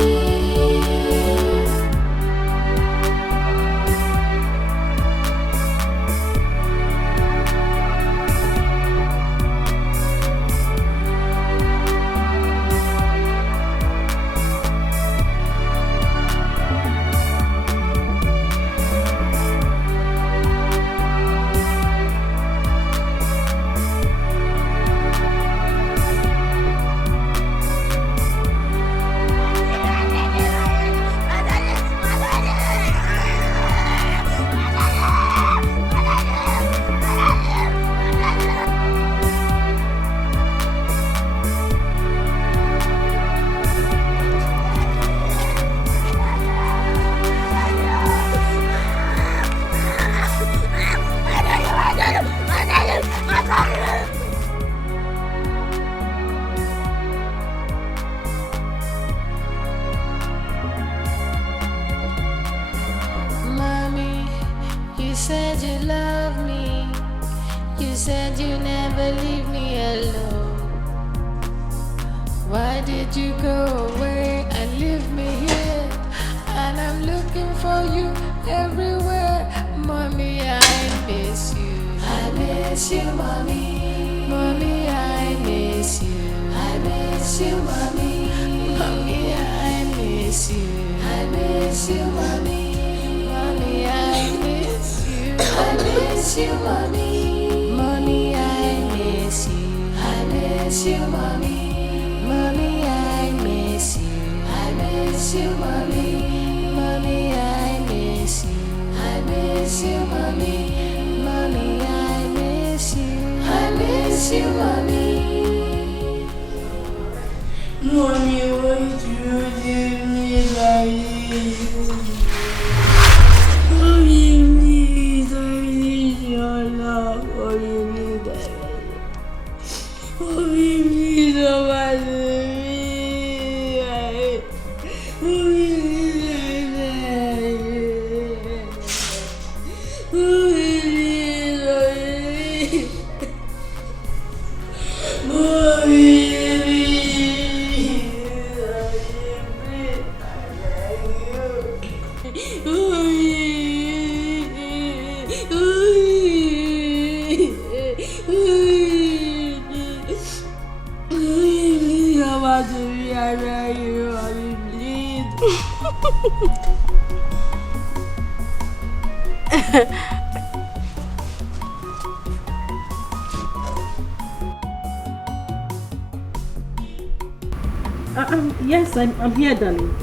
Yes, I'm here, darling.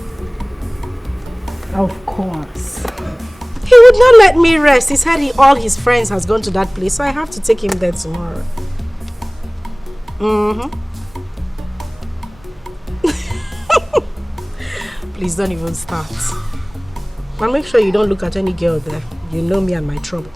Of course. He would not let me rest. He said all his friends has gone to that place, so I have to take him there tomorrow. Please don't even start. But make sure you don't look at any girl there. You know me and my trouble.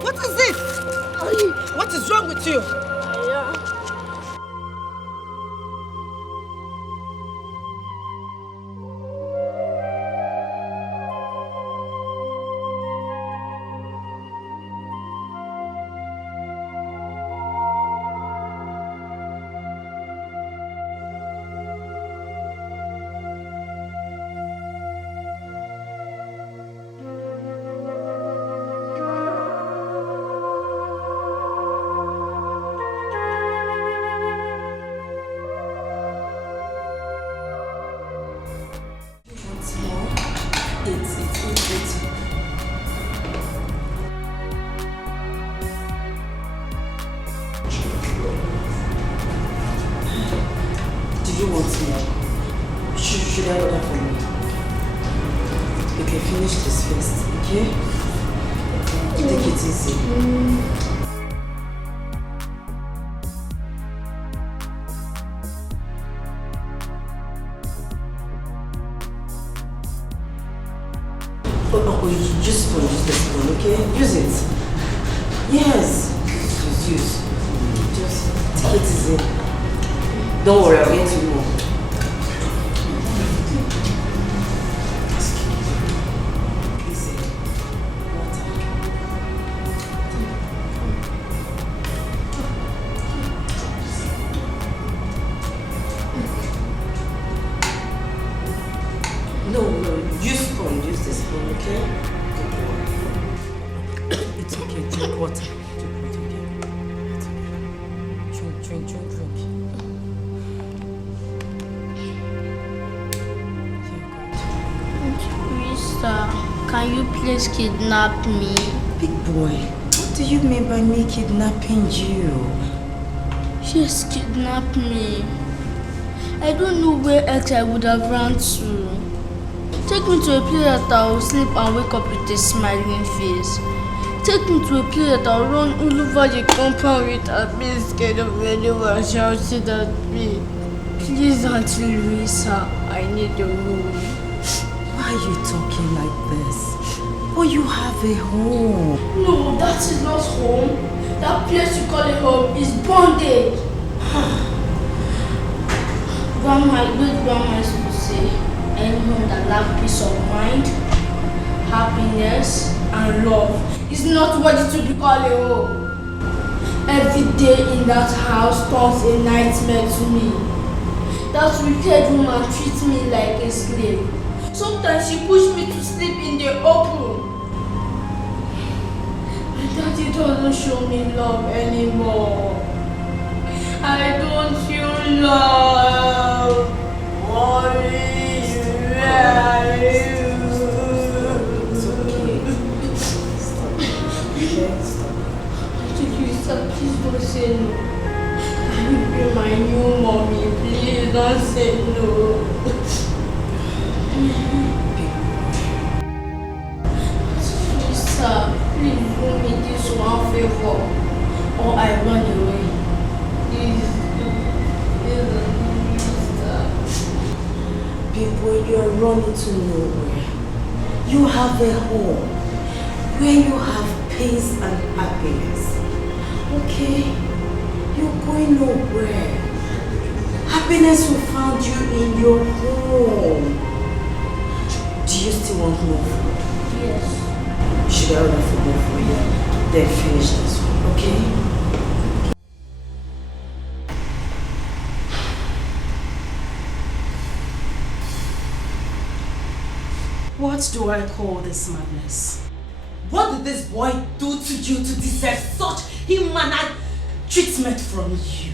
What is this? What is wrong with you? Don't worry, I'll get you more. No, use spoon, use the spoon, okay? It's okay, drink water. Drink. Can you please kidnap me? Big boy, what do you mean by me kidnapping you? Just kidnap me. I don't know where else I would have run to. Take me to a place that I will sleep and wake up with a smiling face. Take me to a place that I will run all over the compound with a bit scared of anyone shouting at me. Please, Auntie Louisa, I need a room. Why are you talking like this? Oh, you have a home. No, that is not home. That place you call a home is bondage. Grandma, good grandma used to say, any home that lacks peace of mind, happiness, and love is not worthy to be called a home. Every day in that house turns a nightmare to me. That wicked woman treats me like a slave. Sometimes she pushes me to sleep in the open. My daddy doesn't show me love anymore. I don't feel love. Only where are you? Please don't say no. Can you be my new mommy? Please don't say no. Please, sir, please do me this one favor, or I run away. Please do. People, you're running to nowhere. You have a home where you have peace and happiness. Okay, you're going nowhere. Happiness will find you in your home. Do you still want more food? Yes. Should I order food more for you? Then finish this one, okay? What do I call this madness? What did this boy do to you to deserve such inhuman treatment from you?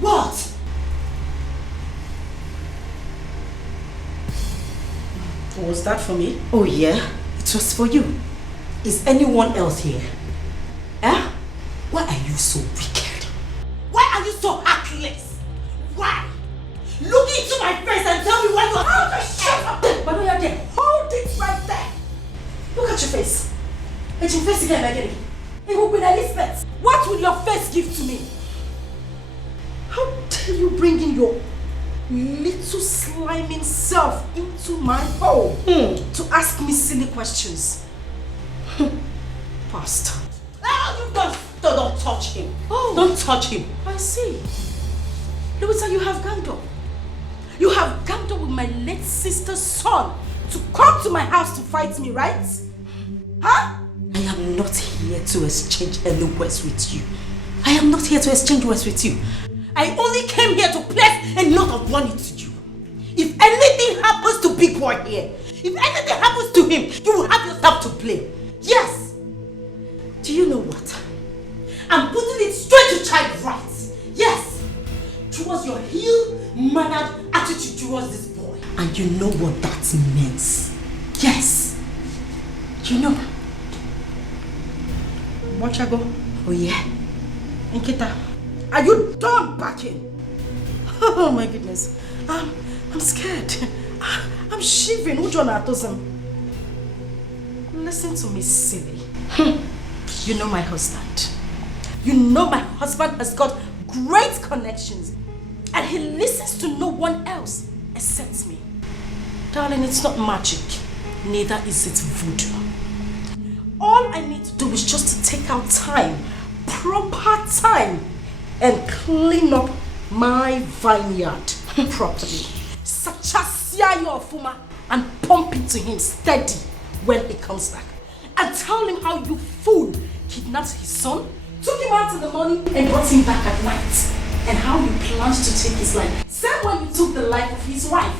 What? Was that for me? Oh yeah, it was for you. Is anyone else here? Eh? Why are you so wicked? Why are you so heartless? Why? Look into my face and tell me why you are... Shut up! But you're there. Hold it right there. Look at your face. And your face again, Maggie. It will be Elizabeth. What will your face give to me? How dare you bring in your little sliming self into my home to ask me silly questions? Bastard. Oh, you don't touch him. Oh. Don't touch him. I see. Louisa, you have ganged up. You have ganged up with my late sister's son to come to my house to fight me, right? Huh? I am not here to exchange any words with you. I am not here to exchange words with you. I only came here to place a note of warning to you. If anything happens to Big Boy here, if anything happens to him, you will have yourself to blame. Yes. Do you know what? I'm putting it straight to child rights. Yes. Towards your ill-mannered attitude towards this boy. And you know what that means. Yes. You know. Wachago. Oh yeah. Nkita, are you done backing? Oh my goodness. I'm scared. I'm shivering. Listen to me, silly. You know my husband. You know my husband has got great connections. And he listens to no one else except me. Darling, it's not magic. Neither is it voodoo. All I need to do is just to take out time, proper time, and clean up my vineyard properly. Sachasia your fuma and pump it to him steady when he comes back. And tell him how you fool kidnapped his son, took him out in the morning and brought him back at night. And how you planned to take his life. Same way you took the life of his wife.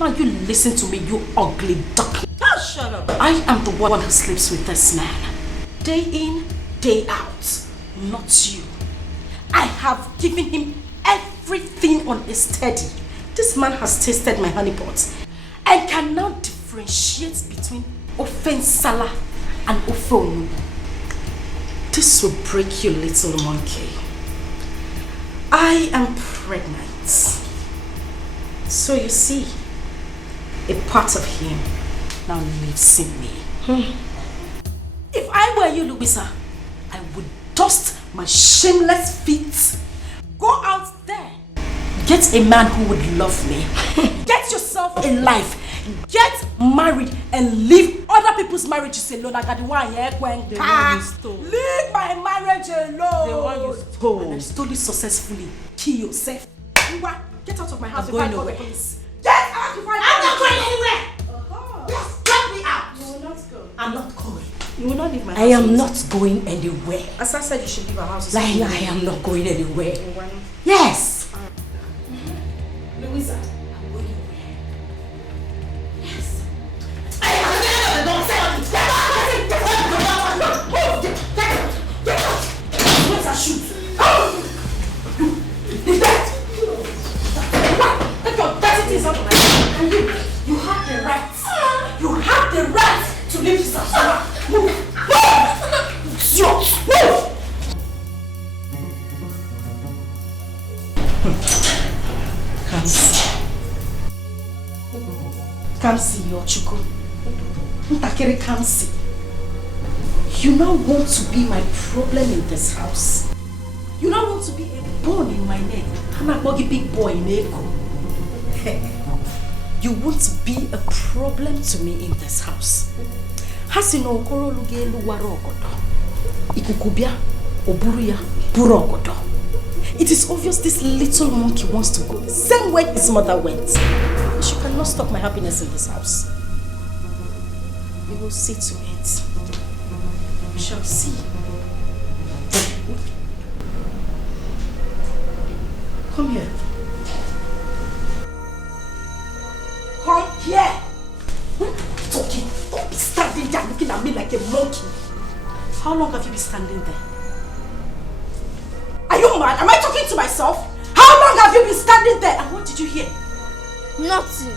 Now you listen to me, you ugly duckling. Oh, shut up. I am the one who sleeps with this man. Day in, day out. Not you. I have given him everything on a steady. This man has tasted my honey pot and can now differentiate between Offensala and Ofonu. This will break you, little monkey. I am pregnant. So you see, a part of him now lives in me. If I were you, Louisa, I would dust my shameless feet, go out there Get a man who would love me. Get yourself a life. Get married and leave other people's marriages alone. I got the one here. The one you stole. Leave my marriage alone. The one you stole. And I stole it successfully. Kill yourself. Get out of my house. I'm going nowhere. Get out of my house. I'm not going anywhere. Just drop me out. You will not go. I'm not going. You will not leave my house. I am not going anywhere. As I said, you should leave our house. Like, I am not going anywhere. Yes. Louisa. Shoot! Take your dirty things out of my house. And you have the right. You have the right to leave this house. Move! Move! Come see your chuku. Ntakere come see. You now want to be my problem in this house. You now want to be a bone in my neck. I'm not a big boy in Eko. You want to be a problem to me in this house. Hasino okoro luge luwaro ogodo. Ikukubia oburuya buro ogodo. It is obvious this little monkey wants to go the same way his mother went. She cannot stop my happiness in this house. We will see to it. We shall see. Come here. Come here. Talking. Don't be standing there looking at me like a monkey. How long have you been standing there? Are you mad? Am I talking to myself? How long have you been standing there? And what did you hear? Nothing.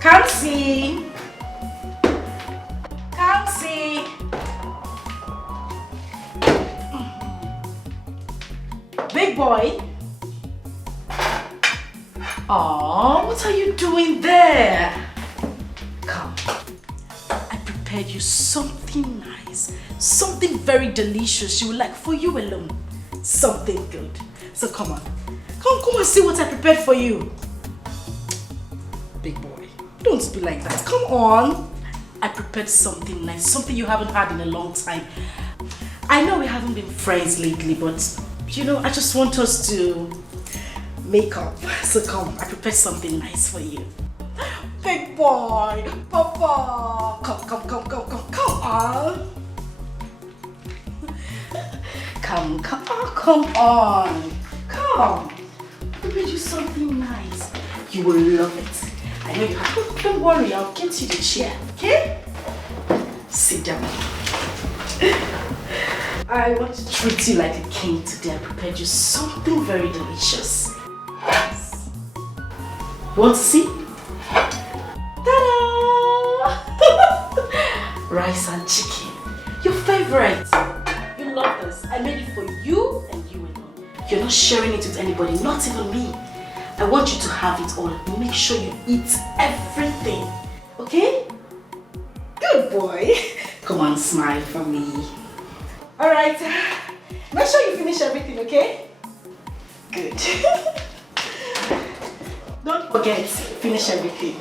Come see. Come see. Big boy. Oh, what are you doing there? Come. I prepared you something nice. Something very delicious you would like for you alone. Something good. So come on. Come and see what I prepared for you. Big boy. Don't be like that. Come on. I prepared something nice. Something you haven't had in a long time. I know we haven't been friends lately, but you know, I just want us to make up. So come, I prepared something nice for you. Big boy, Papa. Come on. Come on. Come. I prepared you something nice. You will love it. I know you have. Don't worry, I'll get you the chair, okay? Sit down. I want to treat you like a king today. I prepared you something very delicious. Yes. You want to see? Ta-da! Rice and chicken. Your favorite. You love this. I made it for you and you alone. You're not sharing it with anybody, not even me. I want you to have it all. Make sure you eat everything. Okay? Good boy. Come on, smile for me. Alright. Make sure you finish everything, okay? Good. Don't forget, finish everything.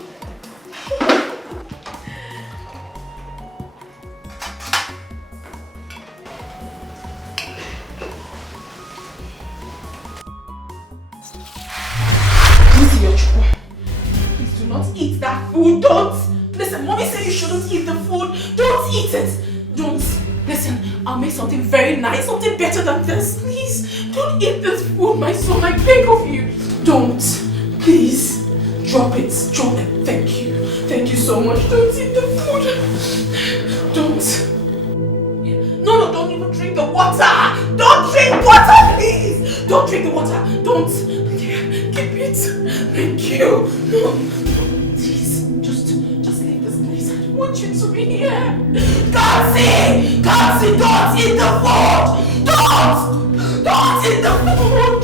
Please do not eat that food. Don't. Listen, mommy said you shouldn't eat the food. Don't eat it. Don't. Listen, I'll make something very nice, something better than this. Please, don't eat this food, my son. I beg of you. Don't. Please. Drop it. Drop it. Thank you. Thank you so much. Don't eat the food. Don't. No, don't even drink the water. Don't drink drink water, please. Don't drink the water. Don't. Keep it. Thank you. No. Please, just leave this place. I don't want you to be here. Kansi, don't eat the food. Don't eat the food.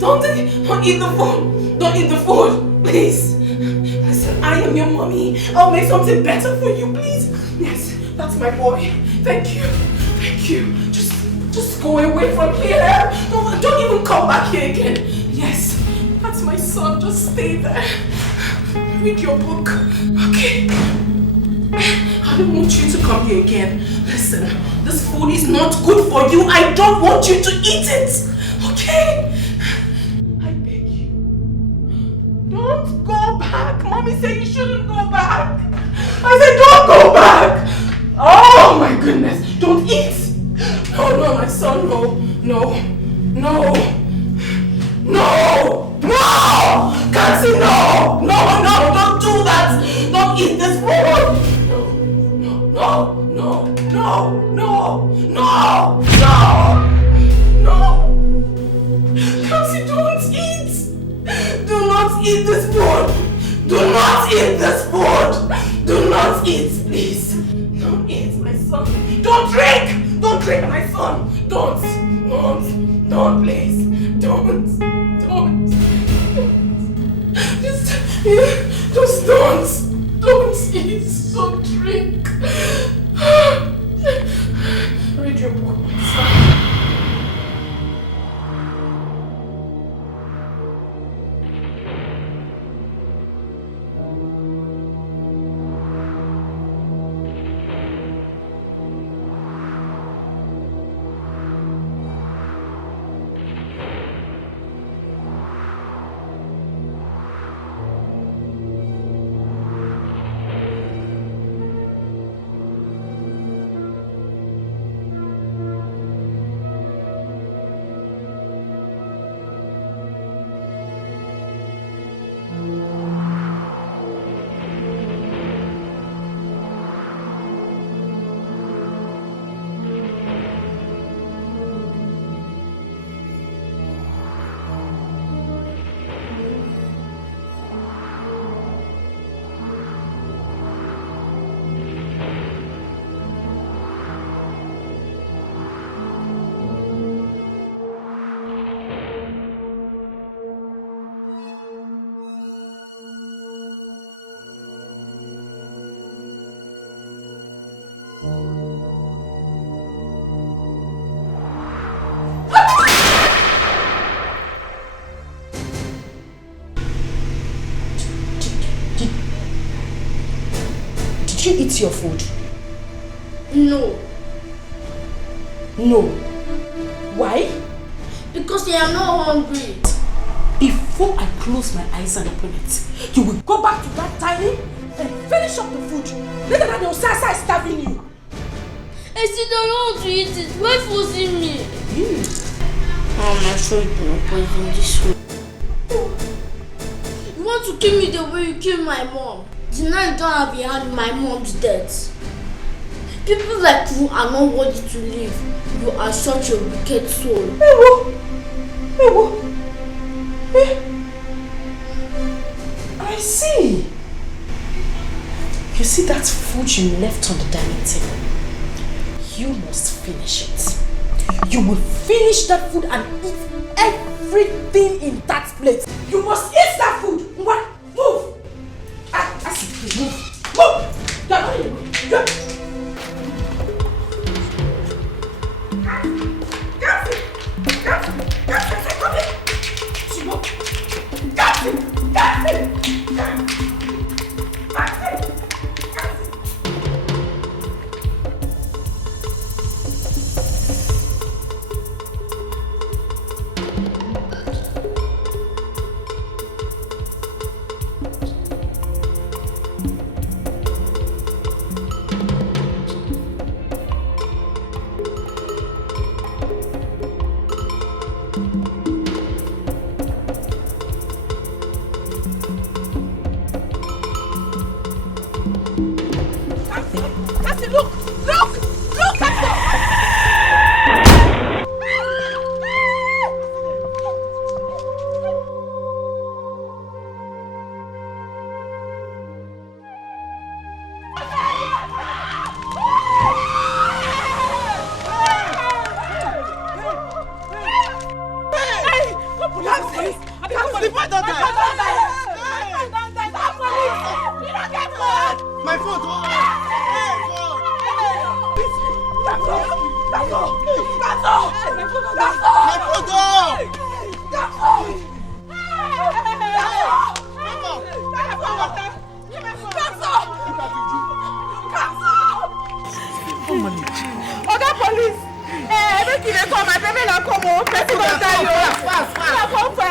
Don't eat the food. Don't eat the food. Please. Listen, I am your mommy. I'll make something better for you, please. Yes, that's my boy. Thank you. Just go away from here. Don't even come back here again. Yes, that's my son. Just stay there. Read your book. Okay. I don't want you to come here again. Listen, this food is not good for you. I don't want you to eat it. Okay? I beg you. Don't go back. Mommy said you shouldn't go back. I said don't go back. Oh my goodness. Don't eat. No, my son. No. Kansi, no. Don't do that. Don't eat this food. No. Kansi, don't eat. Do not eat this food. Do not eat this food. Do not eat, please. Don't eat, my son. Don't drink, my son. Don't, please. Don't. Just don't eat. Don't drink. Read your book. Did you eat your food? No. Why? Because I am not hungry. Before I close my eyes and open it, you will go back to that tiny and finish up the food. Later than your Sasa is starving you. I still don't want to eat it. Why forcing me? Mom, I'm sure you don't poison this food. You want to kill me the way you killed my mom. The night don't have behind my mom's death. People like you are not worthy to live. You are such a wicked soul. I see. You see that food you left on the dining table? You must finish it. You will finish that food and eat everything in that plate. You must eat that food. Move. I see. Move. You're not in the way. phone don't die. My phone don't Oga police! Make you call my baby na come on. Person don die o. Na come for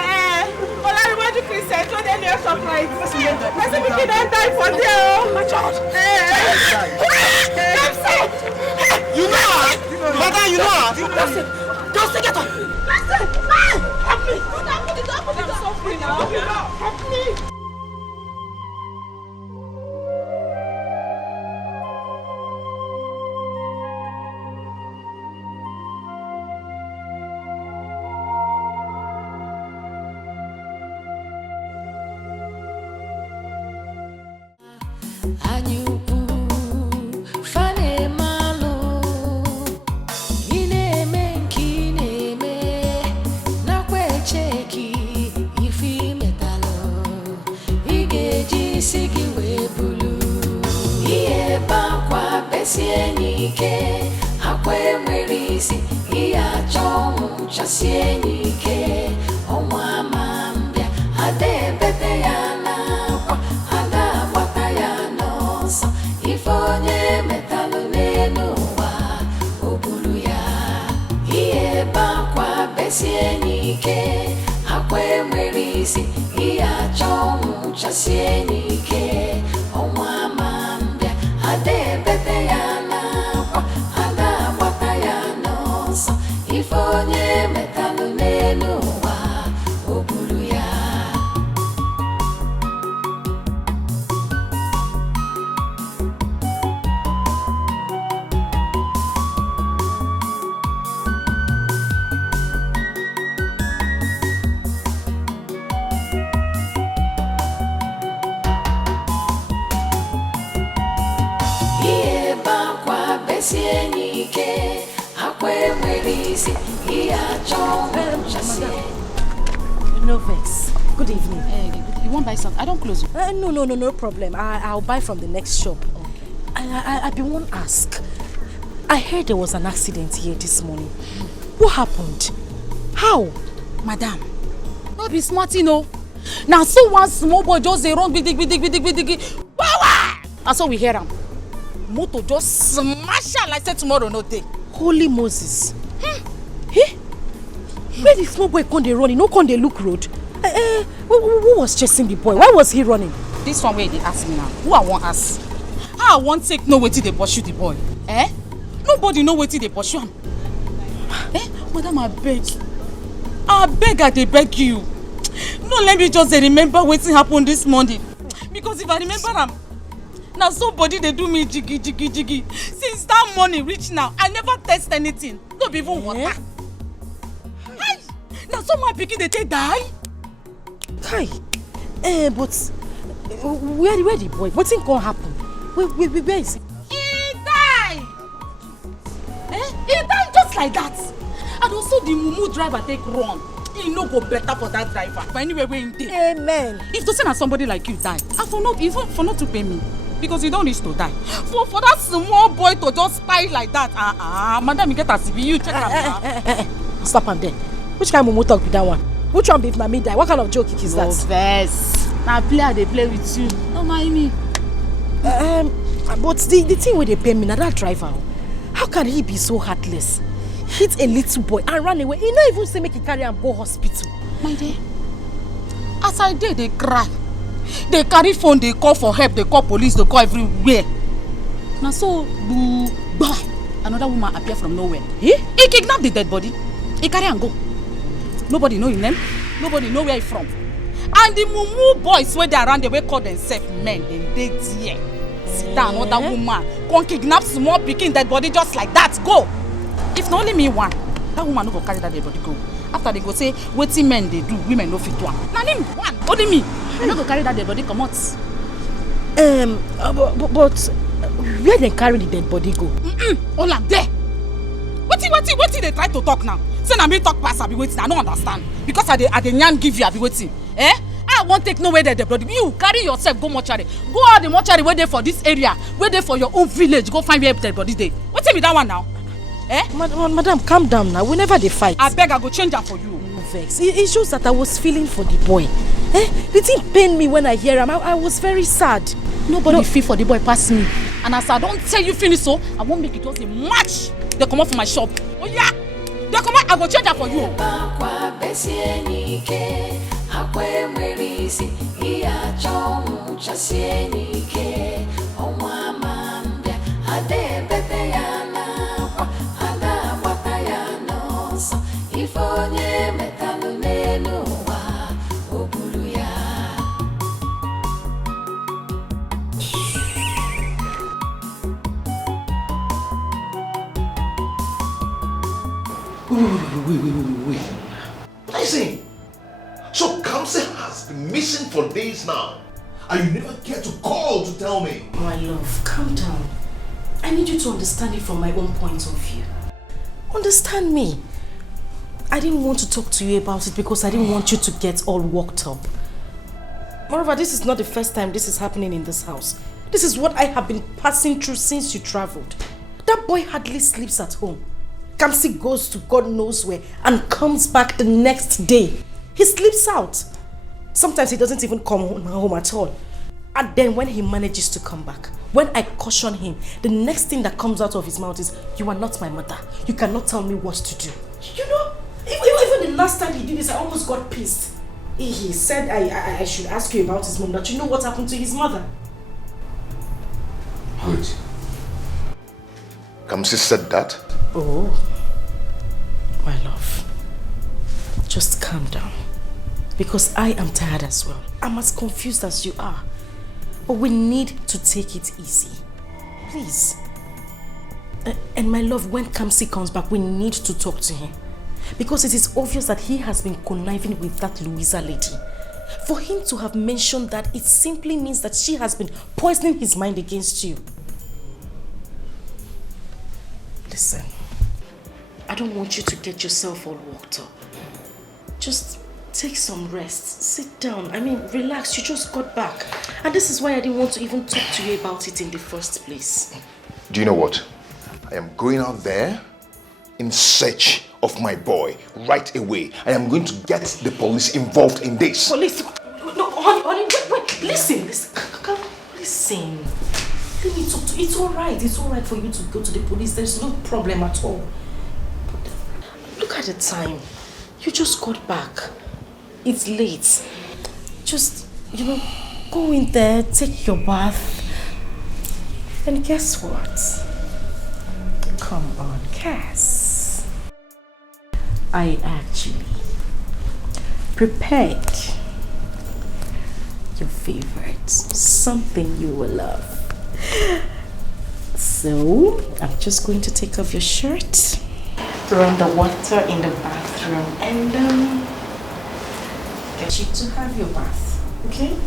Olariwaju Christian to dey near surprise. Person pikin don die for there o. My child. You know her? Mother, you know her? Just get up. Help me. I'm suffering now. Help me. No vex. Good evening. You won't buy something? I don't close. No problem. I'll buy from the next shop. Okay. I been want to ask. I heard there was an accident here this morning. What happened? How? Madam, not be smart, you know. Now, so one small boy just a run big. Power! And so we hear him. Motor just smash her like say tomorrow no day. Holy Moses. Hey? Where the small boy come dey run? He no come dey look road. Who was chasing the boy? Why was he running? This one where they ask me now. Who I want ask? How I want take no wetin they pursue the boy? Nobody know wetin they pursue him. Madam, I beg, I dey beg you. No, let me just remember wetin happened this morning. Because if I remember am, now somebody they do me jiggy. Since that morning reach now, I never taste anything. Not even water. Now someone picking they take die. Kai, but where the boy? What's gonna happen? Where is he? He died. He died just like that. And also the mumu driver take run. He no go better for that driver. But anyway, we're in there. Amen. If to send somebody like you die, and for not to pay me, because you don't need to die. For that small boy to just spy like that, madam, you get a CV, you check out. Stop him there. Which kind of mumu talk with that one? Which one be if na me die? What kind of joke is that? No vex. Now player they play with you. Don't mind me. But the thing where they pay me, now that driver, how can he be so heartless? Hit a little boy and run away. He not even say make he carry him go hospital. My dear, as I did, they cry. They carry phone, they call for help, they call police, they call everywhere. Now so, another woman appear from nowhere. He kidnapped the dead body. He carry and go. Nobody know his name. Nobody know where he from. And the mumu boys where they around the way call themselves men, they there. Sit down, another woman come kidnap small pikin dead body just like that. Go. If not only me one, that woman no go carry that dead body go. After they go say, wetin men they do, women no fit do. Now name one, only me. I no go carry that dead body come out. But where they carry the dead body go? All am there. Wetin they try to talk now? Say na me talk pass, I be waiting. I don't understand. Because I dey yarn give you, I be waiting. Eh? I won't take no way there, brother. You carry yourself, go mortuary. Go out the mortuary where they for this area, where they for your own village. Go find where dead body day. What's it with that one now? Eh? Madam, calm down now. Whenever they fight. I beg, I go change that for you. No vex. It's just that I was feeling for the boy. Eh? The thing pained me when I hear him. I was very sad. Nobody feel for the boy past me. And as I don't tell you finish so, I won't make it just a match. They come out from my shop. Oh yeah. They come out, I go change that for you. Wait. Listen. So Kamsi has been missing for days now. And you never care to call to tell me. My love, calm down. I need you to understand it from my own point of view. Understand me. I didn't want to talk to you about it because I didn't want you to get all worked up. Moreover, this is not the first time this is happening in this house. This is what I have been passing through since you traveled. That boy hardly sleeps at home. Kamsi goes to God knows where and comes back the next day. He sleeps out. Sometimes he doesn't even come home at all. And then when he manages to come back, when I caution him, the next thing that comes out of his mouth is, "You are not my mother. You cannot tell me what to do." You know, even the last time he did this, I almost got pissed. He said I should ask you about his mom, that you know what happened to his mother. Wait. Kamsi said that? Oh, my love, just calm down, because I am tired as well. I'm as confused as you are, but we need to take it easy, please. And my love, when Kamsi comes back, we need to talk to him, because it is obvious that he has been conniving with that Louisa lady. For him to have mentioned that, it simply means that she has been poisoning his mind against you. Listen, I don't want you to get yourself all worked up. Just take some rest. Sit down. I mean, relax. You just got back. And this is why I didn't want to even talk to you about it in the first place. Do you know what? I am going out there in search of my boy right away. I am going to get the police involved in this. Police? No, honey, wait. Listen. Listen. Let me talk to you. It's alright. It's alright for you to go to the police. There's no problem at all. Look at the time. You just got back. It's late. Just, go in there, take your bath. And guess what? Come on, Cass. I actually prepared your favorite. Something you will love. So, I'm just going to take off your shirt, throw on the water in the bathroom, and get you to have your bath, okay?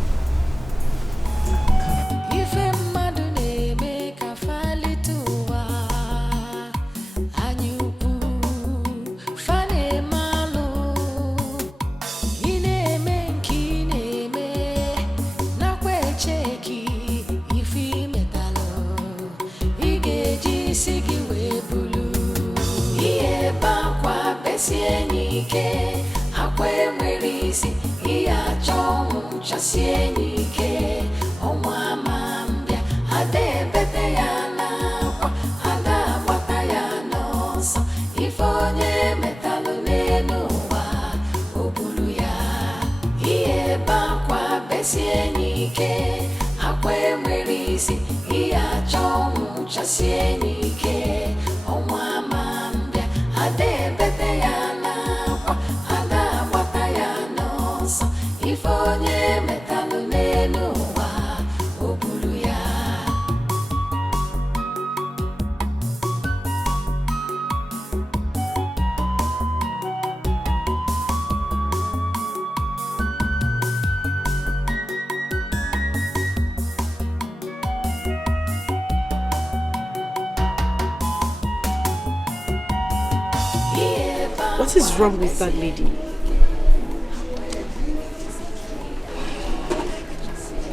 What is wrong with that lady?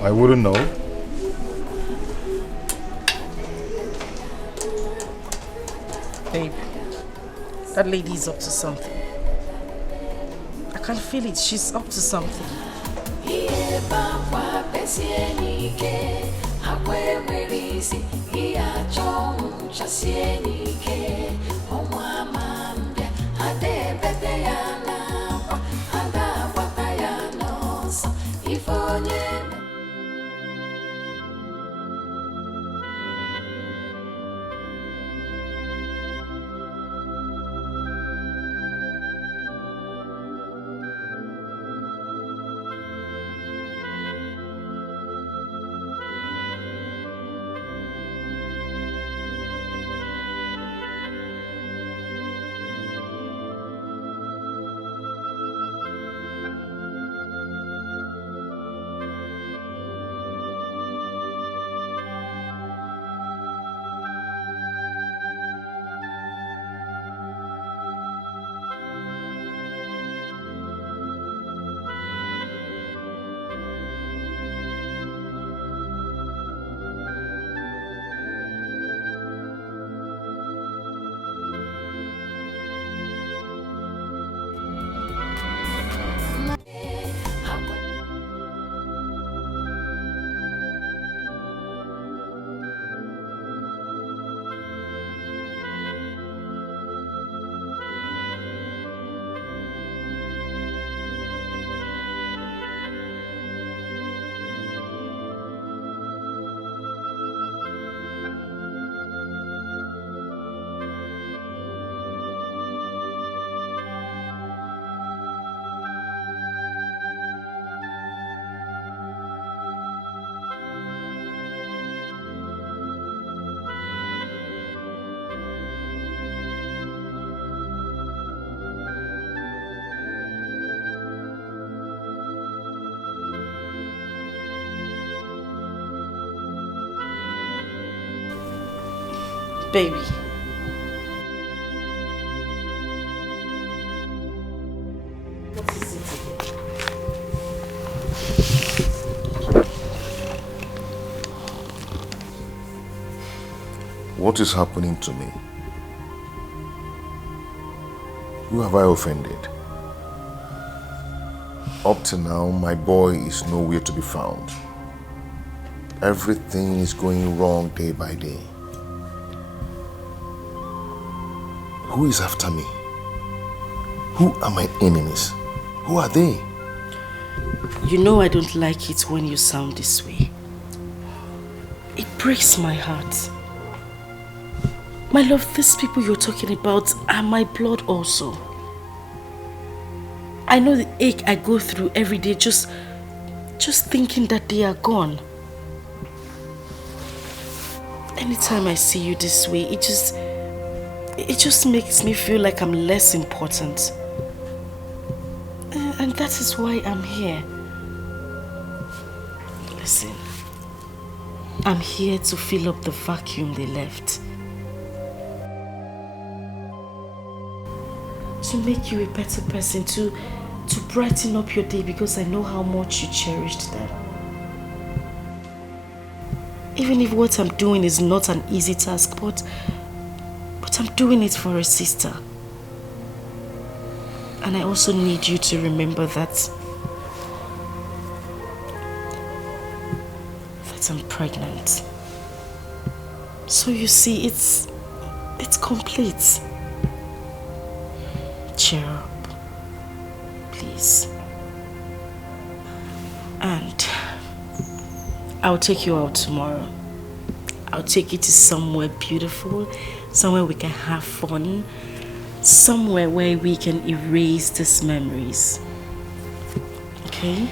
I wouldn't know. Babe, that lady is up to something. I can feel it. She's up to something. Baby. What is it again? What is happening to me? Who have I offended? Up to now, my boy is nowhere to be found. Everything is going wrong day by day. Who is after me? Who are my enemies? Who are they? You know I don't like it when you sound this way. It breaks my heart. My love, these people you're talking about are my blood also. I know the ache I go through every day just thinking that they are gone. Anytime I see you this way, it just makes me feel like I'm less important. And that is why I'm here. Listen, I'm here to fill up the vacuum they left. To make you a better person, to brighten up your day, because I know how much you cherished them. Even if what I'm doing is not an easy task, but I'm doing it for a sister. And I also need you to remember that I'm pregnant. So you see, it's complete. Cheer up, please. And I'll take you out tomorrow. I'll take you to somewhere beautiful, somewhere we can have fun, somewhere where we can erase these memories. Okay?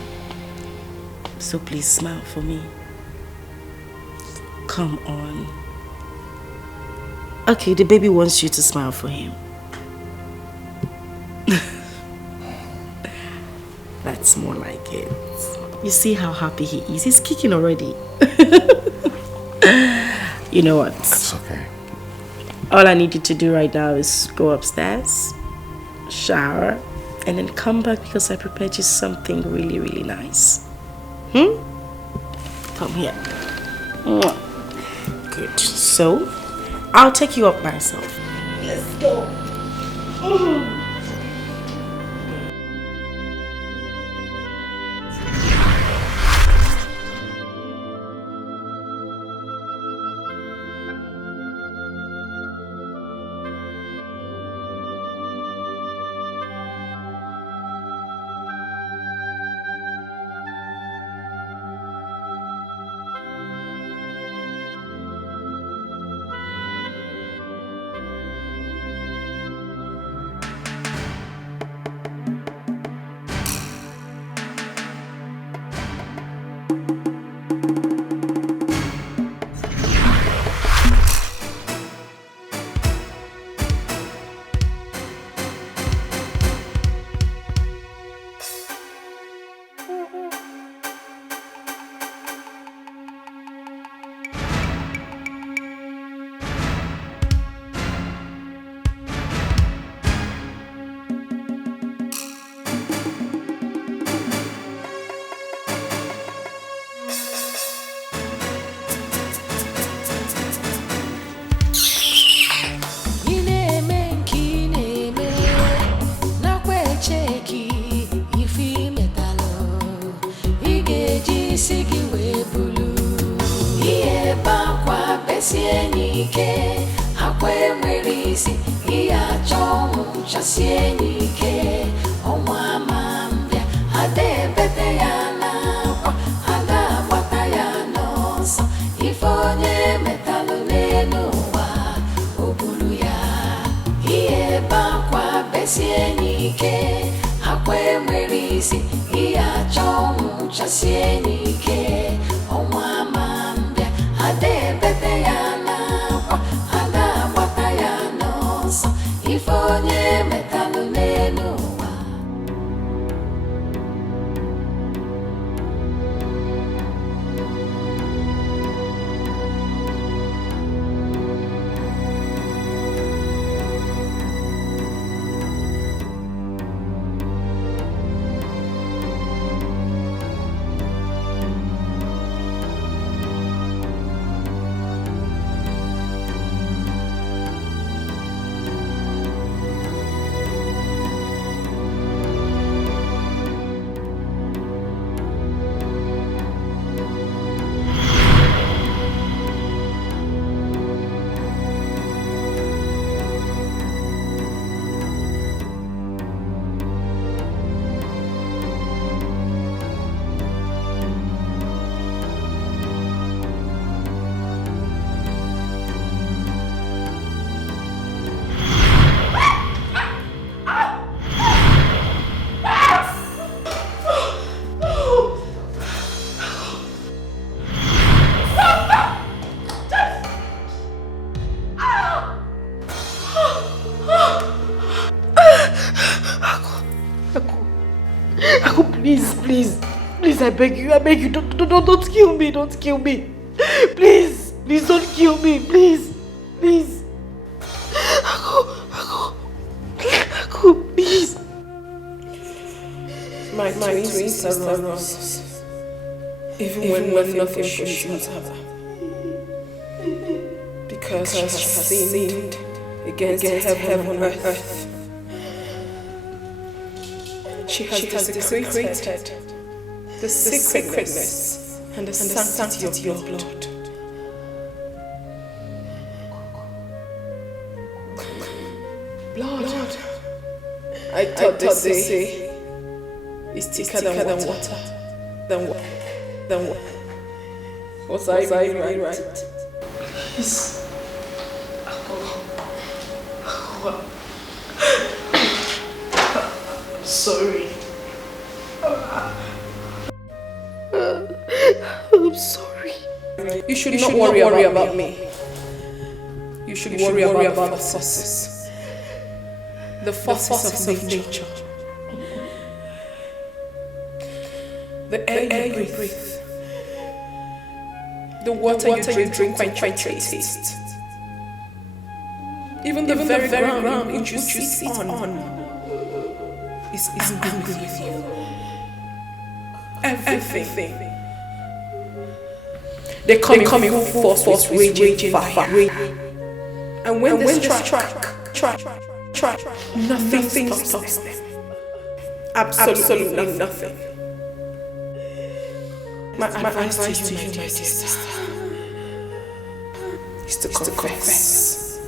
So please smile for me. Come on. Okay, the baby wants you to smile for him. That's more like it. You see how happy he is? He's kicking already. You know what? That's okay. All I need you to do right now is go upstairs, shower, and then come back because I prepared you something really, really nice. Come here. Good. So, I'll take you up myself. Let's go. Please, I beg you, don't kill me, don't kill me. Please, don't kill me, please. Aku, please. My twin sister runs, even when nothing shows her. Because she has sinned against heaven and earth. She has desecrated the sacredness and the sanctity of your blood. Blood. I thought they say is thicker than water. Than water. Was I really right? Please. I'm sorry. I'm sorry. You should not worry about me. You should worry about the forces. The forces of nature. The air you breathe. The water you drink quite taste. Even the very ground which you sit on is angry with you. Everything They come in full force, raging fire. And when they strike, nothing stops them. Absolutely nothing. My advice to you, my sister, is to confess.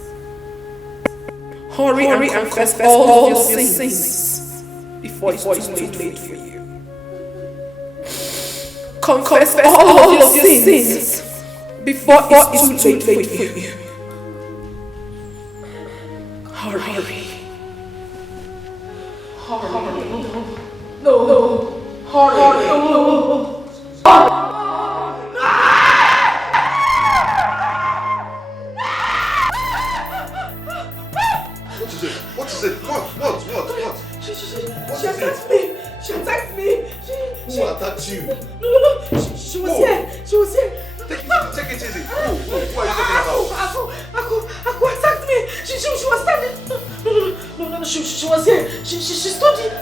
Hurry and confess all your sins before it's too late for you. Confess all your sins before it's too late for you. Hurry. No. Hurry. What is it? What? She attacked me. Who attacked you? No. She was here. Take it easy. Who are you talking about? Aku attacked me. She was standing. No. She was here. She stood here.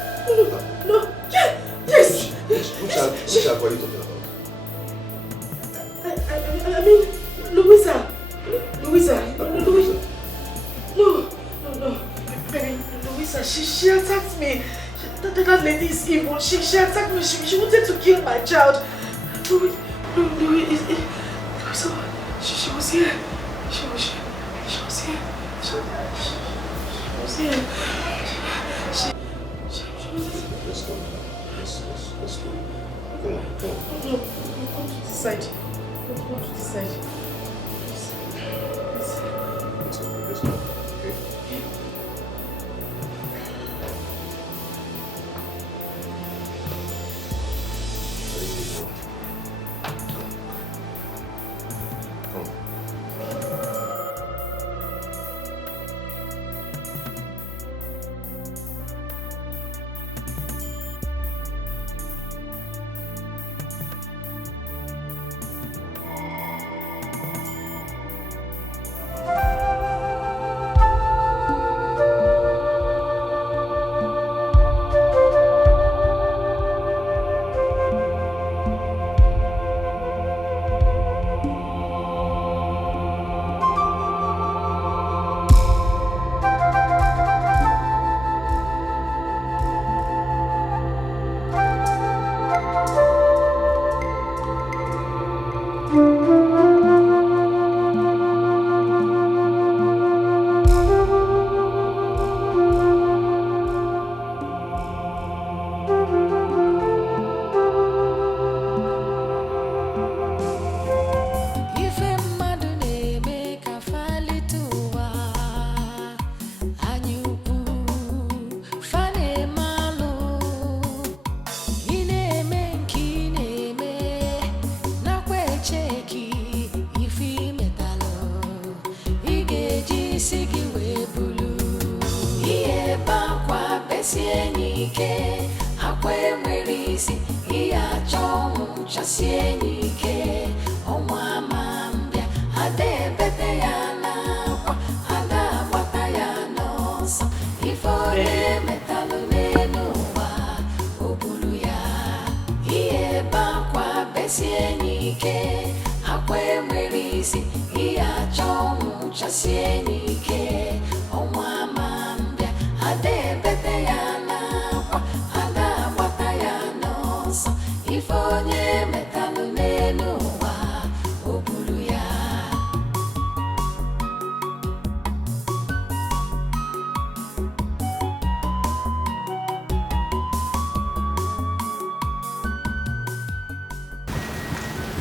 No. Yes. Which are you talking about? I mean, Louisa. No. Louisa, she attacked me. That lady is evil. She attacked me. She wanted to kill my child. Louisa, she was here. She was here. Let's go. Come on. No, come to the side. Come to the side. Let's go. Okay.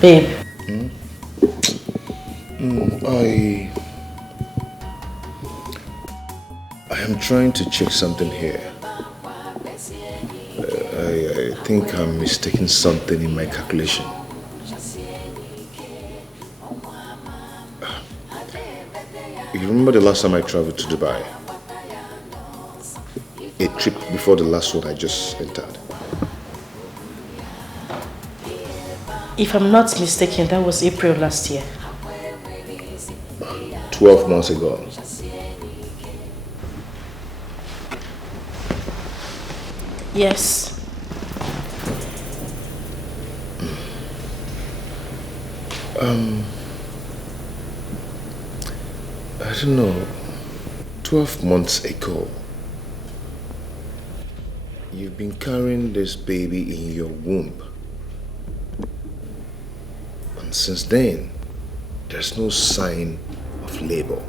Babe. I am trying to check something here. I think I'm mistaking something in my calculation. You remember the last time I traveled to Dubai? A trip before the last one I just entered. If I'm not mistaken, that was April last year. 12 months ago. Yes. I don't know, 12 months ago, you've been carrying this baby in your womb. And since then, there's no sign of labor.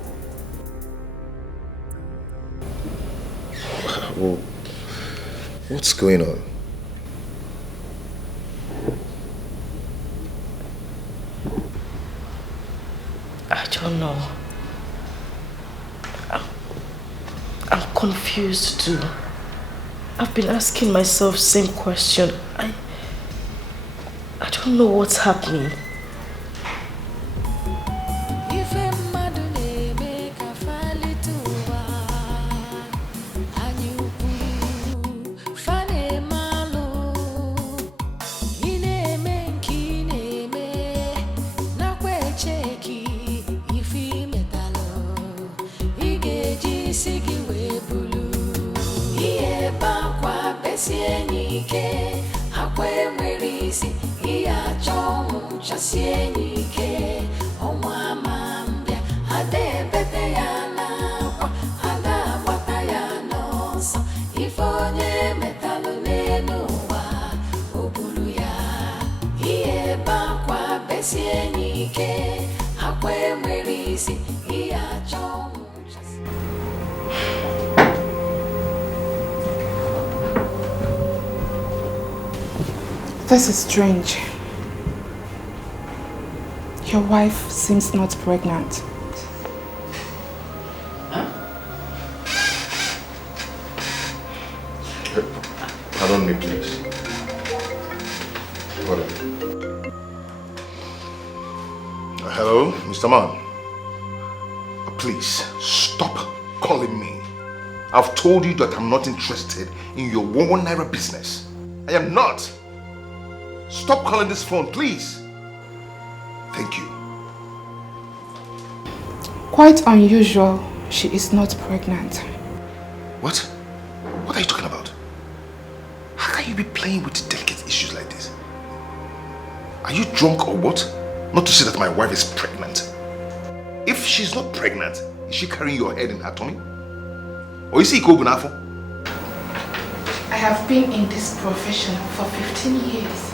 Well, what's going on? I don't know. I'm confused too. I've been asking myself same question. I don't know what's happening. This is strange. Your wife seems not pregnant. Pardon me, please. Hello, Mr. Man. Please, stop calling me. I've told you that I'm not interested in your 1 naira business. I am not. Stop calling this phone, please. Thank you. Quite unusual, she is not pregnant. What? What are you talking about? How can you be playing with delicate issues like this? Are you drunk or what? Not to say that my wife is pregnant. If she's not pregnant, is she carrying your head in her tummy? Or is he Kobunafo? I have been in this profession for 15 years.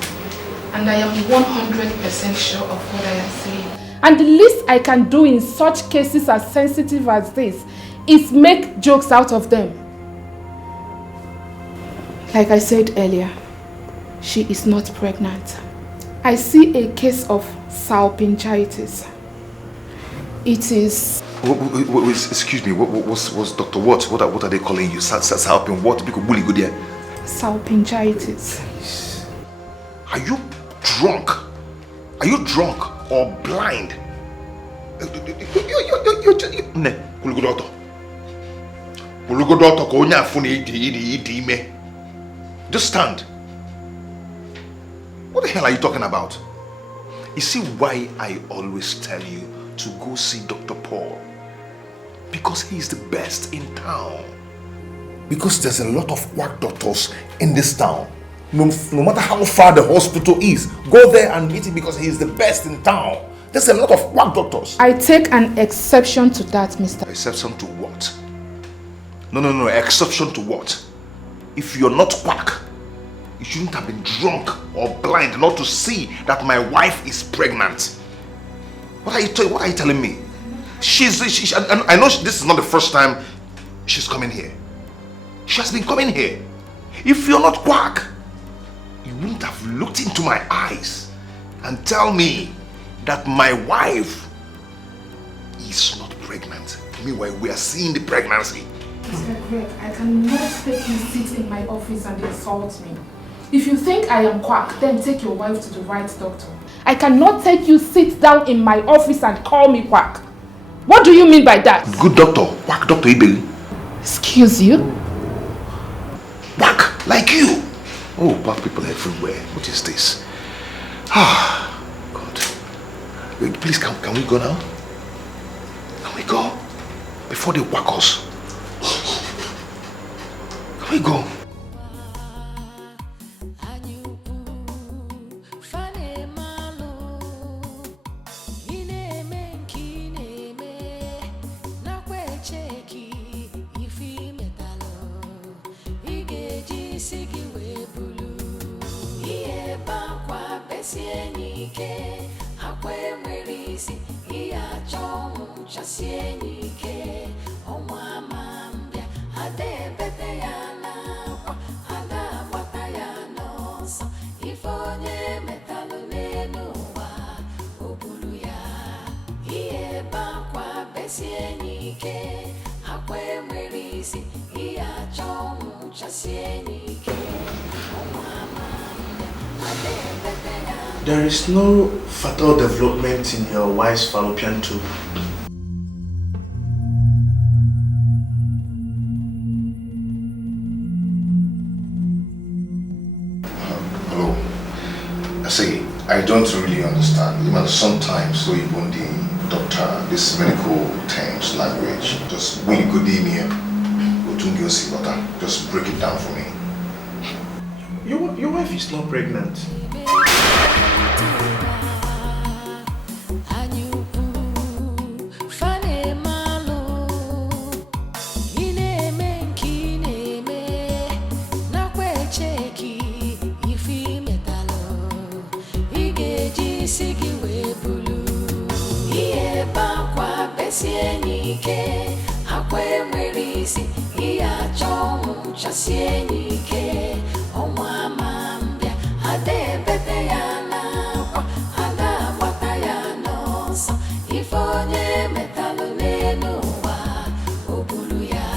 And I am 100% sure of what I am saying. And the least I can do in such cases as sensitive as this is make jokes out of them. Like I said earlier, she is not pregnant. I see a case of salpingitis. It is... Excuse me, what's Dr. What? What are they calling you? Salpin what? Salpingitis. Are you drunk? Are you drunk or blind? Just stand. What the hell are you talking about? You see why I always tell you to go see Dr. Paul? Because he's the best in town. Because there's a lot of quack doctors in this town. No matter how far the hospital is, go there and meet him because he's the best in town. There's a lot of quack doctors. I take an exception to that, Mr. Exception to what? No, exception to what? If you're not quack, you shouldn't have been drunk or blind not to see that my wife is pregnant. What are you telling me? I know this is not the first time she's coming here. She has been coming here. If you're not quack, you wouldn't have looked into my eyes and tell me that my wife is not pregnant. Meanwhile, we are seeing the pregnancy. Mr. Greg, I cannot take you sit in my office and insult me. If you think I am quack, then take your wife to the right doctor. I cannot take you sit down in my office and call me quack. What do you mean by that? Good doctor. Quack doctor Ibeli. Excuse you? Quack, like you. Oh, black people everywhere. What is this? Ah, God. Wait, please, can we go now? Can we go? Before they whack us. Can we go? besienike akwe mwerisi iya chongu chasienike omwa mambia ade bete yana kwa ada bata yana so ifonye metalu nenuwa obulu ya iye bakwa besienike akwe mwerisi iya chongu chasienike omwa mambia ade bete yana. There is no fatal development in your wife's fallopian tube. Hello. See, I don't really understand. Even sometimes, so even the doctor, this medical terms, language, just really good in here. Just break it down for me. Your wife is not pregnant. Sienike akwe mwerisi iya chongu cha sienike omwa mambia ade bete yana kwa ada bata yana so ifonye metalu nenuwa obulu ya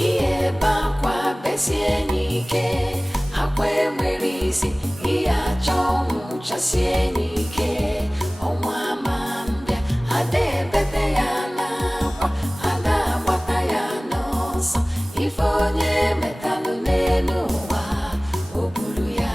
iye bakwa besienike akwe mwerisi iya chongu cha sienike omwa mambia ade bete yana kwa ada bata yana so ifonye metalu nenuwa obulu ya.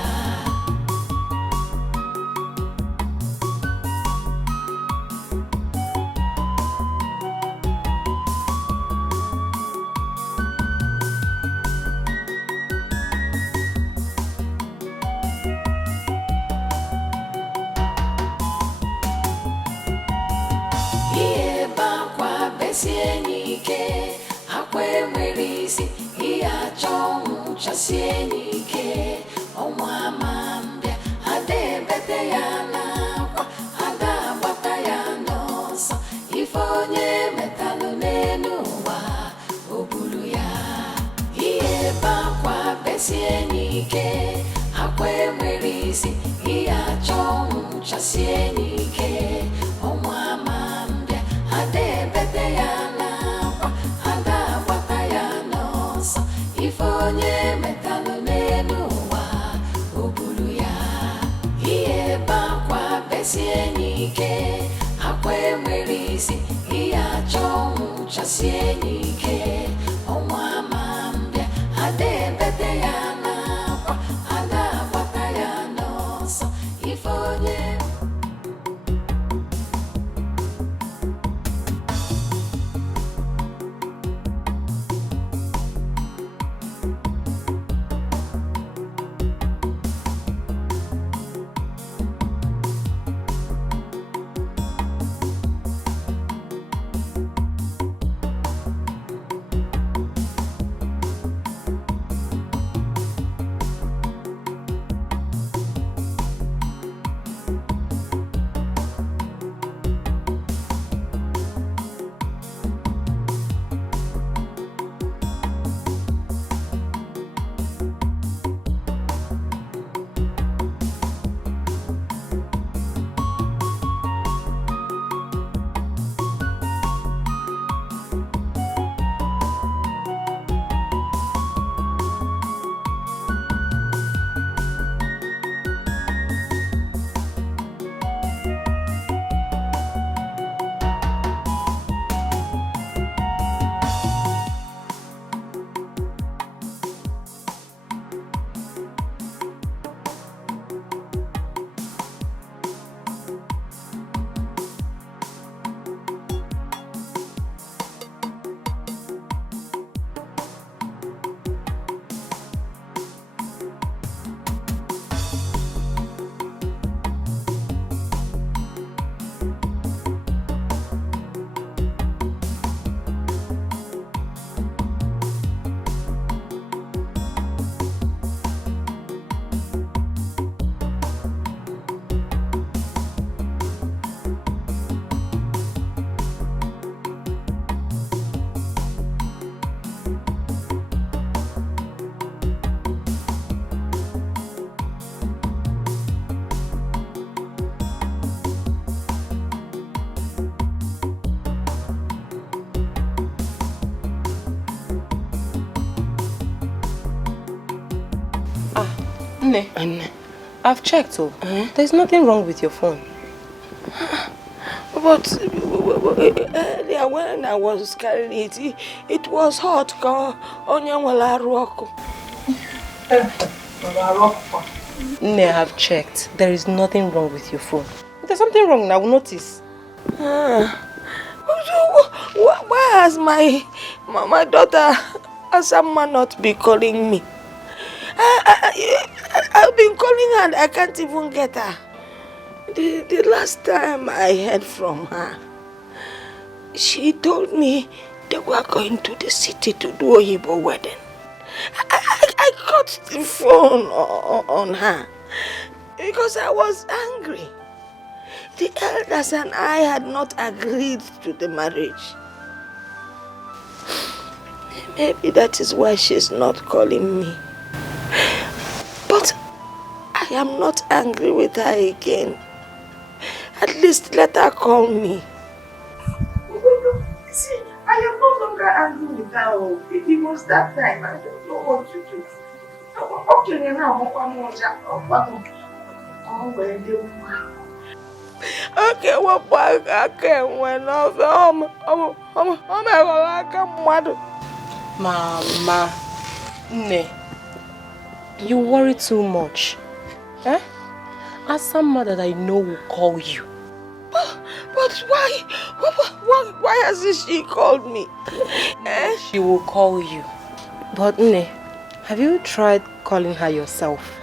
Iye bakwa besienike akwe mwerisi iya chongu cha sienike omwa mambia ade bete yana kwa ada bata yana so ifonye metalu nenuwa obulu ya iye bakwa besienike akwe mwerisi iya chongu cha sienike omwa mambia ade bete yana kwa ada bata yana so ifonye metalu nenuwa obulu ya iye bakwa besienike akwe mwerisi iya chongu cha sienike omwa mambia ade bete yana kwa ada bata yana so ifonye. Nne, I've checked. There's nothing wrong with your phone. But earlier when I was carrying it was hot. Nne, I've checked. There is nothing wrong with your phone. If there's something wrong, I will notice. Why has my daughter Asama not be calling me? I've been calling her and I can't even get her. The last time I heard from her, she told me they were going to the city to do a Igbo wedding. I cut the phone on her because I was angry. The elders and I had not agreed to the marriage. Maybe that is why she's not calling me. But I am not angry with her again. At least let her call me. See, I am no longer angry with her. It was that time. I don't know what to do. Okay, now okay, what I can when Mama, Nne, you worry too much. Eh? As someone that I know will call you. But why? Why hasn't she called me? She will call you. But Nne, have you tried calling her yourself?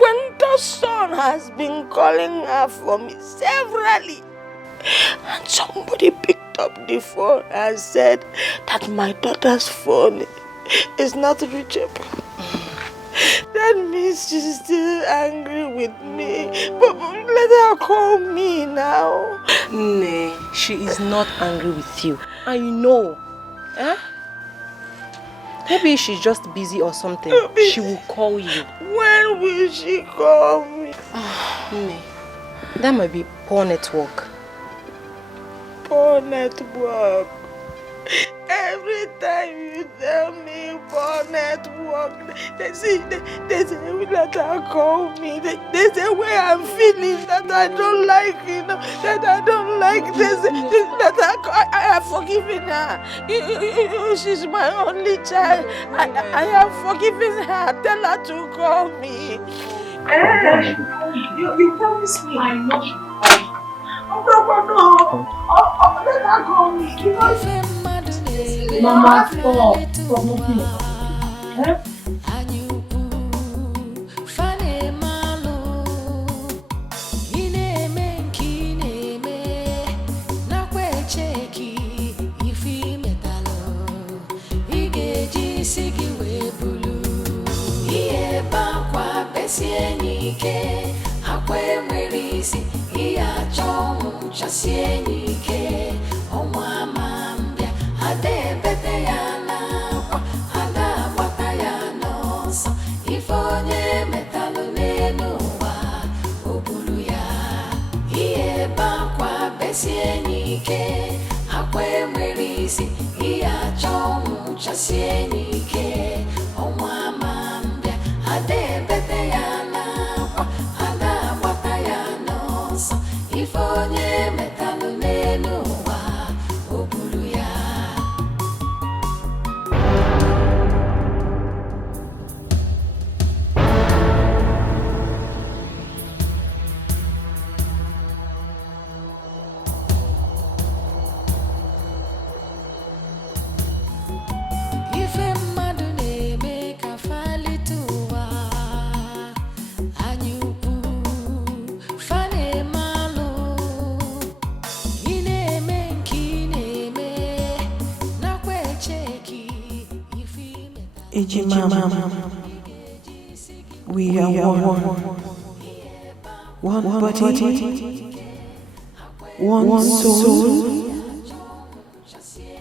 When the son has been calling her for me severally, and somebody picked up the phone and said that my daughter's phone is not reachable. That means she's still angry with me. But let her call me now. Nne, she is not angry with you. I know. Eh? Maybe she's just busy or something. She will call you. When will she call me? Nne, that might be poor network. Poor network. Every time you tell me poor network, they say let her call me. They say where I'm feeling that I don't like, that I don't like this. I have forgiven her. She's my only child. I have forgiven her. Tell her to call me. You promised me. I know. No. Let her call me. Mama, stop. Stop moving. We are one body, one soul,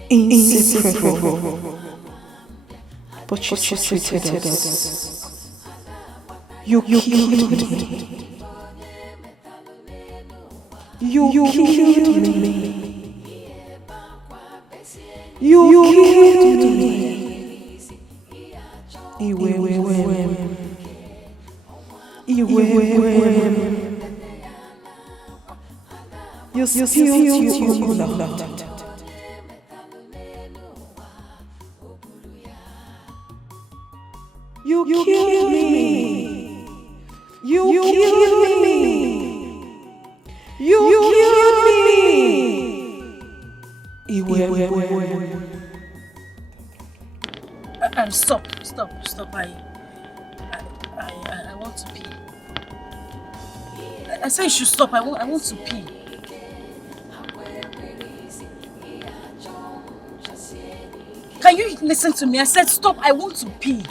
inseparable. But you treated us. You killed me. You killed me. You killed me. You spilled your blood. You killed me. You killed me. You killed me. Stop. I want to pee. I said you should stop. I want to pee. Can you listen to me? I said stop. I want to pee.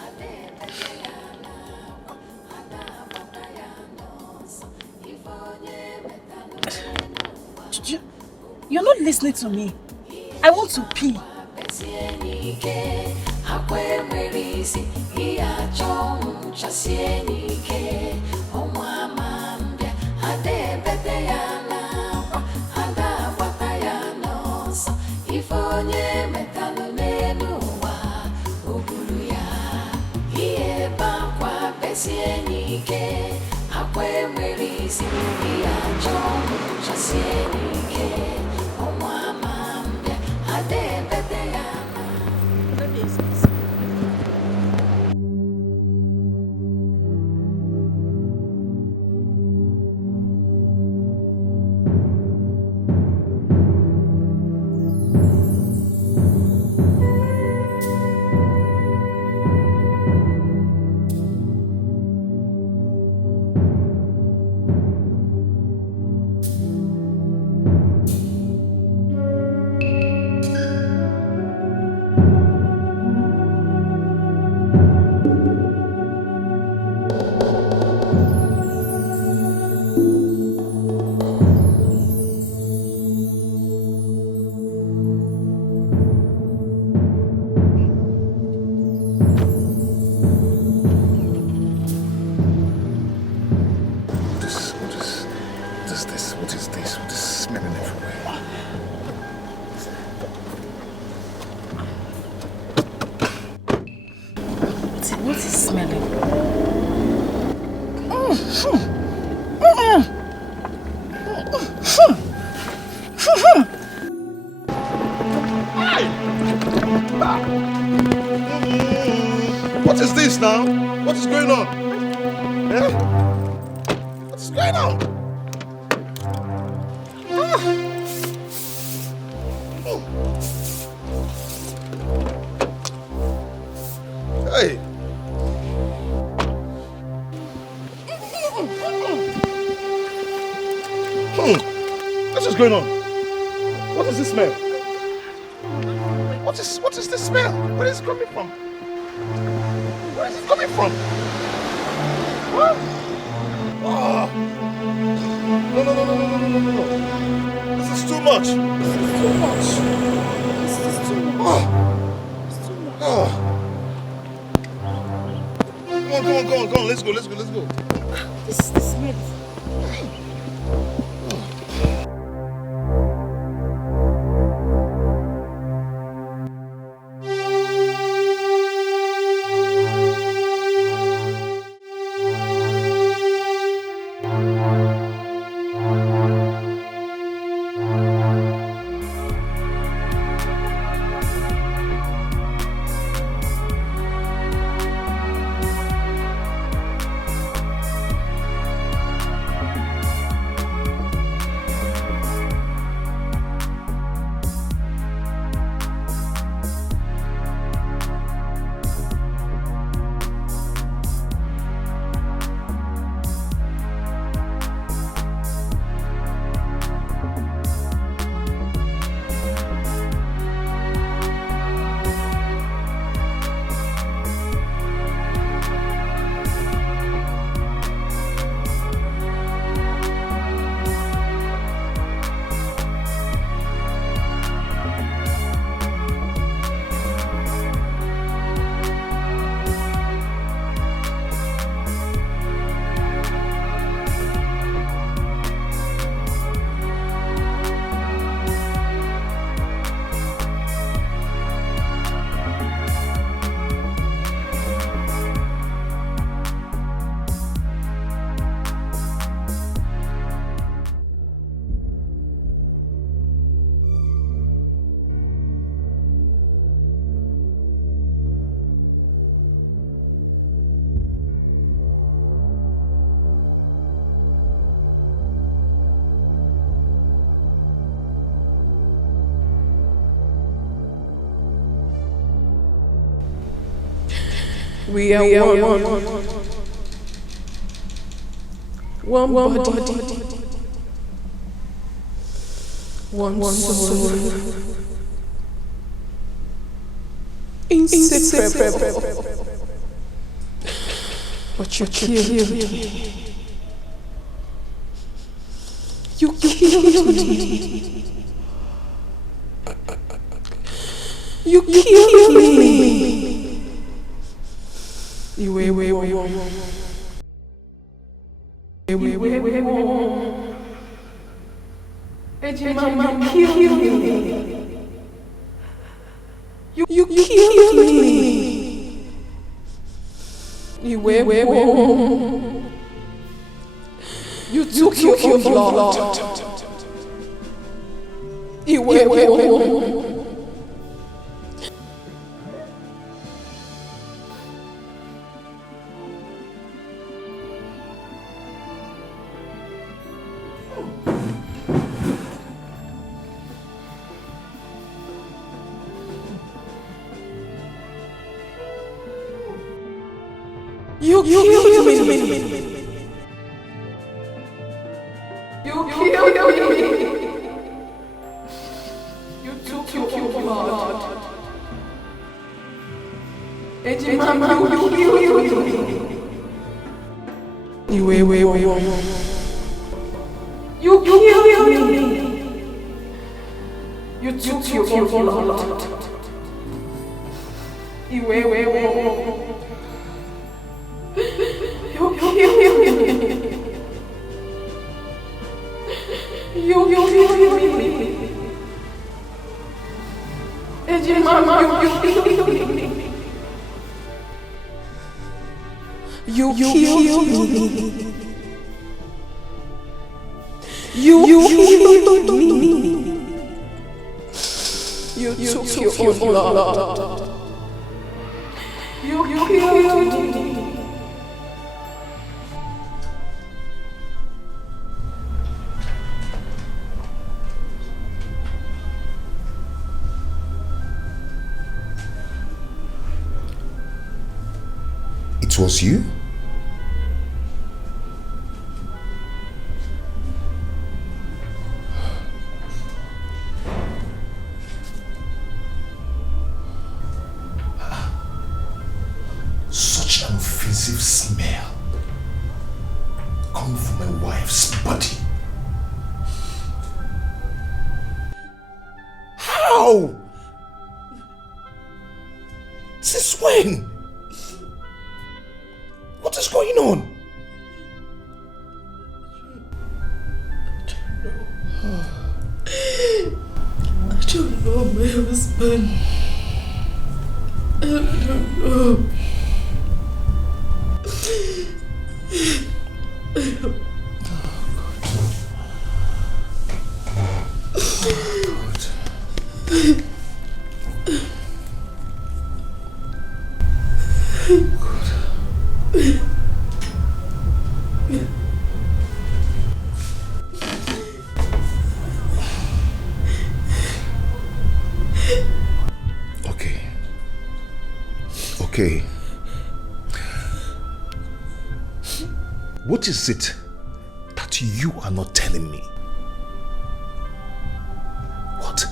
You're not listening to me. I want to pee. What is this now? What is going on? Eh? What is going on? Hey! What is going on? What is this smell? What is this smell? Where is it coming from? Where is it coming from? What? Oh. No. This is too much. This is too much. Oh. Come on. Let's go. This smell. We are one. One body. One soul. Inseparable. But you killed me. You killed me. You killed me. You wait. Mama killed me. You killed me. You took your blood. You killed me. You took your blood. Mama, you killed me. You killed me. You took your blood. You killed me. Mama, you killed me. You killed me. You killed me. You took your blood. You killed me. It was you? Such an offensive smell coming from my wife's body. How? Since when? What is going on? I don't know my husband. I don't know. Okay. What is it that you are not telling me? What?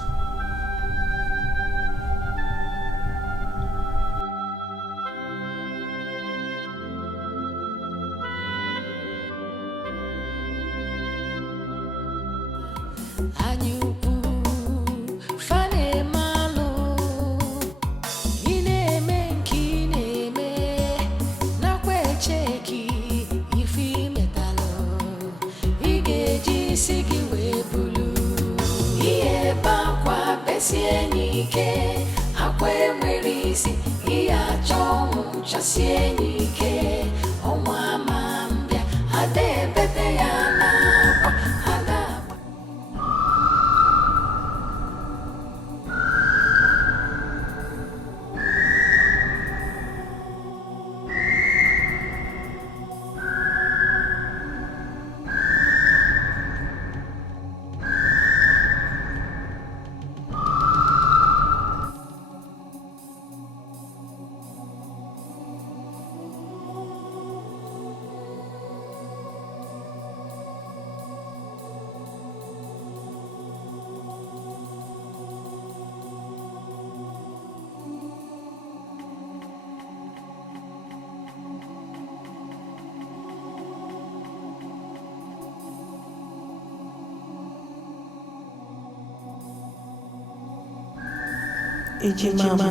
Ejimama,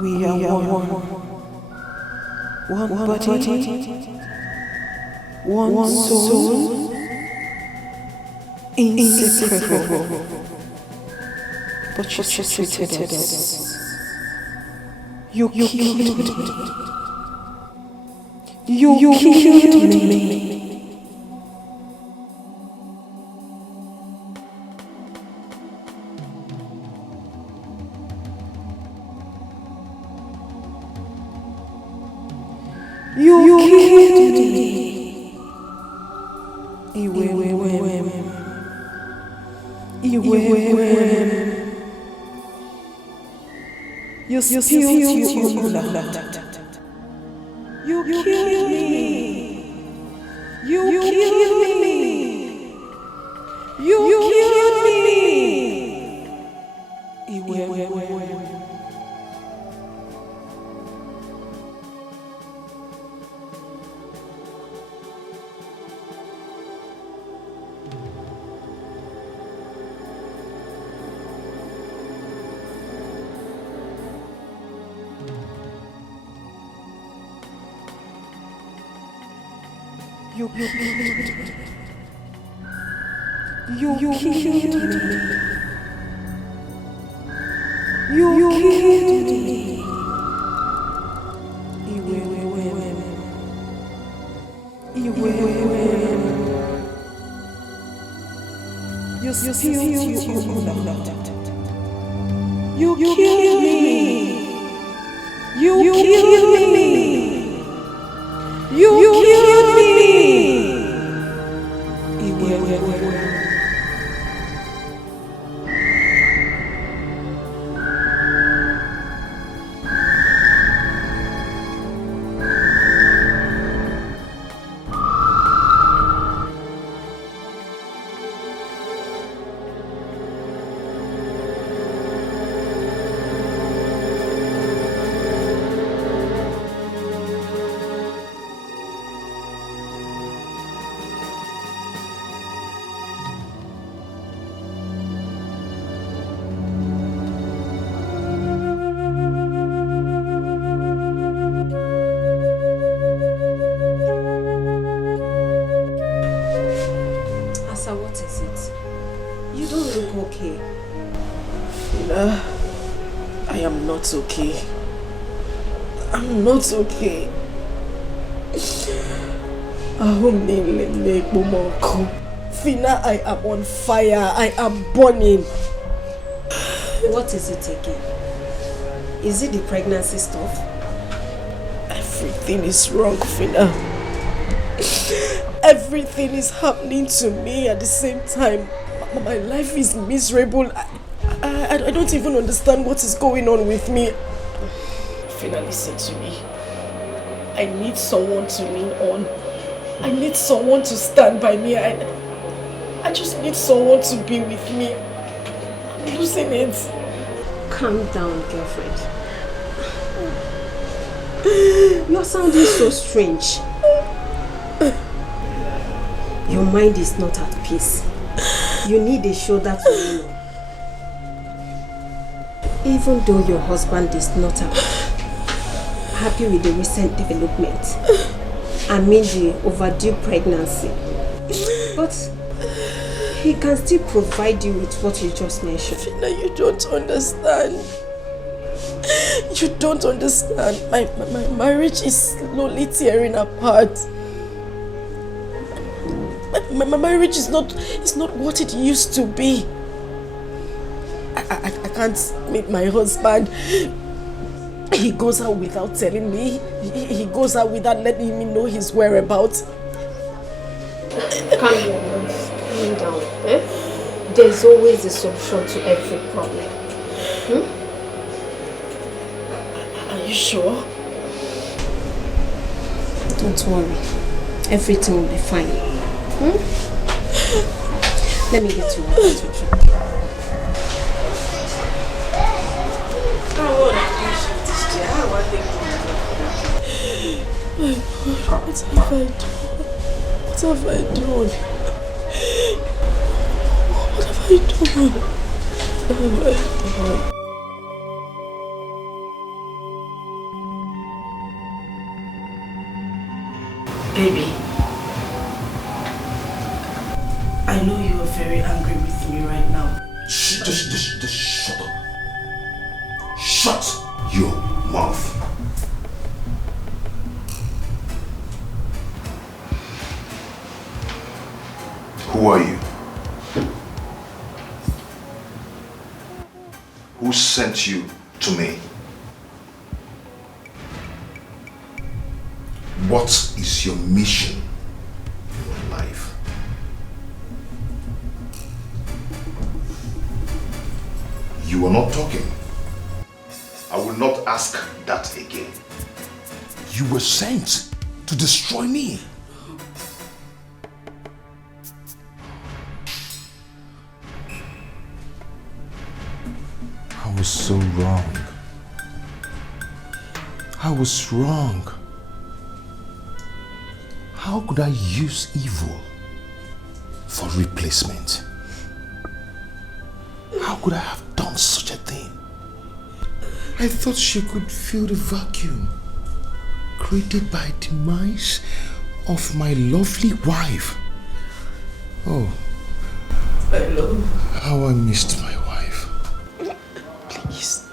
we are one body, one soul, inseparable. But you treated us. You killed me. You killed me. You killed me. You spilled your blood. You killed me. You killed me. You killed me. You killed me. You killed me. You killed me. You spilled your blood. You killed me. You killed me. You killed me. It's okay. I'm not okay. Fina, I am on fire. I am burning. What is it again? Is it the pregnancy stuff? Everything is wrong, Fina. Everything is happening to me at the same time. My life is miserable. I don't even understand what is going on with me. Fina, listen to me. I need someone to lean on. I need someone to stand by me. I just need someone to be with me. I'm losing it. Calm down, girlfriend. You're sounding so strange. Your mind is not at peace. You need a shoulder to lean on. Even though your husband is not happy with the recent development, I mean the overdue pregnancy, but he can still provide you with what you just mentioned. Fina, you don't understand. You don't understand. My marriage is slowly tearing apart. My marriage is not what it used to be. I can't meet my husband. He goes out without telling me. He goes out without letting me know his whereabouts. Calm down. There's always a solution to every problem. Are you sure? Don't worry. Everything will be fine. Let me get you water to drink. My God, what have I done? What have I done? What have I done? Baby, I know you are very angry with me right now. Just shut up. Shut your mouth. Who are you? Who sent you to me? What is your mission in my life? You are not talking. I will not ask that again. You were sent to destroy me. I was so wrong. I was wrong. How could I use evil for replacement? How could I have done such a thing? I thought she could fill the vacuum created by demise of my lovely wife. Oh, I love how I missed my wife. Please.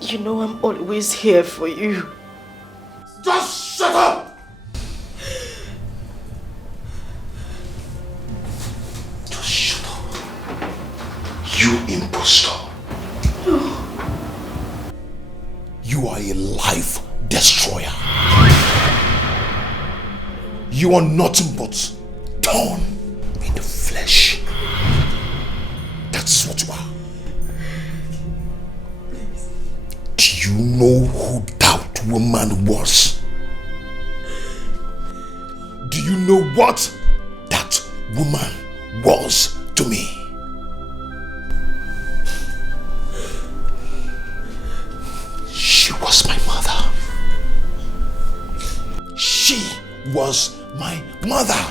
You know I'm always here for you. Just shut up! Just shut up. You impostor. You are a life destroyer. You are nothing but thorn in the flesh. That's what you are. Do you know who that woman was? Do you know what that woman was to me? She was my mother. She was my mother.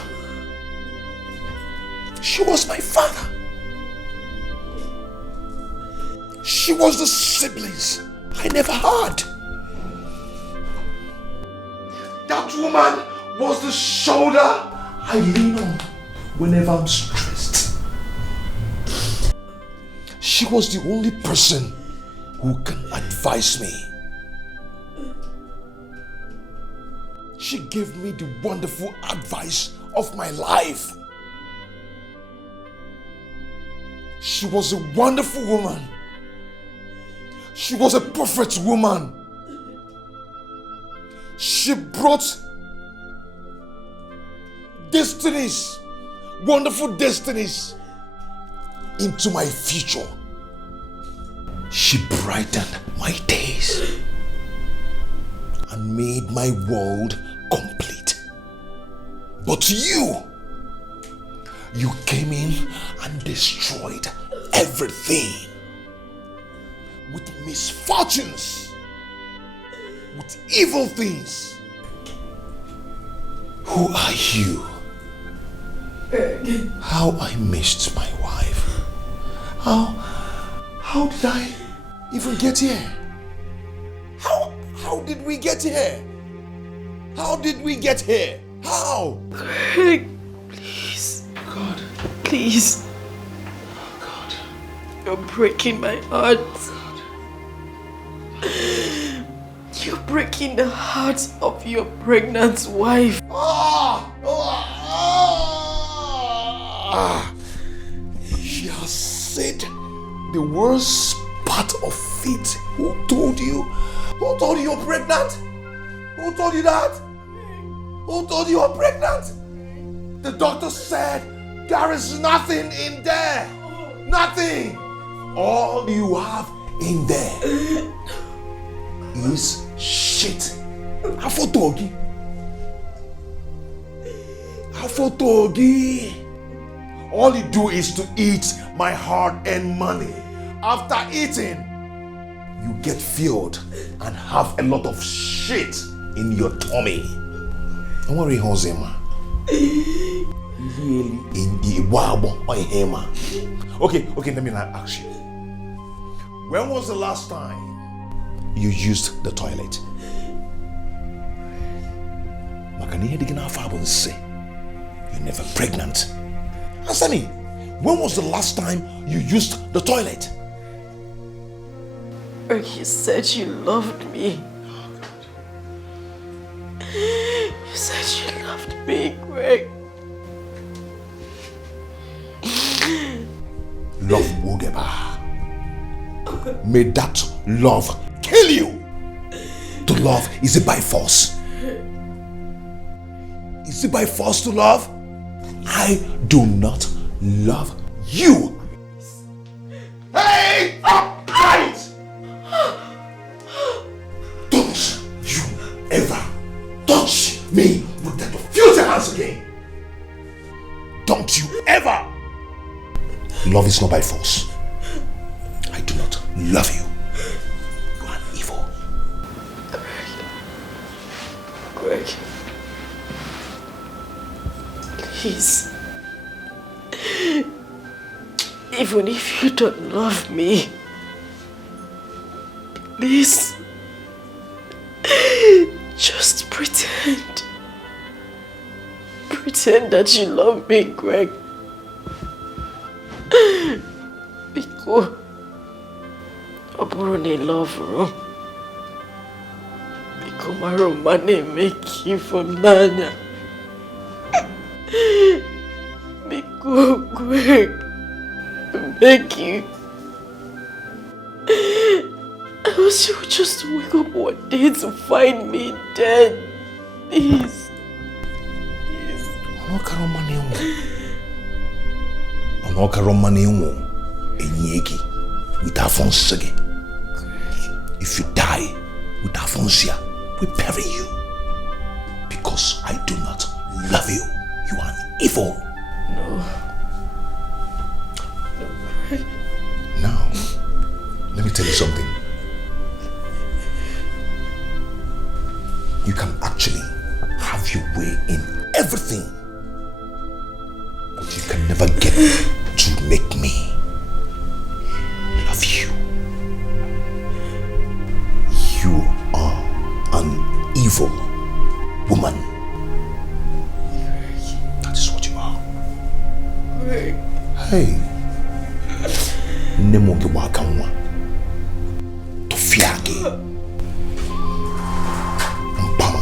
She was my father. She was the siblings I never had. That woman was the shoulder I lean on whenever I'm stressed. She was the only person who can advise me. She gave me the wonderful advice of my life. She was a wonderful woman. She was a perfect woman. She brought destinies, wonderful destinies into my future. She brightened my days and made my world complete. But you came in and destroyed everything with misfortunes, with evil things. Who are you? How I missed my wife. How did I even get here? How did we get here? How did we get here? How? Greg, please. God. Please. God. You're breaking my heart. You're breaking the heart of your pregnant wife. She has said the worst part of it. Who told you? Who told you you're pregnant? Who told you that? Who told you you're pregnant? The doctor said there is nothing in there. Nothing. All you have in there is shit. Afotogi. Afotogi. All you do is to eat my hard-earned money. After eating, you get filled and have a lot of shit in your tummy. Don't worry, Hosema. You Okay, let me ask you. When was the last time you used the toilet? You're never pregnant. Answer me. When was the last time you used the toilet? You said you loved me. You said you loved me, Greg. Love Wogeba. May that love kill you. To love, is it by force? Is it by force to love? I do not love you. Hey! Right! Don't you ever touch me with that filthy hands again. Don't you ever. Love is not by force. I do not love you. You are evil. Greg. Please. Even if you don't love me, please. Just pretend. Pretend that you love me, Greg. Because I love you. Because my romance make you for Nanya. Because Greg make you. Else you would just wake up one day to find me dead. Please. If you die with Afonsia, we bury you. Because I do not love you. You are an evil. No. Now, let me tell you something. You can actually have your way in everything. But you can never get to make me love you. You are an evil woman. That is what you are. Hey. Nemoge wakamwa. Tofiage. Mpama.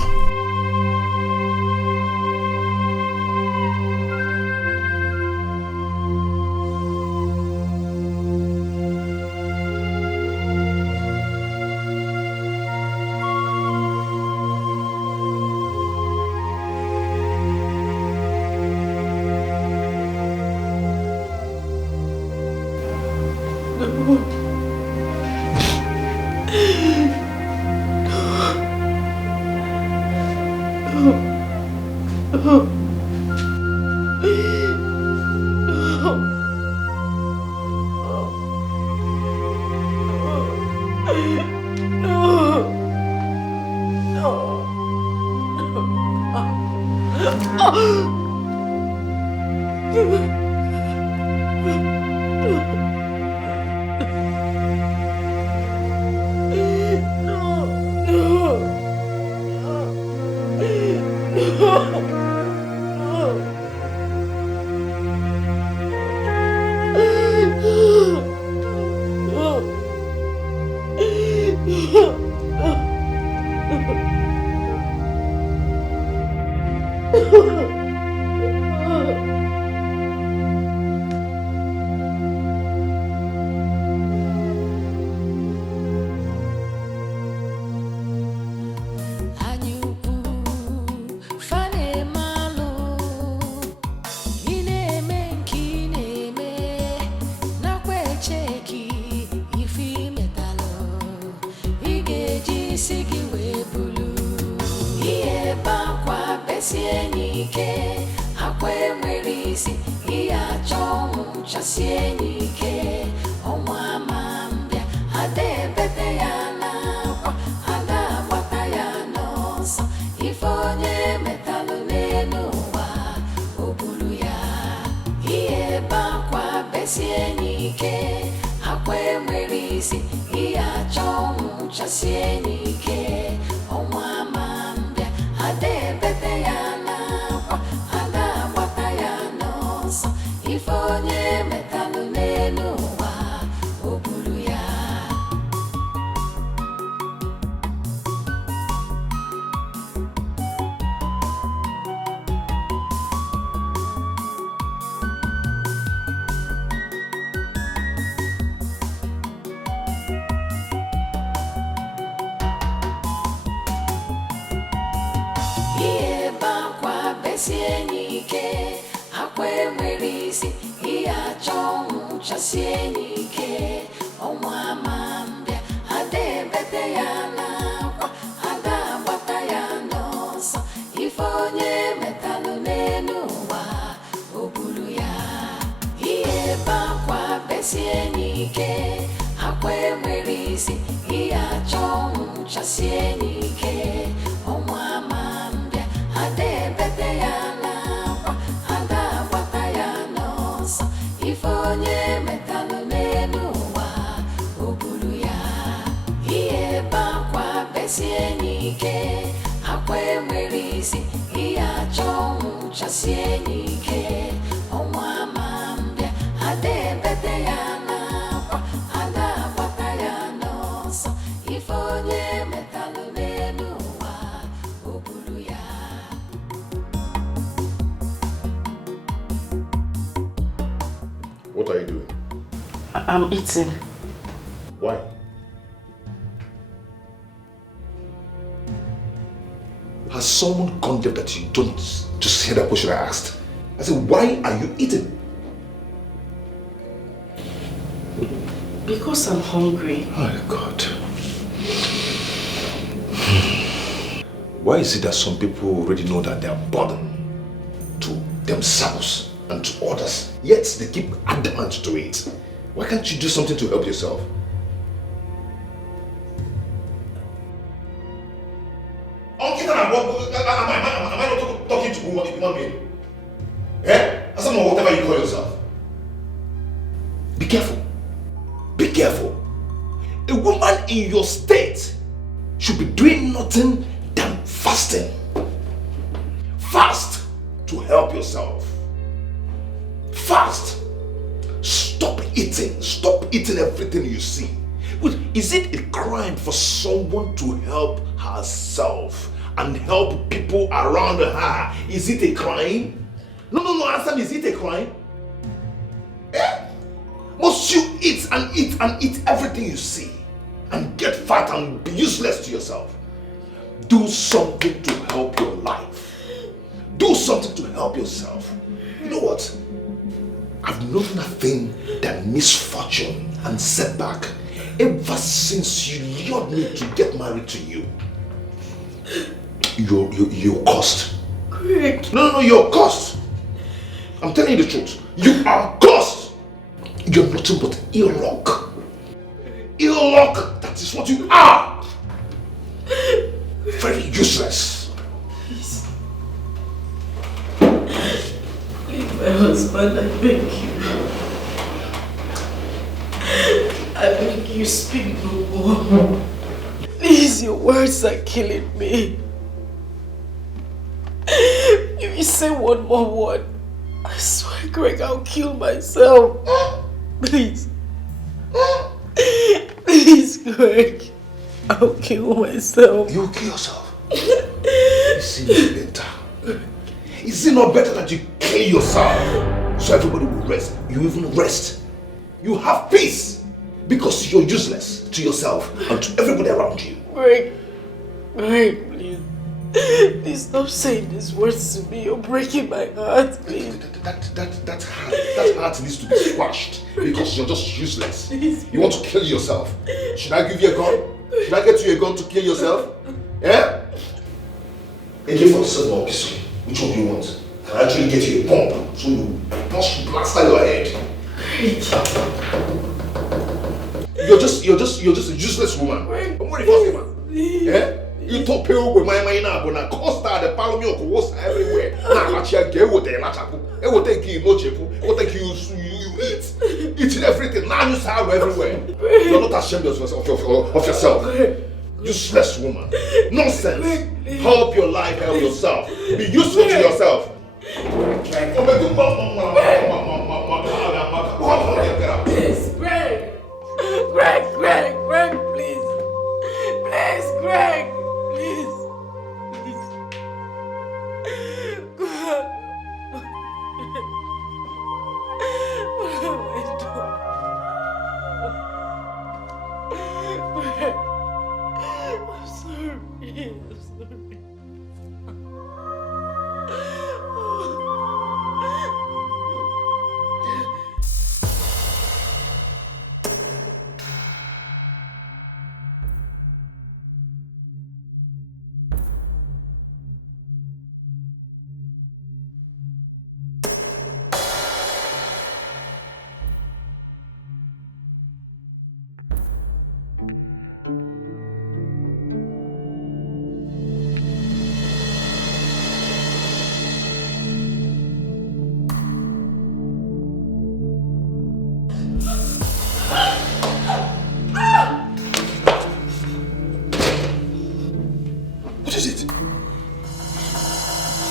If onye metalụ n'elu ụwa, o buru ya. besie nike akwe merisi iya chong chasie nike onwa mambia ade bete ya na kwa ada bata ya no so ifonye metalu nenu wa obulu ya besie nike akwe merisi iya chong chasie nike onwa mambia ade bete ya na kwa ada bata ya no so ifonye metalu nenu wa obulu ya iye bakwa besie nike akwe merisi iya chong chasie nike onwa mambia ade bete ya na kwa ada bata ya no so ifonye metalu nenu wa obulu ya iye bakwa besie nike akwe merisi iya chong chasie nike onwa mambia ade bete ya na kwa ada bata ya no so ifonye metalu nenu wa obulu ya. What are you doing? I'm eating. Why? Has someone gone there that you don't just hear that question I asked? I said, why are you eating? Because I'm hungry. Oh God. Why is it that some people already know that they are burdened to themselves and to others, yet they keep adamant to it? Why can't you do something to help yourself? Am I not talking to a human being? Eh? As someone, whatever you call yourself. Be careful. Be careful. A woman in your state should be doing nothing than fasting. Fast to help yourself. Fast. Stop eating. Stop eating everything you see. Is it a crime for someone to help herself and help people around her? Is it a crime? No, answer me, is it a crime? Eh? Must you eat and eat and eat everything you see and get fat and be useless to yourself? Do something to help your life. Do something to help yourself. You know what? I've known nothing than misfortune and setback ever since you lured me to get married to you. You're cursed. Greg. No, you're cursed. I'm telling you the truth. You are cursed. You're nothing but ill luck. Ill luck, that is what you are. Very useless. Please. Leave my husband, I beg you. I beg you, speak no more. Please, your words are killing me. If you say one more word, I swear, Greg, I'll kill myself. Please. Please, Greg. I'll kill myself. You'll kill yourself? Is it not better? Is it not better that you kill yourself so everybody will rest? You even rest. You have peace because you're useless to yourself and to everybody around you. Greg, please. Please stop saying these words to me. You're breaking my heart, please. That heart needs to be squashed because you're just useless. You want to kill yourself. Should I give you a gun? Should I get you a gun to kill yourself? Yeah? AK-47 or pistol? Which one do you want? Can I actually get you a bomb so you blast your head? You're just a useless woman. I'm worried for you, man. Yeah? You talk pale with my mind now, but I costa the palomio was everywhere. Now, actually, get what they lachapu. It will take you no chepu. It will take you eat. losing everything. Now you sorrow everywhere. You're not ashamed of yourself. Useless woman. Nonsense. Help your life, help yourself. Be useful to yourself. Please, Greg, please. Please, Greg, please. God. What have I done? Greg, I'm sorry.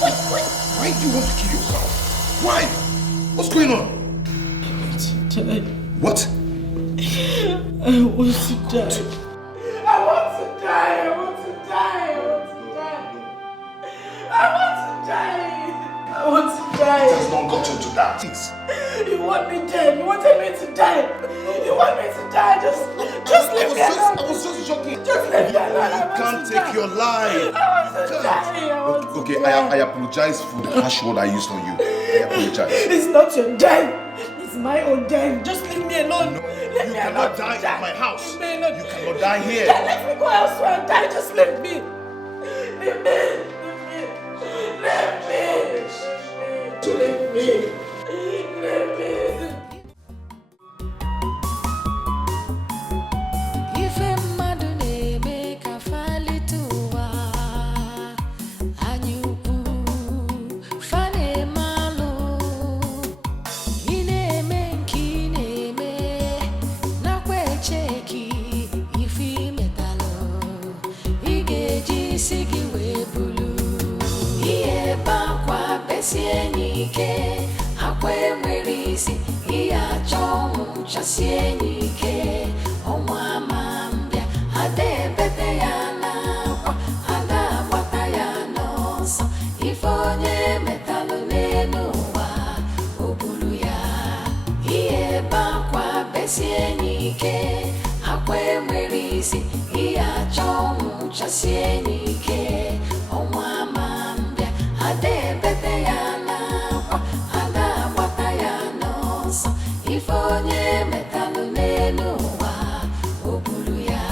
Why do you want to kill yourself? Why? What's going on? I want to die. What? I want to die. I want to die. I want to die. I want to die. I want to die. It has not gotten to that. Please. You want me dead. You wanted me to die. You want me to die. Just leave me alone. I was just joking. Just leave me alone. You can't take your life. I want to die. Okay, I apologize for the harsh word I used on you. I apologize. It's not your death. It's my own death. Just leave me alone. No, Let you me cannot alone. die at my house. Leave me alone. You cannot die here. Then let me go elsewhere and die. Just leave me. Leave me. Leave me. Leave me. Ife mmadụ na-eme ka falite ụwa anyị ukwu fa na-eme alụ ị na-eme nke ị na-eme nakwa echeki ife imetalụ ị ga-eji isi gị wee bulu ihe ebe akwa besie n'ike akwa enwere isi ihe achọ ọnwụ chasie n'ike ọnwa ama mbịa ada ebete ya n'akwa ada agbata ya n'ọsọ ife onye metalụ n'elu ụwa o buru ya ihe ebe akwa besie n'ike akwa enwere isi ihe achọ ọnwụ chasie n'ike ọnwa ama mbịa ada ebete ya n'akwa ada agbata ya n'ọsọ ife onye metalụ n'elu ụwa o buru ya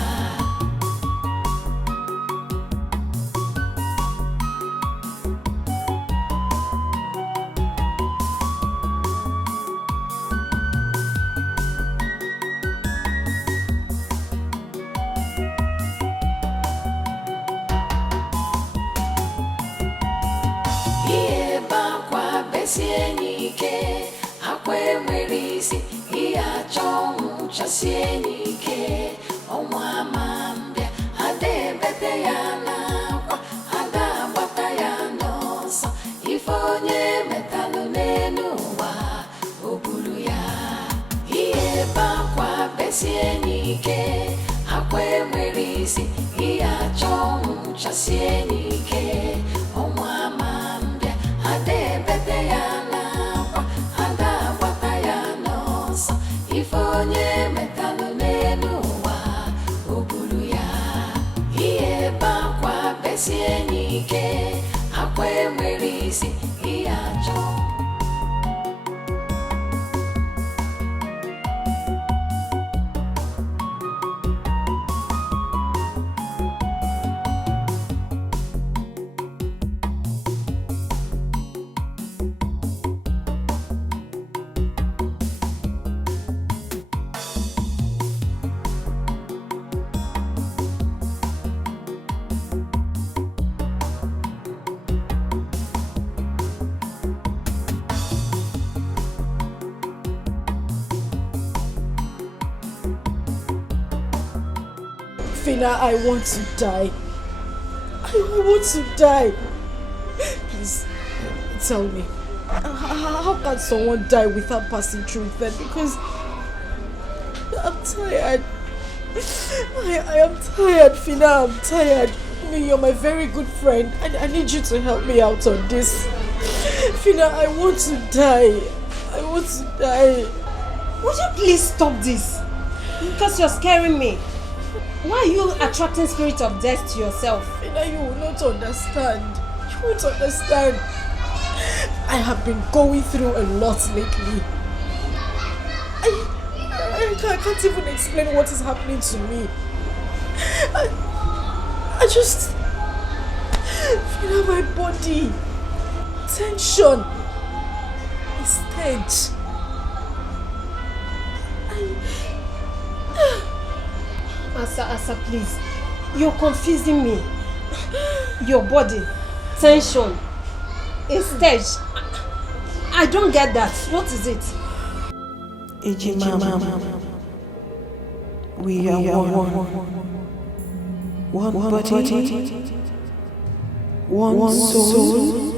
ihe ebe akwa besie n'ike akwa enwere isi ihe achọ ọnwụ chasie n'ike ọnwa ama mbịa ada ebete ya n'akwa ada agbata ya n'ọsọ ife onye metalụ n'elu ụwa o buru ya ihe ebe akwa besie n'ike akwa enwere isi ihe achọ ọnwụ chasie n'ike ọnwa ama mbịa ada ebete ya n'akwa ada agbata ya n'ọsọ ife onye metalụ n'elu ụwa o buru ya ihe ebe akwa besie n'ike akwa enwere isi ihe achọ Fina, I want to die. I want to die. Please, tell me. How can someone die without passing through it then? Because I'm tired. I am tired, Fina. I'm tired. I mean, you're my very good friend. I need you to help me out on this. Fina, I want to die. I want to die. Would you please stop this? Because you're scaring me. Why are you attracting spirit of death to yourself? Fina, you will not understand. You won't understand. I have been going through a lot lately. I can't even explain what is happening to me. I just feel my body. Tension. Stage. Asa, please. You're confusing me. Your body. Tension. A stage. I don't get that. What is it? Mama. We are one body, one soul,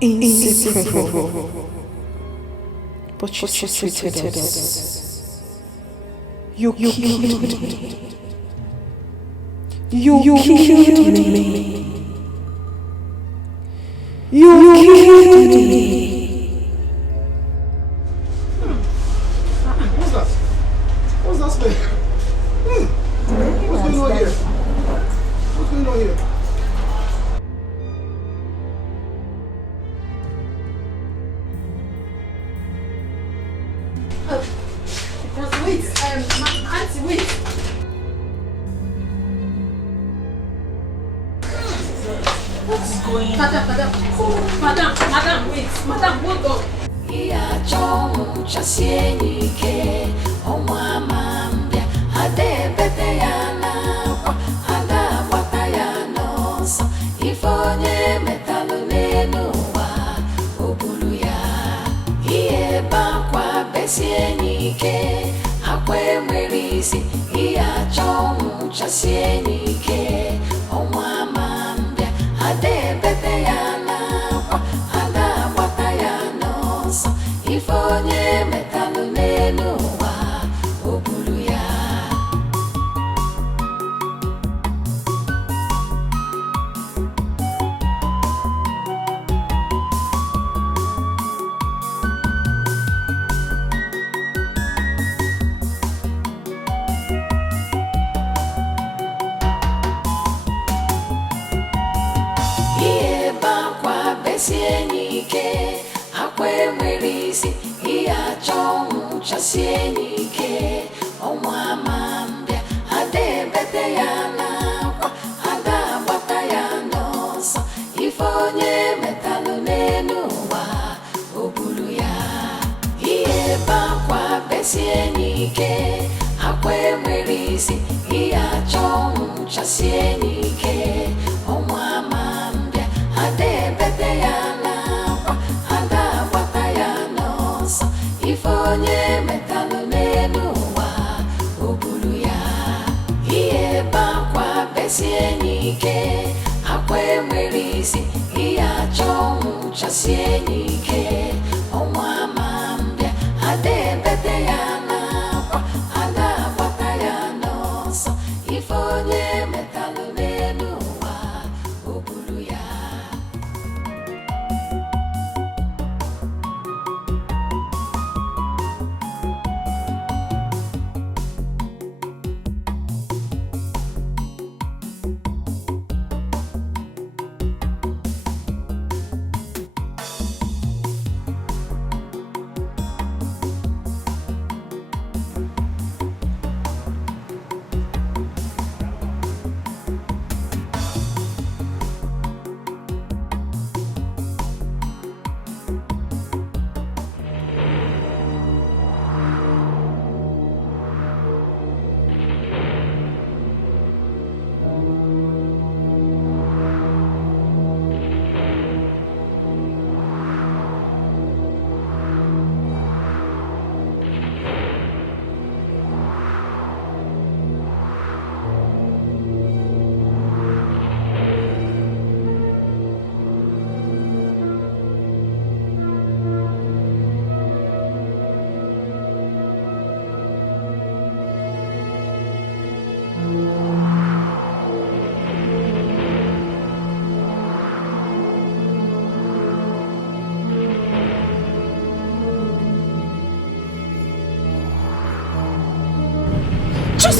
inseparable. But you treated us. You killed me. You killed me. You killed me. What's that smell? What's going on here? What's going on here? Wait, Auntie, wait. What is going on? Madam, wait. Madam, hold on.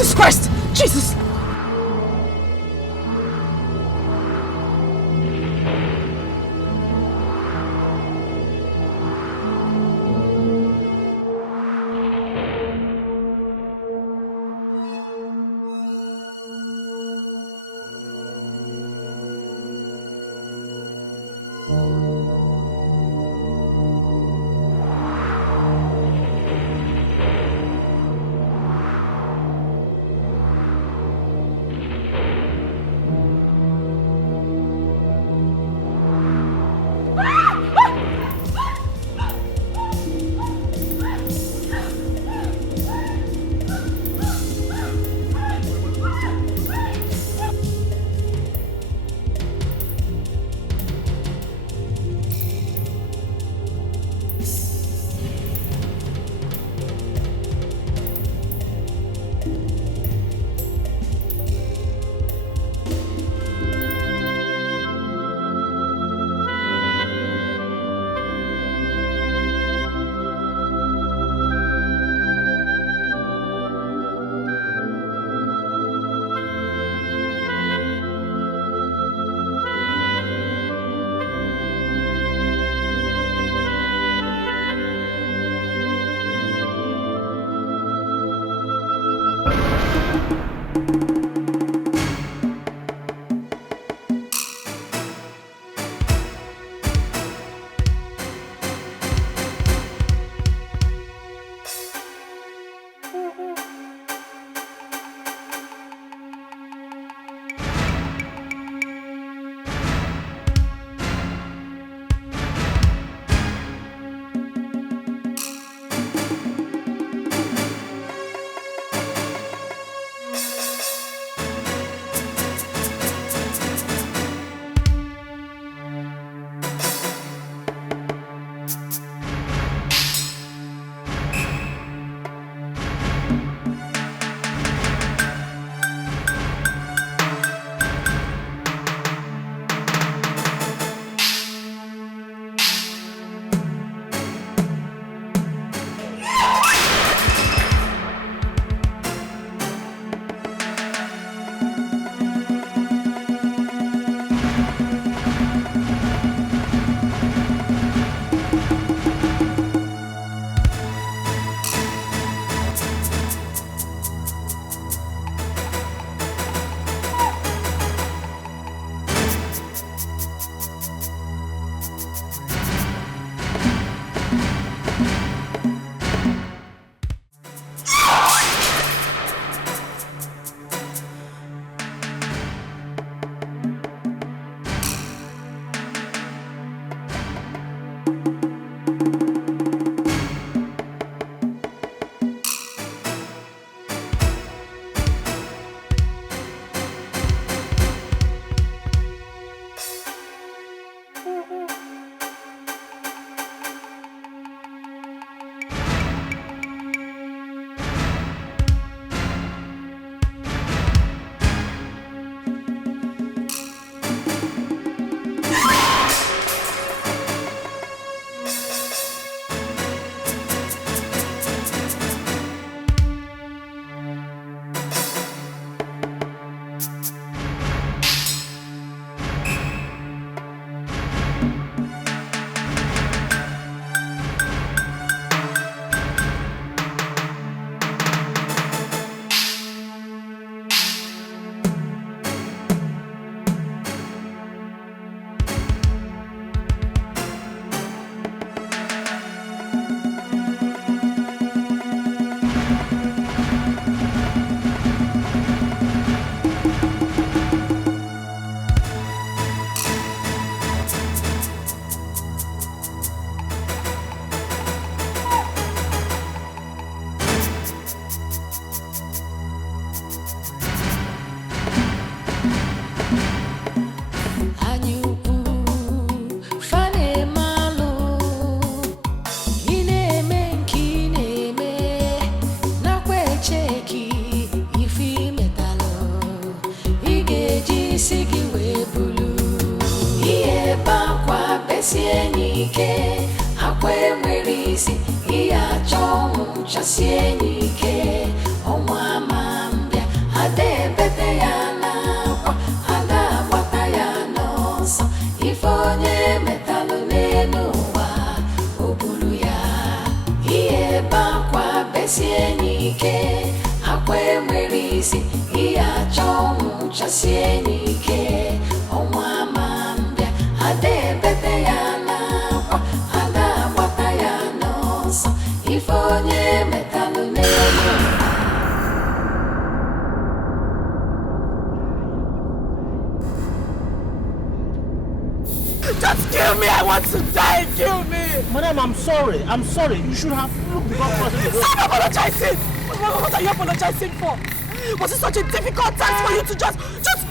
Jesus Christ! Jesus! ike akwa enwere isi ihe achọ ọnwụ chasie n'ike ọnwa ama mbịa merisi iya chomu chasienike omwamambia adebete yana kwa ada bata yana so ifonye metalune. Just kill me! I want to die! Kill me! Madam, I'm sorry. I'm sorry. You should have looked before crossing the road. Stop apologizing! What are you apologizing for? Was it such a difficult task for you to just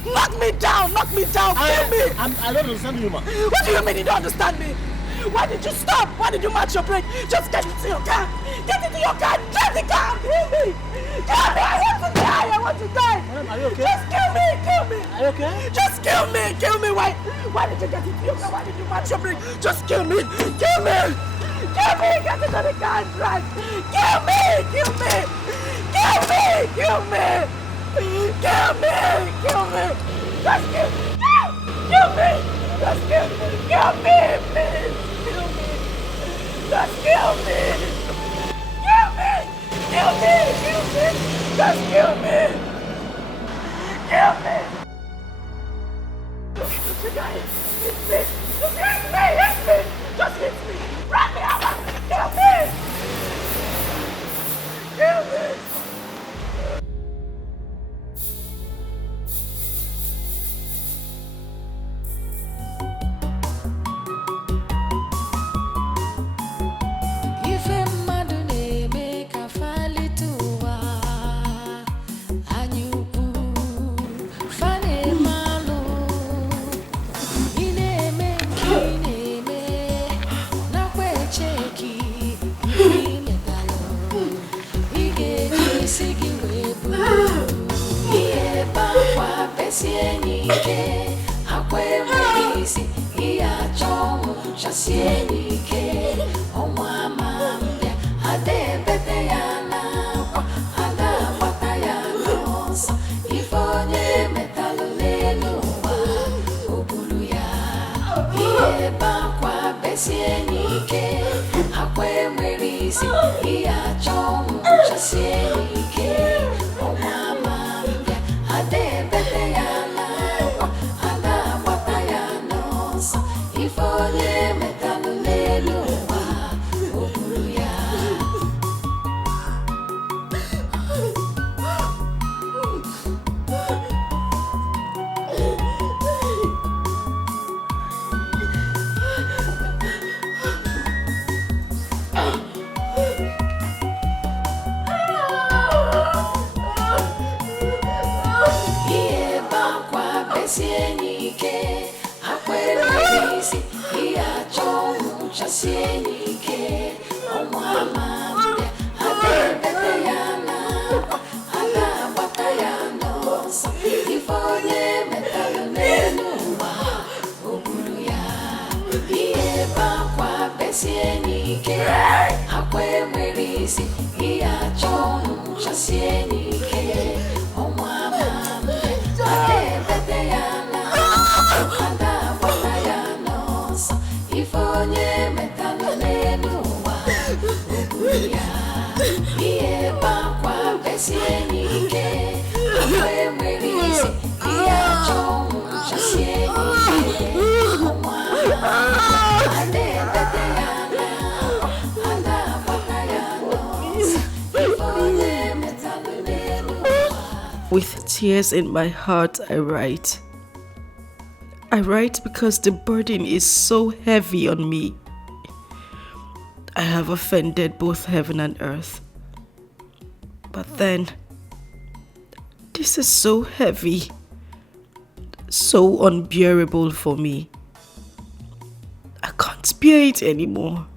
knock me down? Knock me down! Kill me! I don't understand you, ma. What do you mean you don't understand me? Why did you stop? Why did you match your brake? Just get into your car! Get into your car! Drive the car! Kill me! Kill me! I want to die! I want to die! Madam, are you okay? Just kill me! Kill me! Are you okay? Just kill me! Kill me! Why did you get into your car? Why did you match your brake? Just kill me! Kill me! Kill me! Get into the car and drive! Kill me! Kill me! Kill me! Kill me! Kill me! Kill me! Just kill me! Kill me! Just kill me! Kill me! Please! Kill me! Just kill me! Kill me! Kill me! Kill me! Just kill me! Kill me! You guys, hit me! Just hit me! Hit me! Just hit me! Run me over! Kill me! Kill me! Chasienike, akwe merisi, iya chomu chasienike, omwamambia, adebete yana kwa, ada bata yana so, ifonye metalulelua, ubulu ya, iye bakwa besienike, akwe merisi, iya chomu chasienike, omwamambia, adebete yana. Chasienike, omwamambia, adebete yana, ada bata yana, so ifonye metalunelua, ubulu ya, iye bakwa besienike, akwe merisi, iya chomu chasienike, omwamambia, adebete yana, ada bata yana, so ifonye metalunelua, ubuya, iye bakwa besienike, akwe merisi, iya chomu chasienike, omwamambia, adebete yana, ada bata yana, ifonye metalunelua. With tears in my heart, I write. I write because the burden is so heavy on me. I have offended both heaven and earth. But then, this is so heavy, so unbearable for me. I can't bear it anymore.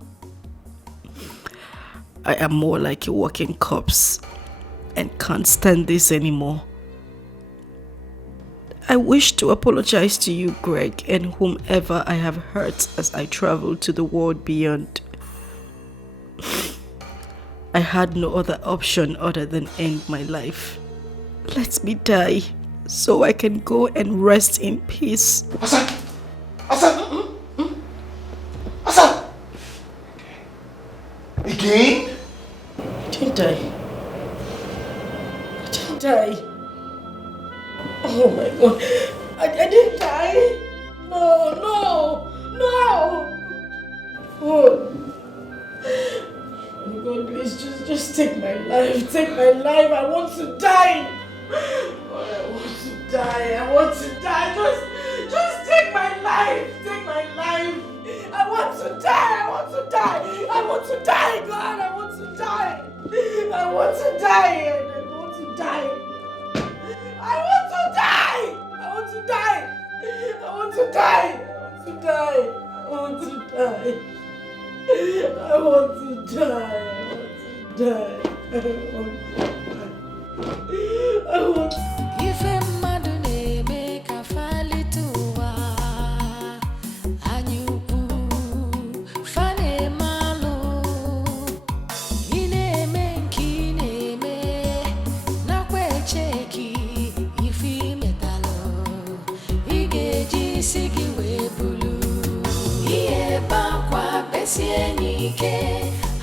I am more like a walking corpse and can't stand this anymore. I wish to apologize to you, Greg, and whomever I have hurt as I travel to the world beyond. I had no other option other than end my life. Let me die so I can go and rest in peace. Hassan! Hassan! Hassan! Again? I didn't die. I didn't die. Oh God, please just take my life. Take my life. I want to die. God, I want to die. I want to die. Just take my life. Take my life. I want to die. I want to die. I want to die. God, I want to die. I want to die. I want to die. I want to die. I want to die. I want to die. I want to die. I want to die. I want to die. I want to die. If a madune make a fali tuwa, anyu fane malu, ine menki neme, nakwe cheki ifi metalo, igeji sigi webulu, iye bakwa besienike,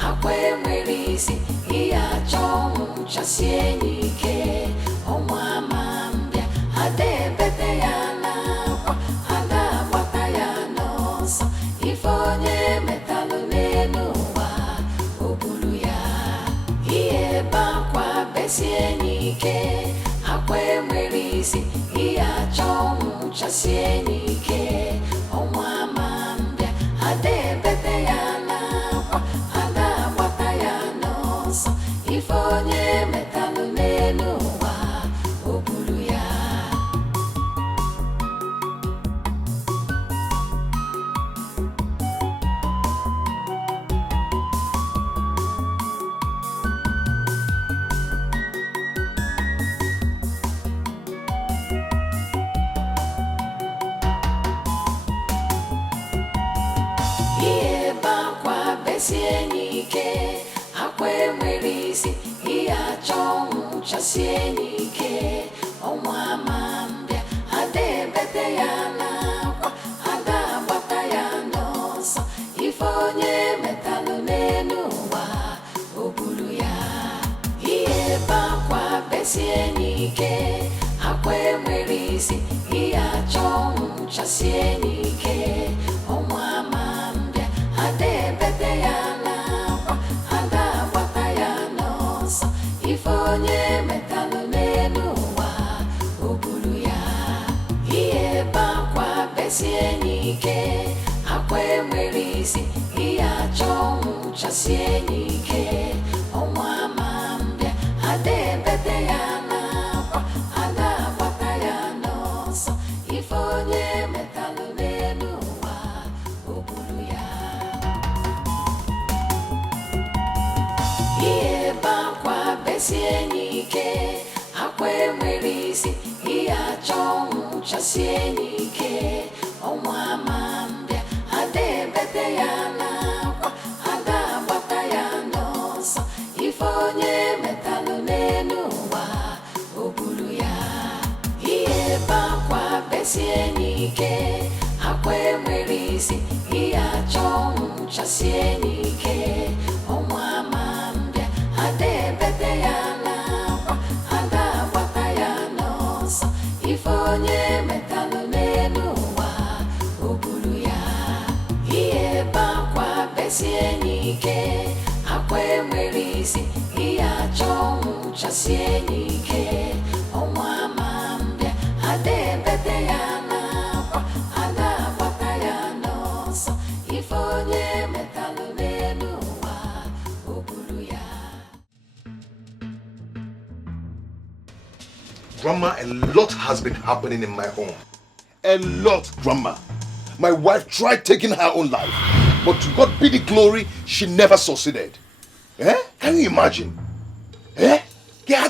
akwe mwerisi, iya chomu chasienike, omwa mambia, ade bete ya nakwa, ada wata ya nosa, ifonye metalo nenuwa, obulu ya, iye bakwa besienike, akwe mwerisi, iya chomu chasienike, omwa mambia, ade bete ya nakwa, ada wata ya nosa, ifonye metalo nenuwa, obulu ya. Iye bakwa besienike, akwe mwerisi, iya chomu chasienike, omwa mambia, ade bete ya nakwa, ada wata ya nosa, ifonye metalo nenuwa, obulu ya. Iye bakwa besienike, akwe mwerisi, iya chomu chasienike, omwa mambia, ade bete ya nakwa, ada wata ya nosa, ifonye metalo nenuwa, obulu ya. Iye bakwa besienike, akwe mwerisi, iya chomu chasienike, omwa mambia, ade bete ya nakwa, ada wata ya nosa, ifonye metalo nenuwa, obulu ya. Iye bakwa besienike, akwe mwerisi, iya chomu chasienike, omwa mambia, ade bete ya nakwa, ada wata ya nosa, ifonye metalo nenuwa, obulu ya. Iye bakwa besienike, akwe mwerisi, iya chomu chasienike, omwa mambia, ade bete ya nakwa, ada wata ya nosa, ifonye metalo nenuwa, obulu ya. Iye bakwa besienike, akwe mwerisi, iya chomu chasienike, omwa mambia, ade bete ya nakwa, ada wata ya nosa, ifonye metalo nenuwa, obulu ya. Grandma, a lot has been happening in my home. A lot, Grandma. My wife tried taking her own life, but to God be the glory, she never succeeded. Eh? Can you imagine? Eh? Hey,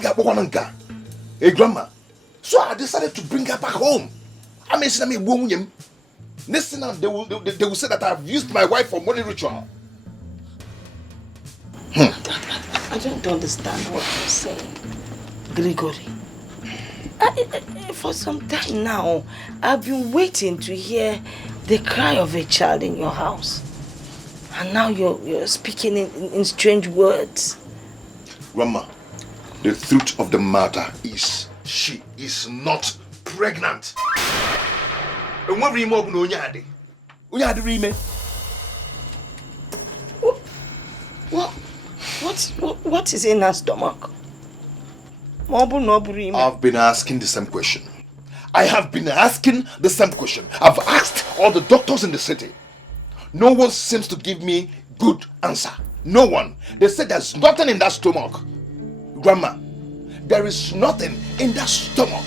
Grandma. So I decided to bring her back home. Next thing they will say that I've used my wife for money ritual. I don't understand what you're saying, Gregory. For some time now, I've been waiting to hear the cry of a child in your house. And now you're speaking in strange words. Grandma, the truth of the matter is she is not pregnant. What is in her stomach? I've been asking the same question. I have been asking the same question. I've asked all the doctors in the city. No one seems to give me good answer. No one. They said there's nothing in that stomach. Grandma, there is nothing in that stomach.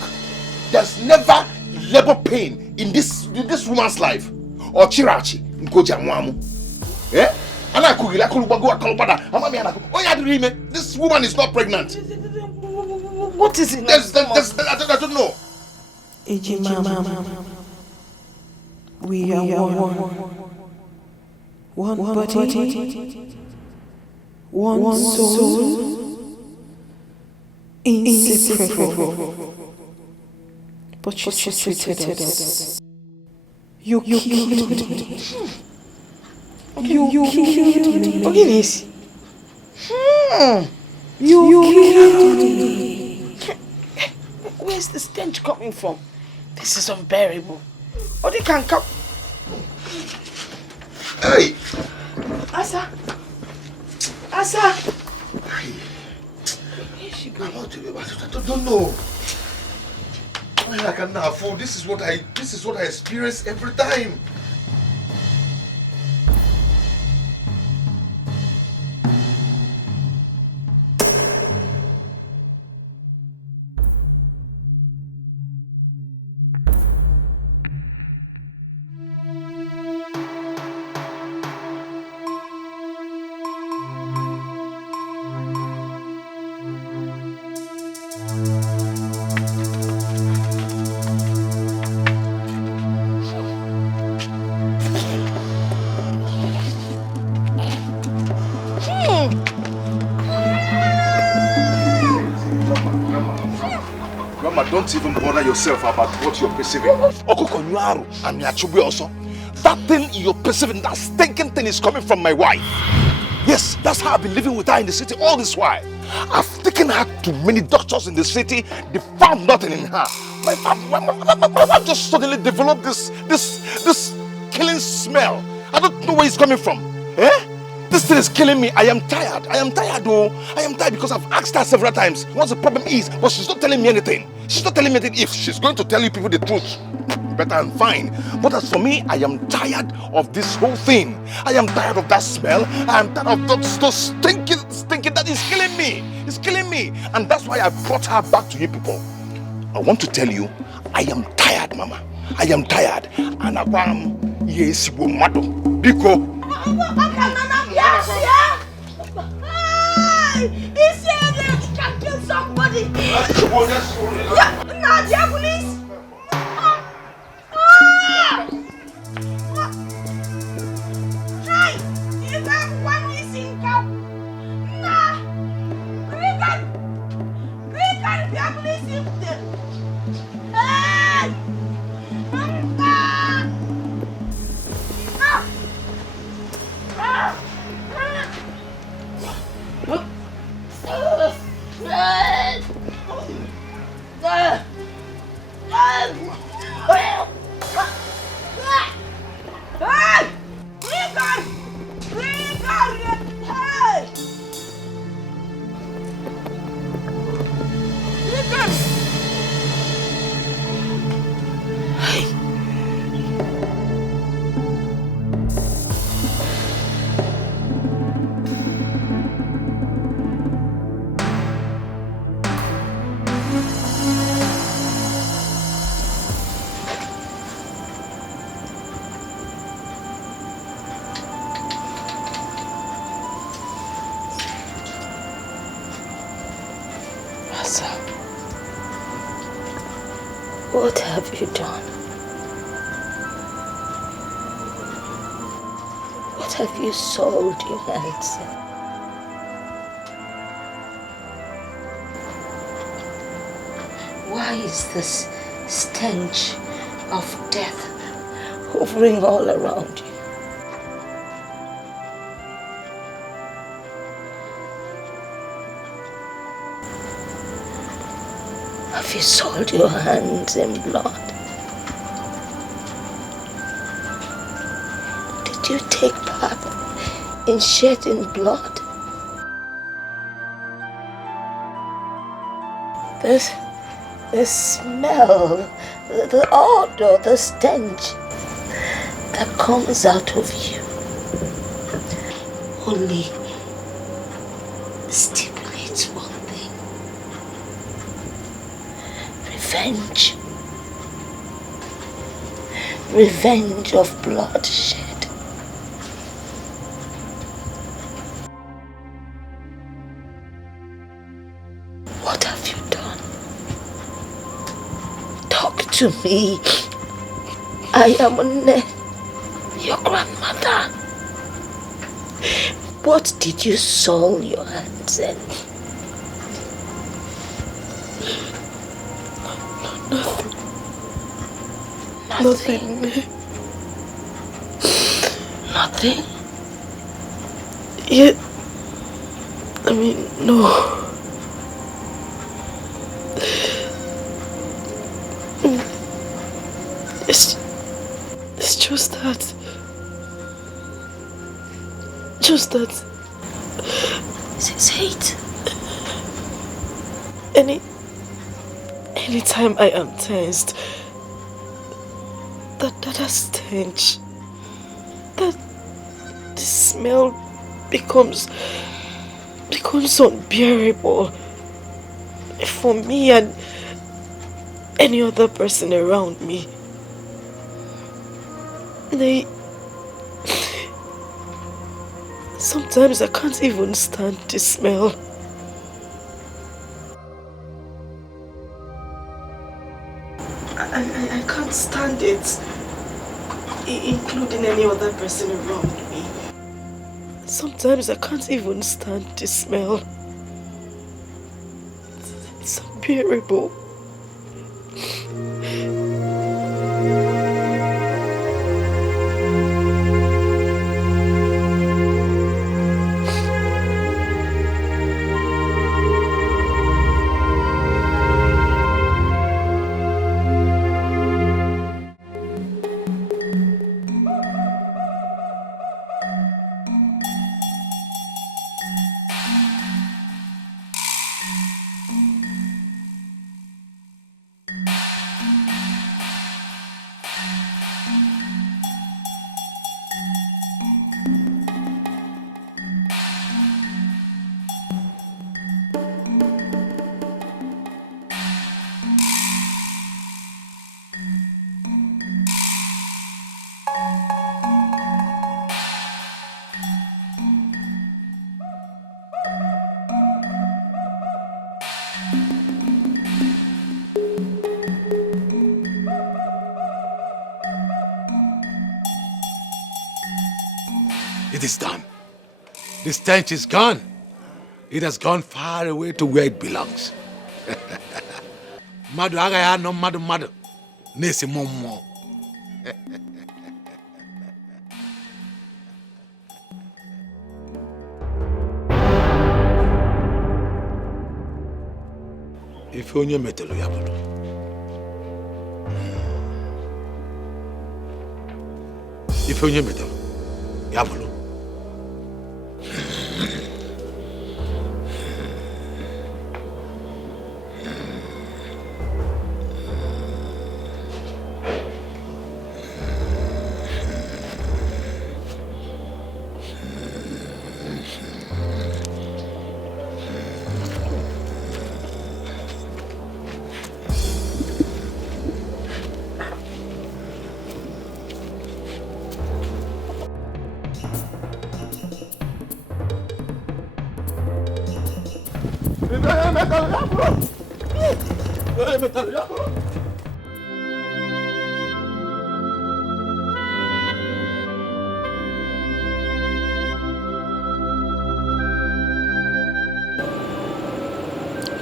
There's never labor pain in this woman's life. Or chirachi. Eh? This woman is not pregnant. What is it? I don't know. We are one body, one soul, inseparable. But you treated us. You killed me. You killed me. Ogilvy. You killed me. Where's the stench coming from? This is unbearable. Oh, they can't come. Hey! Asa! Hey! I don't know. I cannot afford. This is what I experience every time. Don't even bother yourself about what you're perceiving. That thing you're perceiving, that stinking thing is coming from my wife. Yes, that's how I've been living with her in the city all this while. I've taken her to many doctors in the city. They found nothing in her. My wife just suddenly developed this killing smell. I don't know where it's coming from. Eh? This thing is killing me. I am tired. I am tired because I've asked her several times what the problem is, but she's not telling me anything. She's not telling me anything. If she's going to tell you people the truth, better and fine. But as for me, I am tired of this whole thing. I am tired of that smell. I am tired of those stinking that is killing me. It's killing me. And that's why I brought her back to you people. I want to tell you, I am tired, Mama. I am tired. And I am yes, Biko. He said that he can kill somebody. Nadia, police. Hey, you got one missing cow. Nah, we can police him there. Hey, What have you done? What have you sold your hands in? Why is this stench of death hovering all around you? Have you soiled your hands in blood? Did you take part in shedding blood? The smell, the odor, the stench that comes out of you only stipulates one thing: revenge. Revenge of bloodshed. What have you done? Talk to me. I am Onny, your grandmother. What did you soil your hands in? Nothing. Nothing? Yeah. I mean, no. It's just that. Say it. Anytime I am tensed, that stench, that the smell becomes unbearable for me and any other person around me. Sometimes I can't even stand the smell. I can't stand it, including any other person around me. Sometimes I can't even stand the smell. It's unbearable. It is done. The stench is gone. It has gone far away to where it belongs. Madu agaya no madu. Nesi momo. If onye metelu yabulu. If onye metelu yabulu.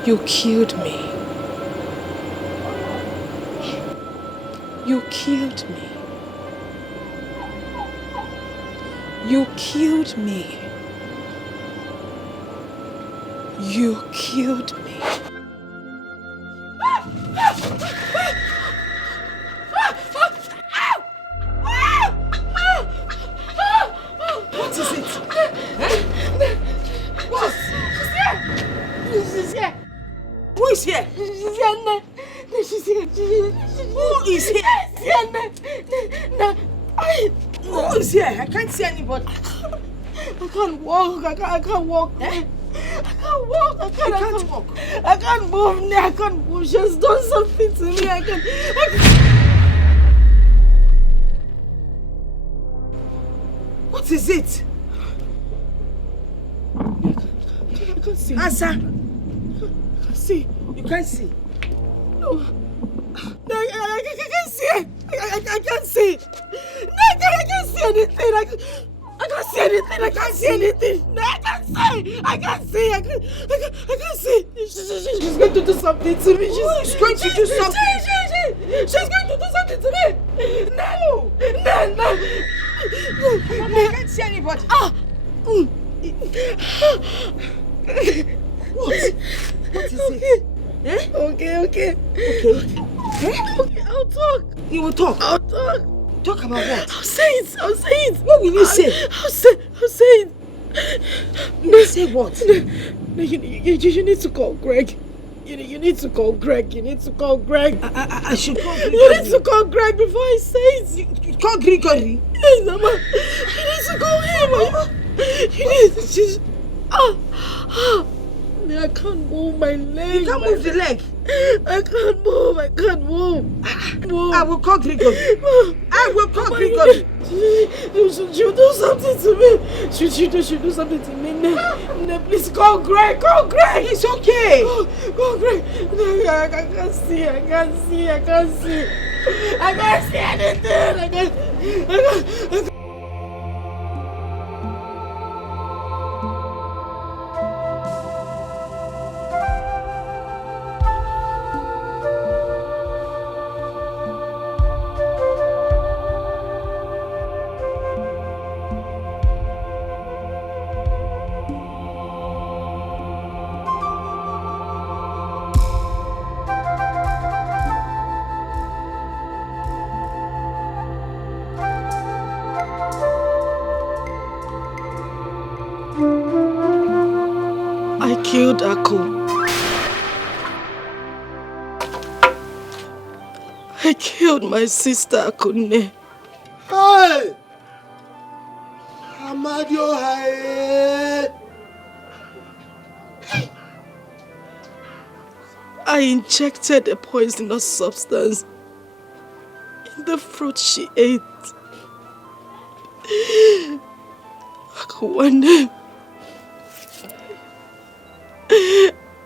You killed me. You killed me. You killed me. You killed me. What is it? What? She's here! Who is here? is here? I can't see anybody. I can't walk. I can't walk. I can't walk. I can't walk. I can't move. I can't move. She's done something to me. I can't. What is it? I can't see. Answer. I can't see. You can't see. No. No, I can't see. I can't see. No, I can't see anything. I can't see anything. I can't see anything. No, I can't see. I can't see. I can't see. She's going to do something to me. She's going to do something. She's going to do something to me. No. No. I can't see anybody. What is it? Eh? Okay, I'll talk. You will talk? I'll talk. Talk about what? I'll say it. What will you say? I'll say it. You will say what? No, you need to call Greg. You need to call Greg. I should call Greg. You need to call Greg before I say it. You call Gregory? Yes, Mama. You need to call him. You need to I can't move my leg. You can't move the leg? I can't move. I will call Gregory. She'll do something to me. She'll do something to me. No, please call Greg. It's okay. Call Greg. No, I can't see. I can't see anything. I can't. Killed Akko. I killed my sister Akune. Hey! Amadio, hey! I injected a poisonous substance in the fruit she ate. Akko, one day,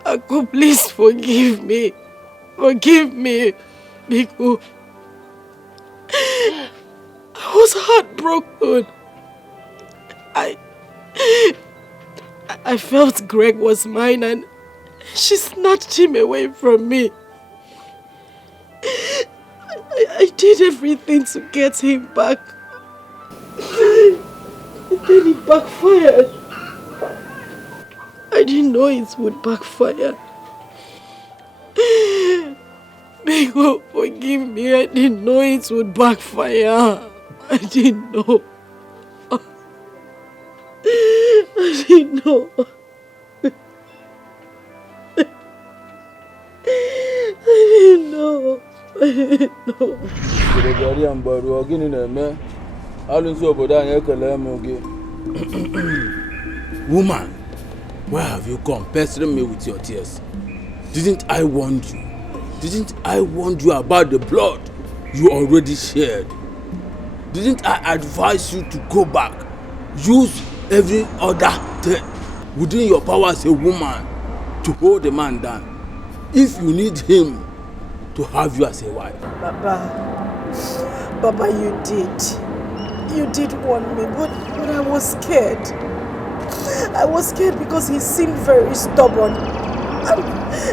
Akko, please forgive me. Because I was heartbroken. I felt Greg was mine and she snatched him away from me. I did everything to get him back. And then it backfired. I didn't know it would backfire. Bego, forgive me. I didn't know it would backfire. I didn't know. I didn't know. Woman, why have you come pestering me with your tears? Didn't I warn you? Didn't I warn you about the blood you already shed? Didn't I advise you to go back? Use every other thing within your power as a woman to hold the man down. If you need him to have you as a wife. Baba, you did warn me, but I was scared. I was scared because he seemed very stubborn.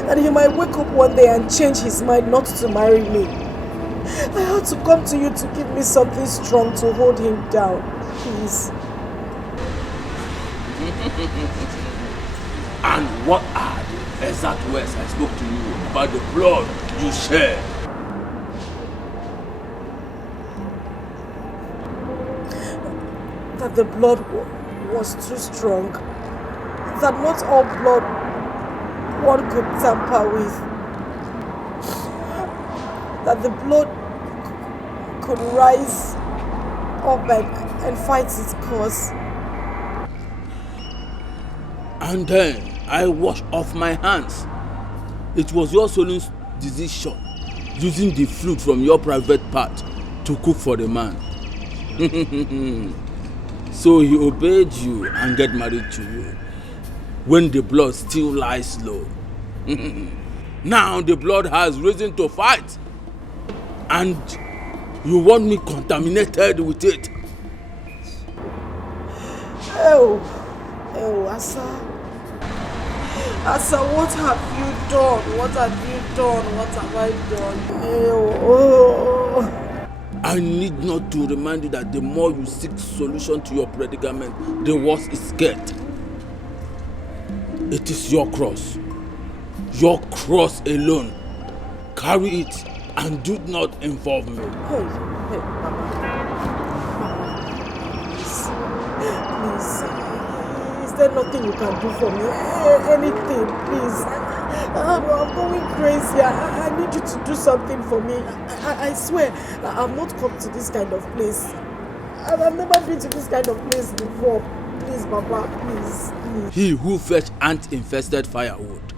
And he might wake up one day and change his mind not to marry me. I had to come to you to give me something strong to hold him down. Please. And what are the exact words I spoke to you about the blood you shed? That the blood was too strong. That not all blood one could tamper with. That the blood could rise up and fight its cause. And then I washed off my hands. It was your sole decision, using the flute from your private part to cook for the man. So he obeyed you and get married to you, when the blood still lies low. Now the blood has risen to fight, and you want me contaminated with it. Oh, Asa, what have you done? What have you done? What have I done? Oh. I need not to remind you that the more you seek solution to your predicament, the worse it gets. It is your cross. Your cross alone. Carry it and do not involve me. Hey, Mama. Please. Is there nothing you can do for me? Anything, please. I'm going crazy. I need you to do something for me. I swear, I've not come to this kind of place. I've never been to this kind of place before. Please, Papa, please. He who fetched ant-infested firewood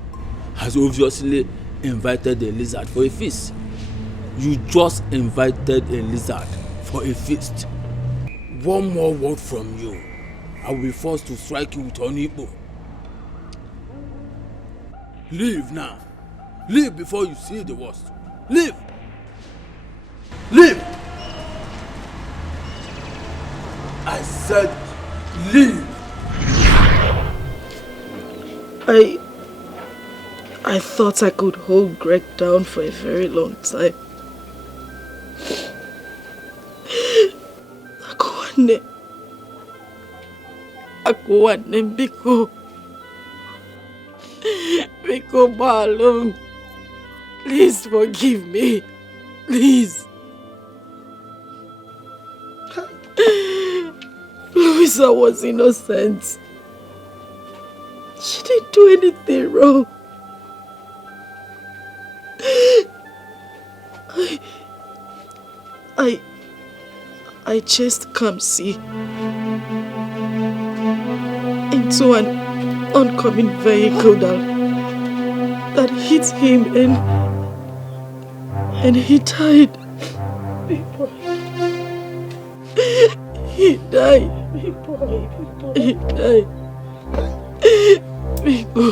has obviously invited a lizard for a feast. You just invited a lizard for a feast. One more word from you, I will be forced to strike you with Onny. Leave now. Leave before you see the worst. Leave. Leave. I said leave. I thought I could hold Greg down for a very long time. Akuane Biko Balum. Please forgive me. Please. Louisa was innocent. She didn't do anything wrong. I chased Kamsi into an oncoming vehicle that hit him and he died. He died. He died. Biko,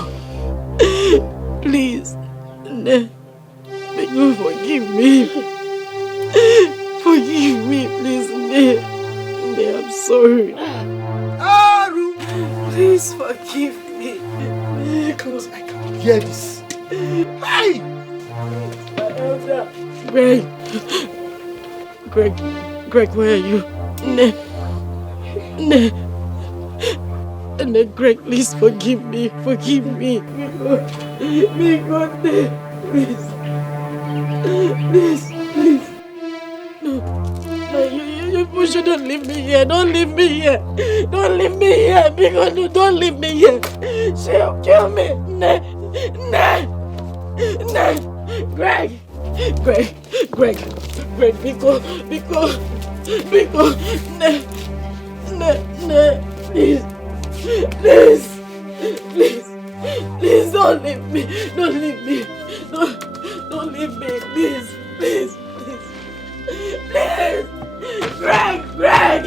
please, Biko, forgive me. Forgive me, please, I'm sorry. Please forgive me. Because I can hear this. Hey! Greg, where are you? Greg, please forgive me. Forgive me. Please. No, you shouldn't leave me here. Don't leave me here. Don't leave me here. Because don't leave me here. She'll kill me. Greg, because, please, don't leave me, don't leave me, please, Greg,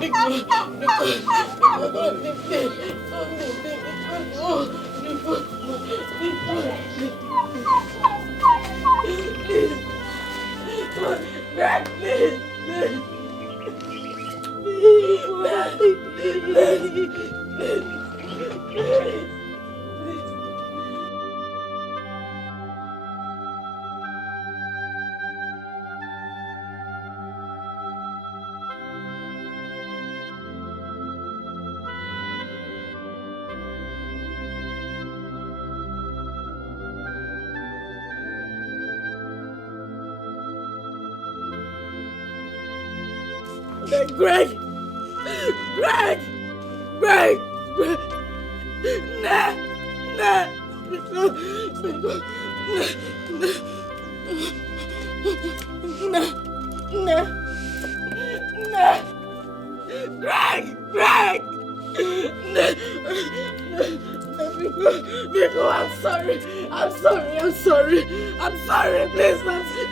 because, don't leave me, Greg, please. Greg! Biko, I'm sorry. I'm sorry. I'm sorry. I'm sorry. Please, Nancy.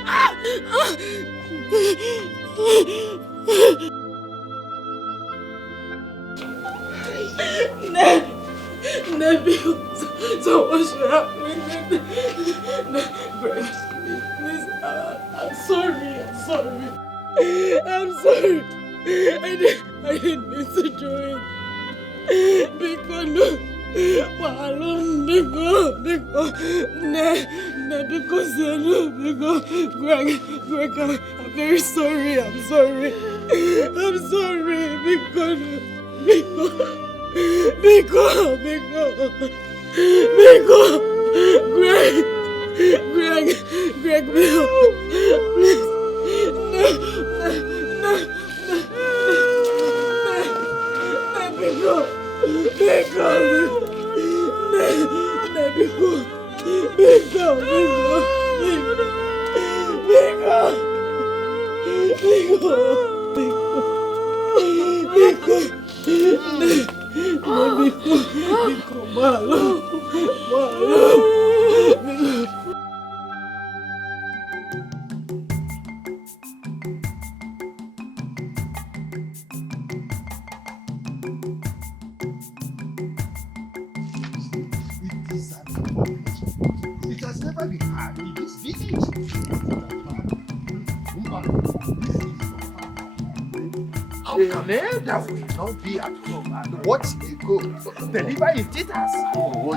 Biko, so what should happen? Please, I'm sorry. I'm sorry. I'm sorry. I didn't mean to do it. Because no, Greg, I'm very sorry. I'm sorry. I'm sorry. Because Greg, please, It has never been hard in this village. How can that will not be at home and watch a go deliver in theaters? Oh, it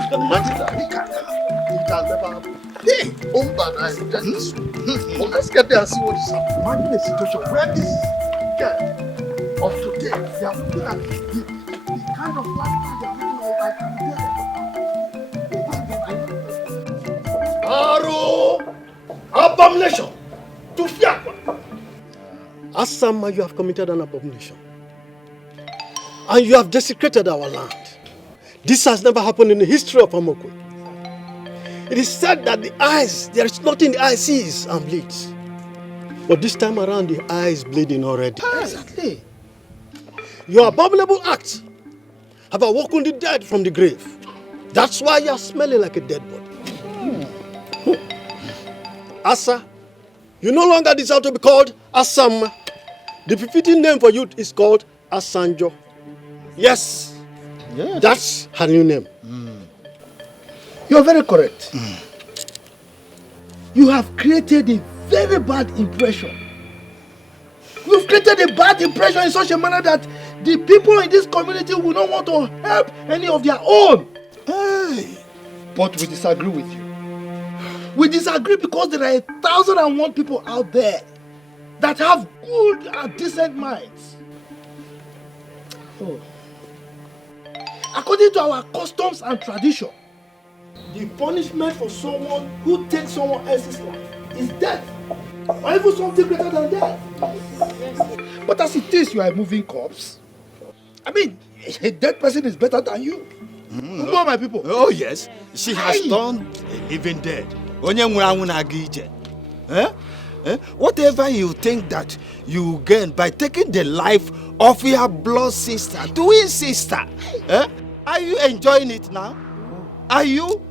has never happened. Hey, let's get there and see what is happening. Imagine a situation where this girl of today, they are looking at the kind of life they are living like Arrow! Abomination! To fear! Asama, you have committed an abomination. And you have desecrated our land. This has never happened in the history of Amokwe. It is said that there is nothing the eye sees and bleeds. But this time around, the eye is bleeding already. Exactly. Your abominable acts have awoken the dead from the grave. That's why you are smelling like a dead body. Asa, you no longer deserve to be called Asama. The befitting name for you is called Asanjo. Yes, that's her new name. You're very correct. You have created a very bad impression. You've created a bad impression in such a manner that the people in this community will not want to help any of their own. Hey. But we disagree with you. We disagree because there are 1,001 people out there that have good and decent minds. Oh. According to our customs and tradition, the punishment for someone who takes someone else's life is death, or even something greater than death. But as it is, you are a moving corpse. I mean, a dead person is better than you. Know my people. Oh yes, she has turned a living dead. Whatever you think that you gain by taking the life of your blood sister, twin sister, are you enjoying it now? Are you?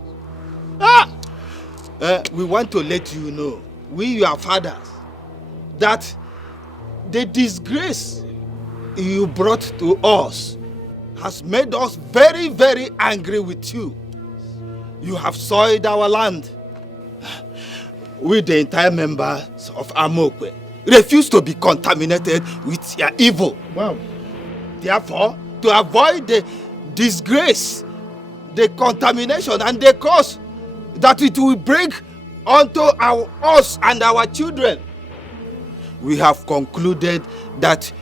We want to let you know, we your fathers, that the disgrace you brought to us has made us very, very angry with you. You have soiled our land. We, the entire members of Amokwe, refuse to be contaminated with your evil. Wow. Therefore, to avoid the disgrace, the contamination, and the curse that it will bring onto us and our children, we have concluded that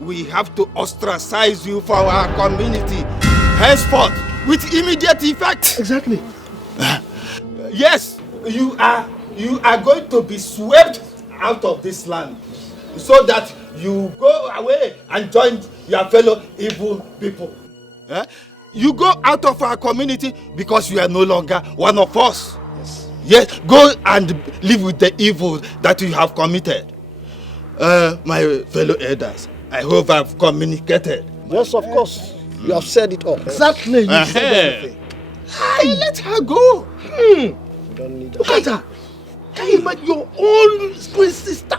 we have to ostracize you from our community henceforth with immediate effect. Exactly. Yes, you are going to be swept out of this land so that you go away and join your fellow evil people. You go out of our community because you are no longer one of us. Yes, go and live with the evil that you have committed. My fellow elders, I hope I've communicated. Yes, of course. You have said it all. Exactly. You said everything. Hey, let her go. Don't need Look at her. Can you imagine your own twin sister?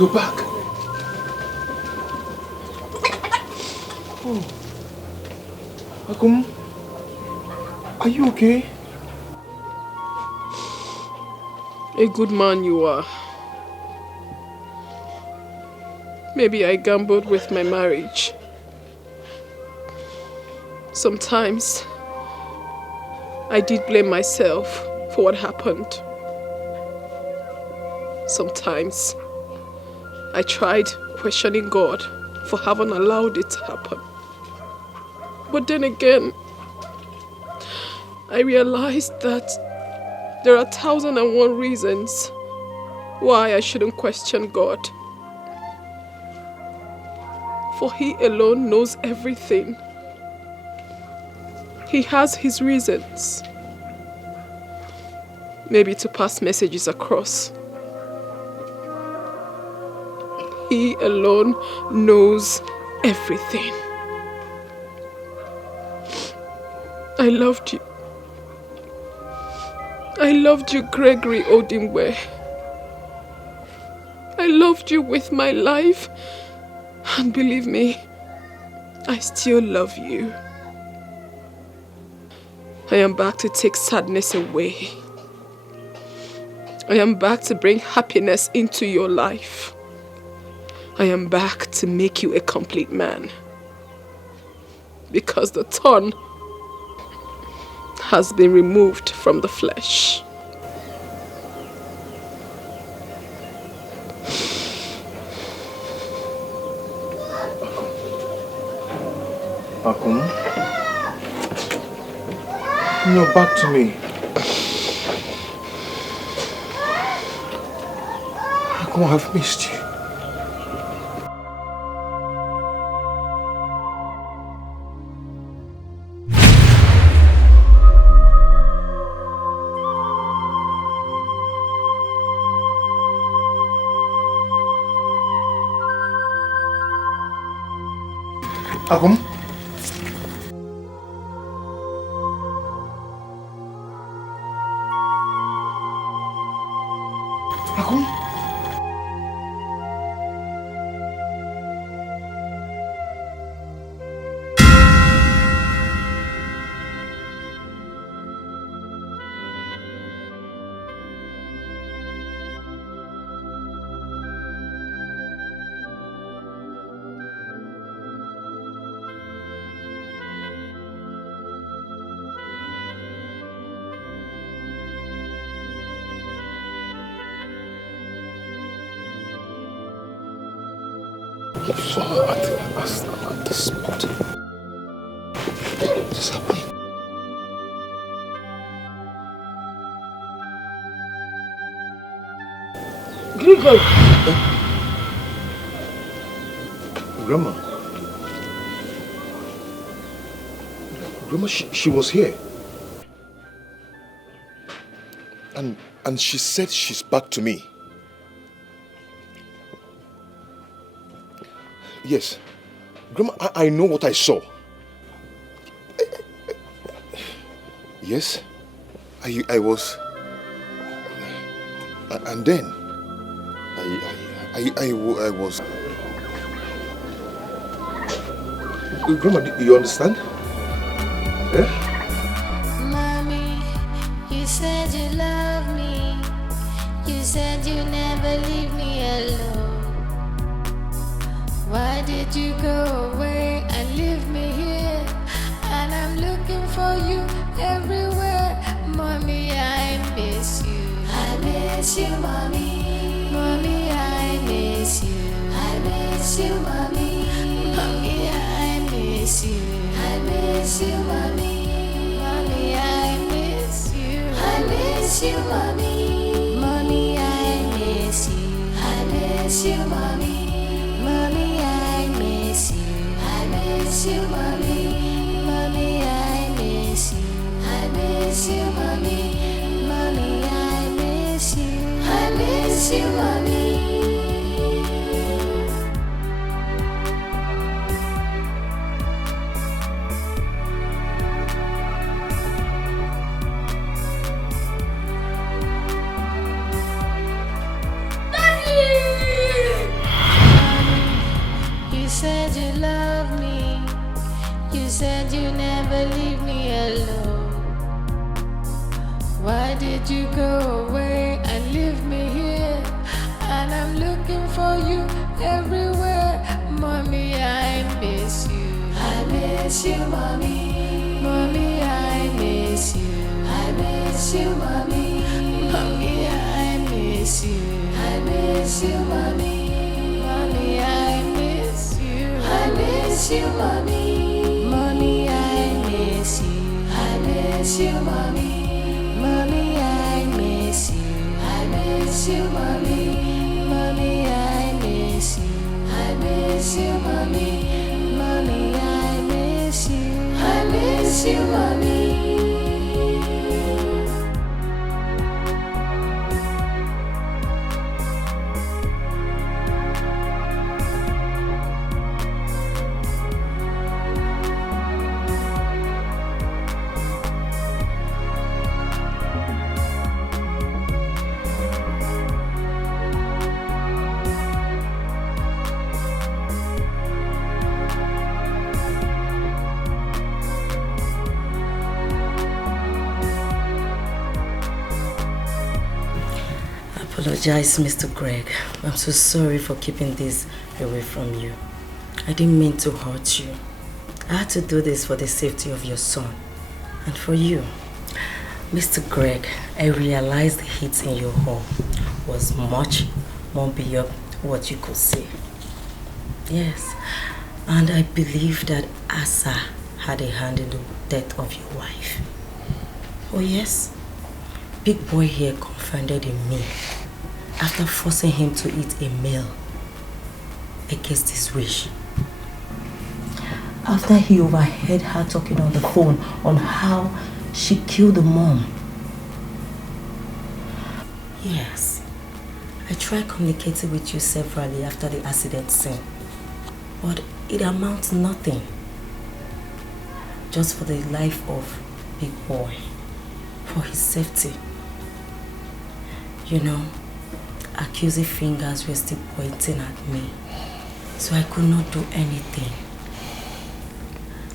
You're back. Oh. Akum, are you okay? A good man you are. Maybe I gambled with my marriage. Sometimes I did blame myself for what happened. Sometimes I tried questioning God for having allowed it to happen. But then again, I realized that there are 1,001 reasons why I shouldn't question God. For He alone knows everything. He has His reasons. Maybe to pass messages across. He alone knows everything. I loved you. I loved you, Gregory Odimwe. I loved you with my life. And believe me, I still love you. I am back to take sadness away. I am back to bring happiness into your life. I am back to make you a complete man. Because the thorn has been removed from the flesh. Akum, you're back to me. Akum, I've missed you. Akum? Akum? At the spot. What is happening? Grigor! Grandma. Grandma, she was here. And she said she's back to me. Yes. Grandma, I know what I saw. Yes. I was... And then... I was... Grandma, do you understand? Eh? Mommy, you said you love me. You said you never leave me alone. Why did you go away and leave me here? And I'm looking for you everywhere. Mommy, I miss you. I miss you, mommy. Mommy, I miss you. I miss you, mommy. Mommy, I miss you. I miss you, mommy. Mommy, I miss you. I miss you, mommy. Mommy, I miss you. I miss you, mommy. Mommy, I miss you. I miss you, mommy. Mommy, I miss you. I miss you, mommy. Mommy, I miss you. I miss you, mommy. You said you love me. You said you never leave me alone. Why did you go away and leave me here? And I'm looking for you everywhere. Mommy, I miss you. I miss you, mommy. Mommy, I miss you. I miss you, mommy. Mommy, I miss you. I miss you, mommy. Mommy, I miss you. I miss you, mommy. Mommy, I miss you. I miss you, mommy. Mommy, I miss you. I miss you, mommy. Mommy, I miss you. I miss you, mommy. Mommy, I miss you. I miss you, mommy. Apologize, Mr. Greg. I'm so sorry for keeping this away from you. I didn't mean to hurt you. I had to do this for the safety of your son and for you. Mr. Greg, I realized the heat in your home was much more beyond what you could see. Yes, and I believe that Asa had a hand in the death of your wife. Oh yes, big boy here confided in me after forcing him to eat a meal against his wish. After he overheard her talking on the phone on how she killed the mom. Yes, I tried communicating with you severally after the accident scene, but it amounts to nothing. Just for the life of big boy, for his safety. You know, accusing fingers were still pointing at me, so I could not do anything.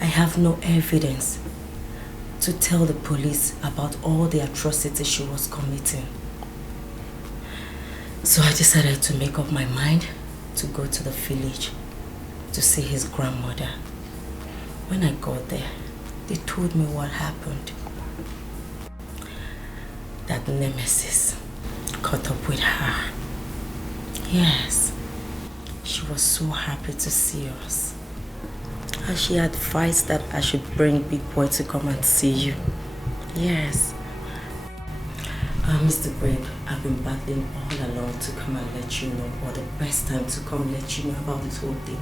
I have no evidence to tell the police about all the atrocities she was committing. So I decided to make up my mind to go to the village to see his grandmother. When I got there, they told me what happened. That Nemesis caught up with her. Yes, she was so happy to see us. And she advised that I should bring Big Boy to come and see you. Yes. Mr. Greg, I've been battling all along to come and let you know, or the best time to come let you know about this whole thing.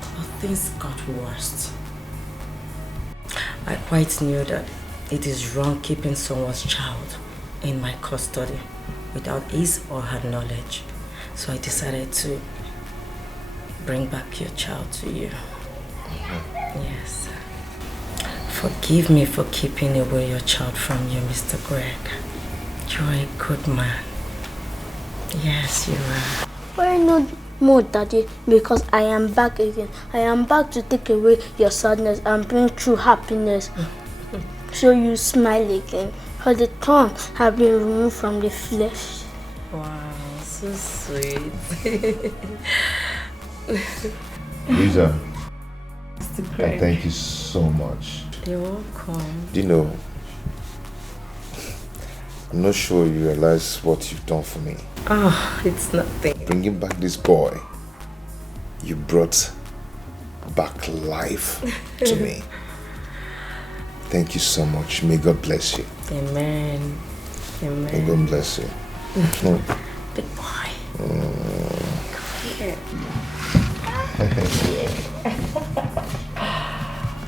But things got worse. I quite knew that it is wrong keeping someone's child in my custody without his or her knowledge. So I decided to bring back your child to you. Yes. Forgive me for keeping away your child from you, Mr. Greg. You're a good man. Yes, you are. Why not more, Daddy? Because I am back again. I am back to take away your sadness and bring true happiness. So you smile again. For the thorns have been removed from the flesh. Wow, so sweet. Lisa, I thank you so much. You're welcome. You know, I'm not sure you realize what you've done for me. Oh, it's nothing. Bringing back this boy, you brought back life to me. Thank you so much. May God bless you. Amen. Amen. May God bless you. Big boy.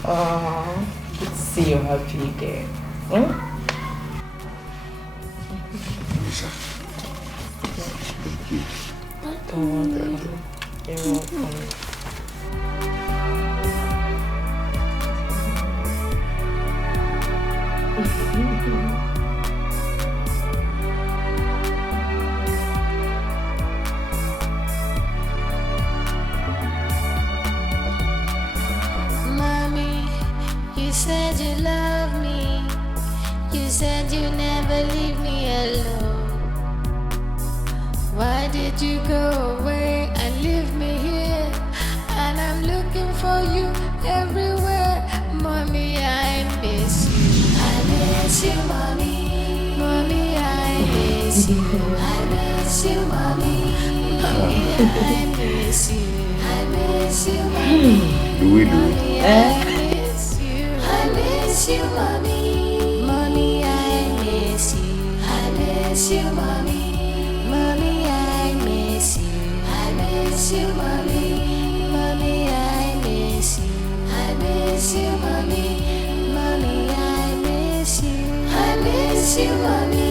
Oh, good to see you happy again. Lisa, thank you. You're welcome. Mommy, you said you love me. You said you never leave me alone. Why did you go away and leave me here? And I'm looking for you everywhere. Mommy, I miss you. I miss you, mommy. Mommy, I miss you. I miss you, mommy. Mommy, I miss you. I miss you, mommy. Mommy, I miss you. I miss you, mommy. Mommy, I miss you. I miss you, mommy. Mommy, I miss you. I miss you, mommy. Mommy, I miss you. I miss you, mommy. Mommy, I miss you. I miss you, mommy.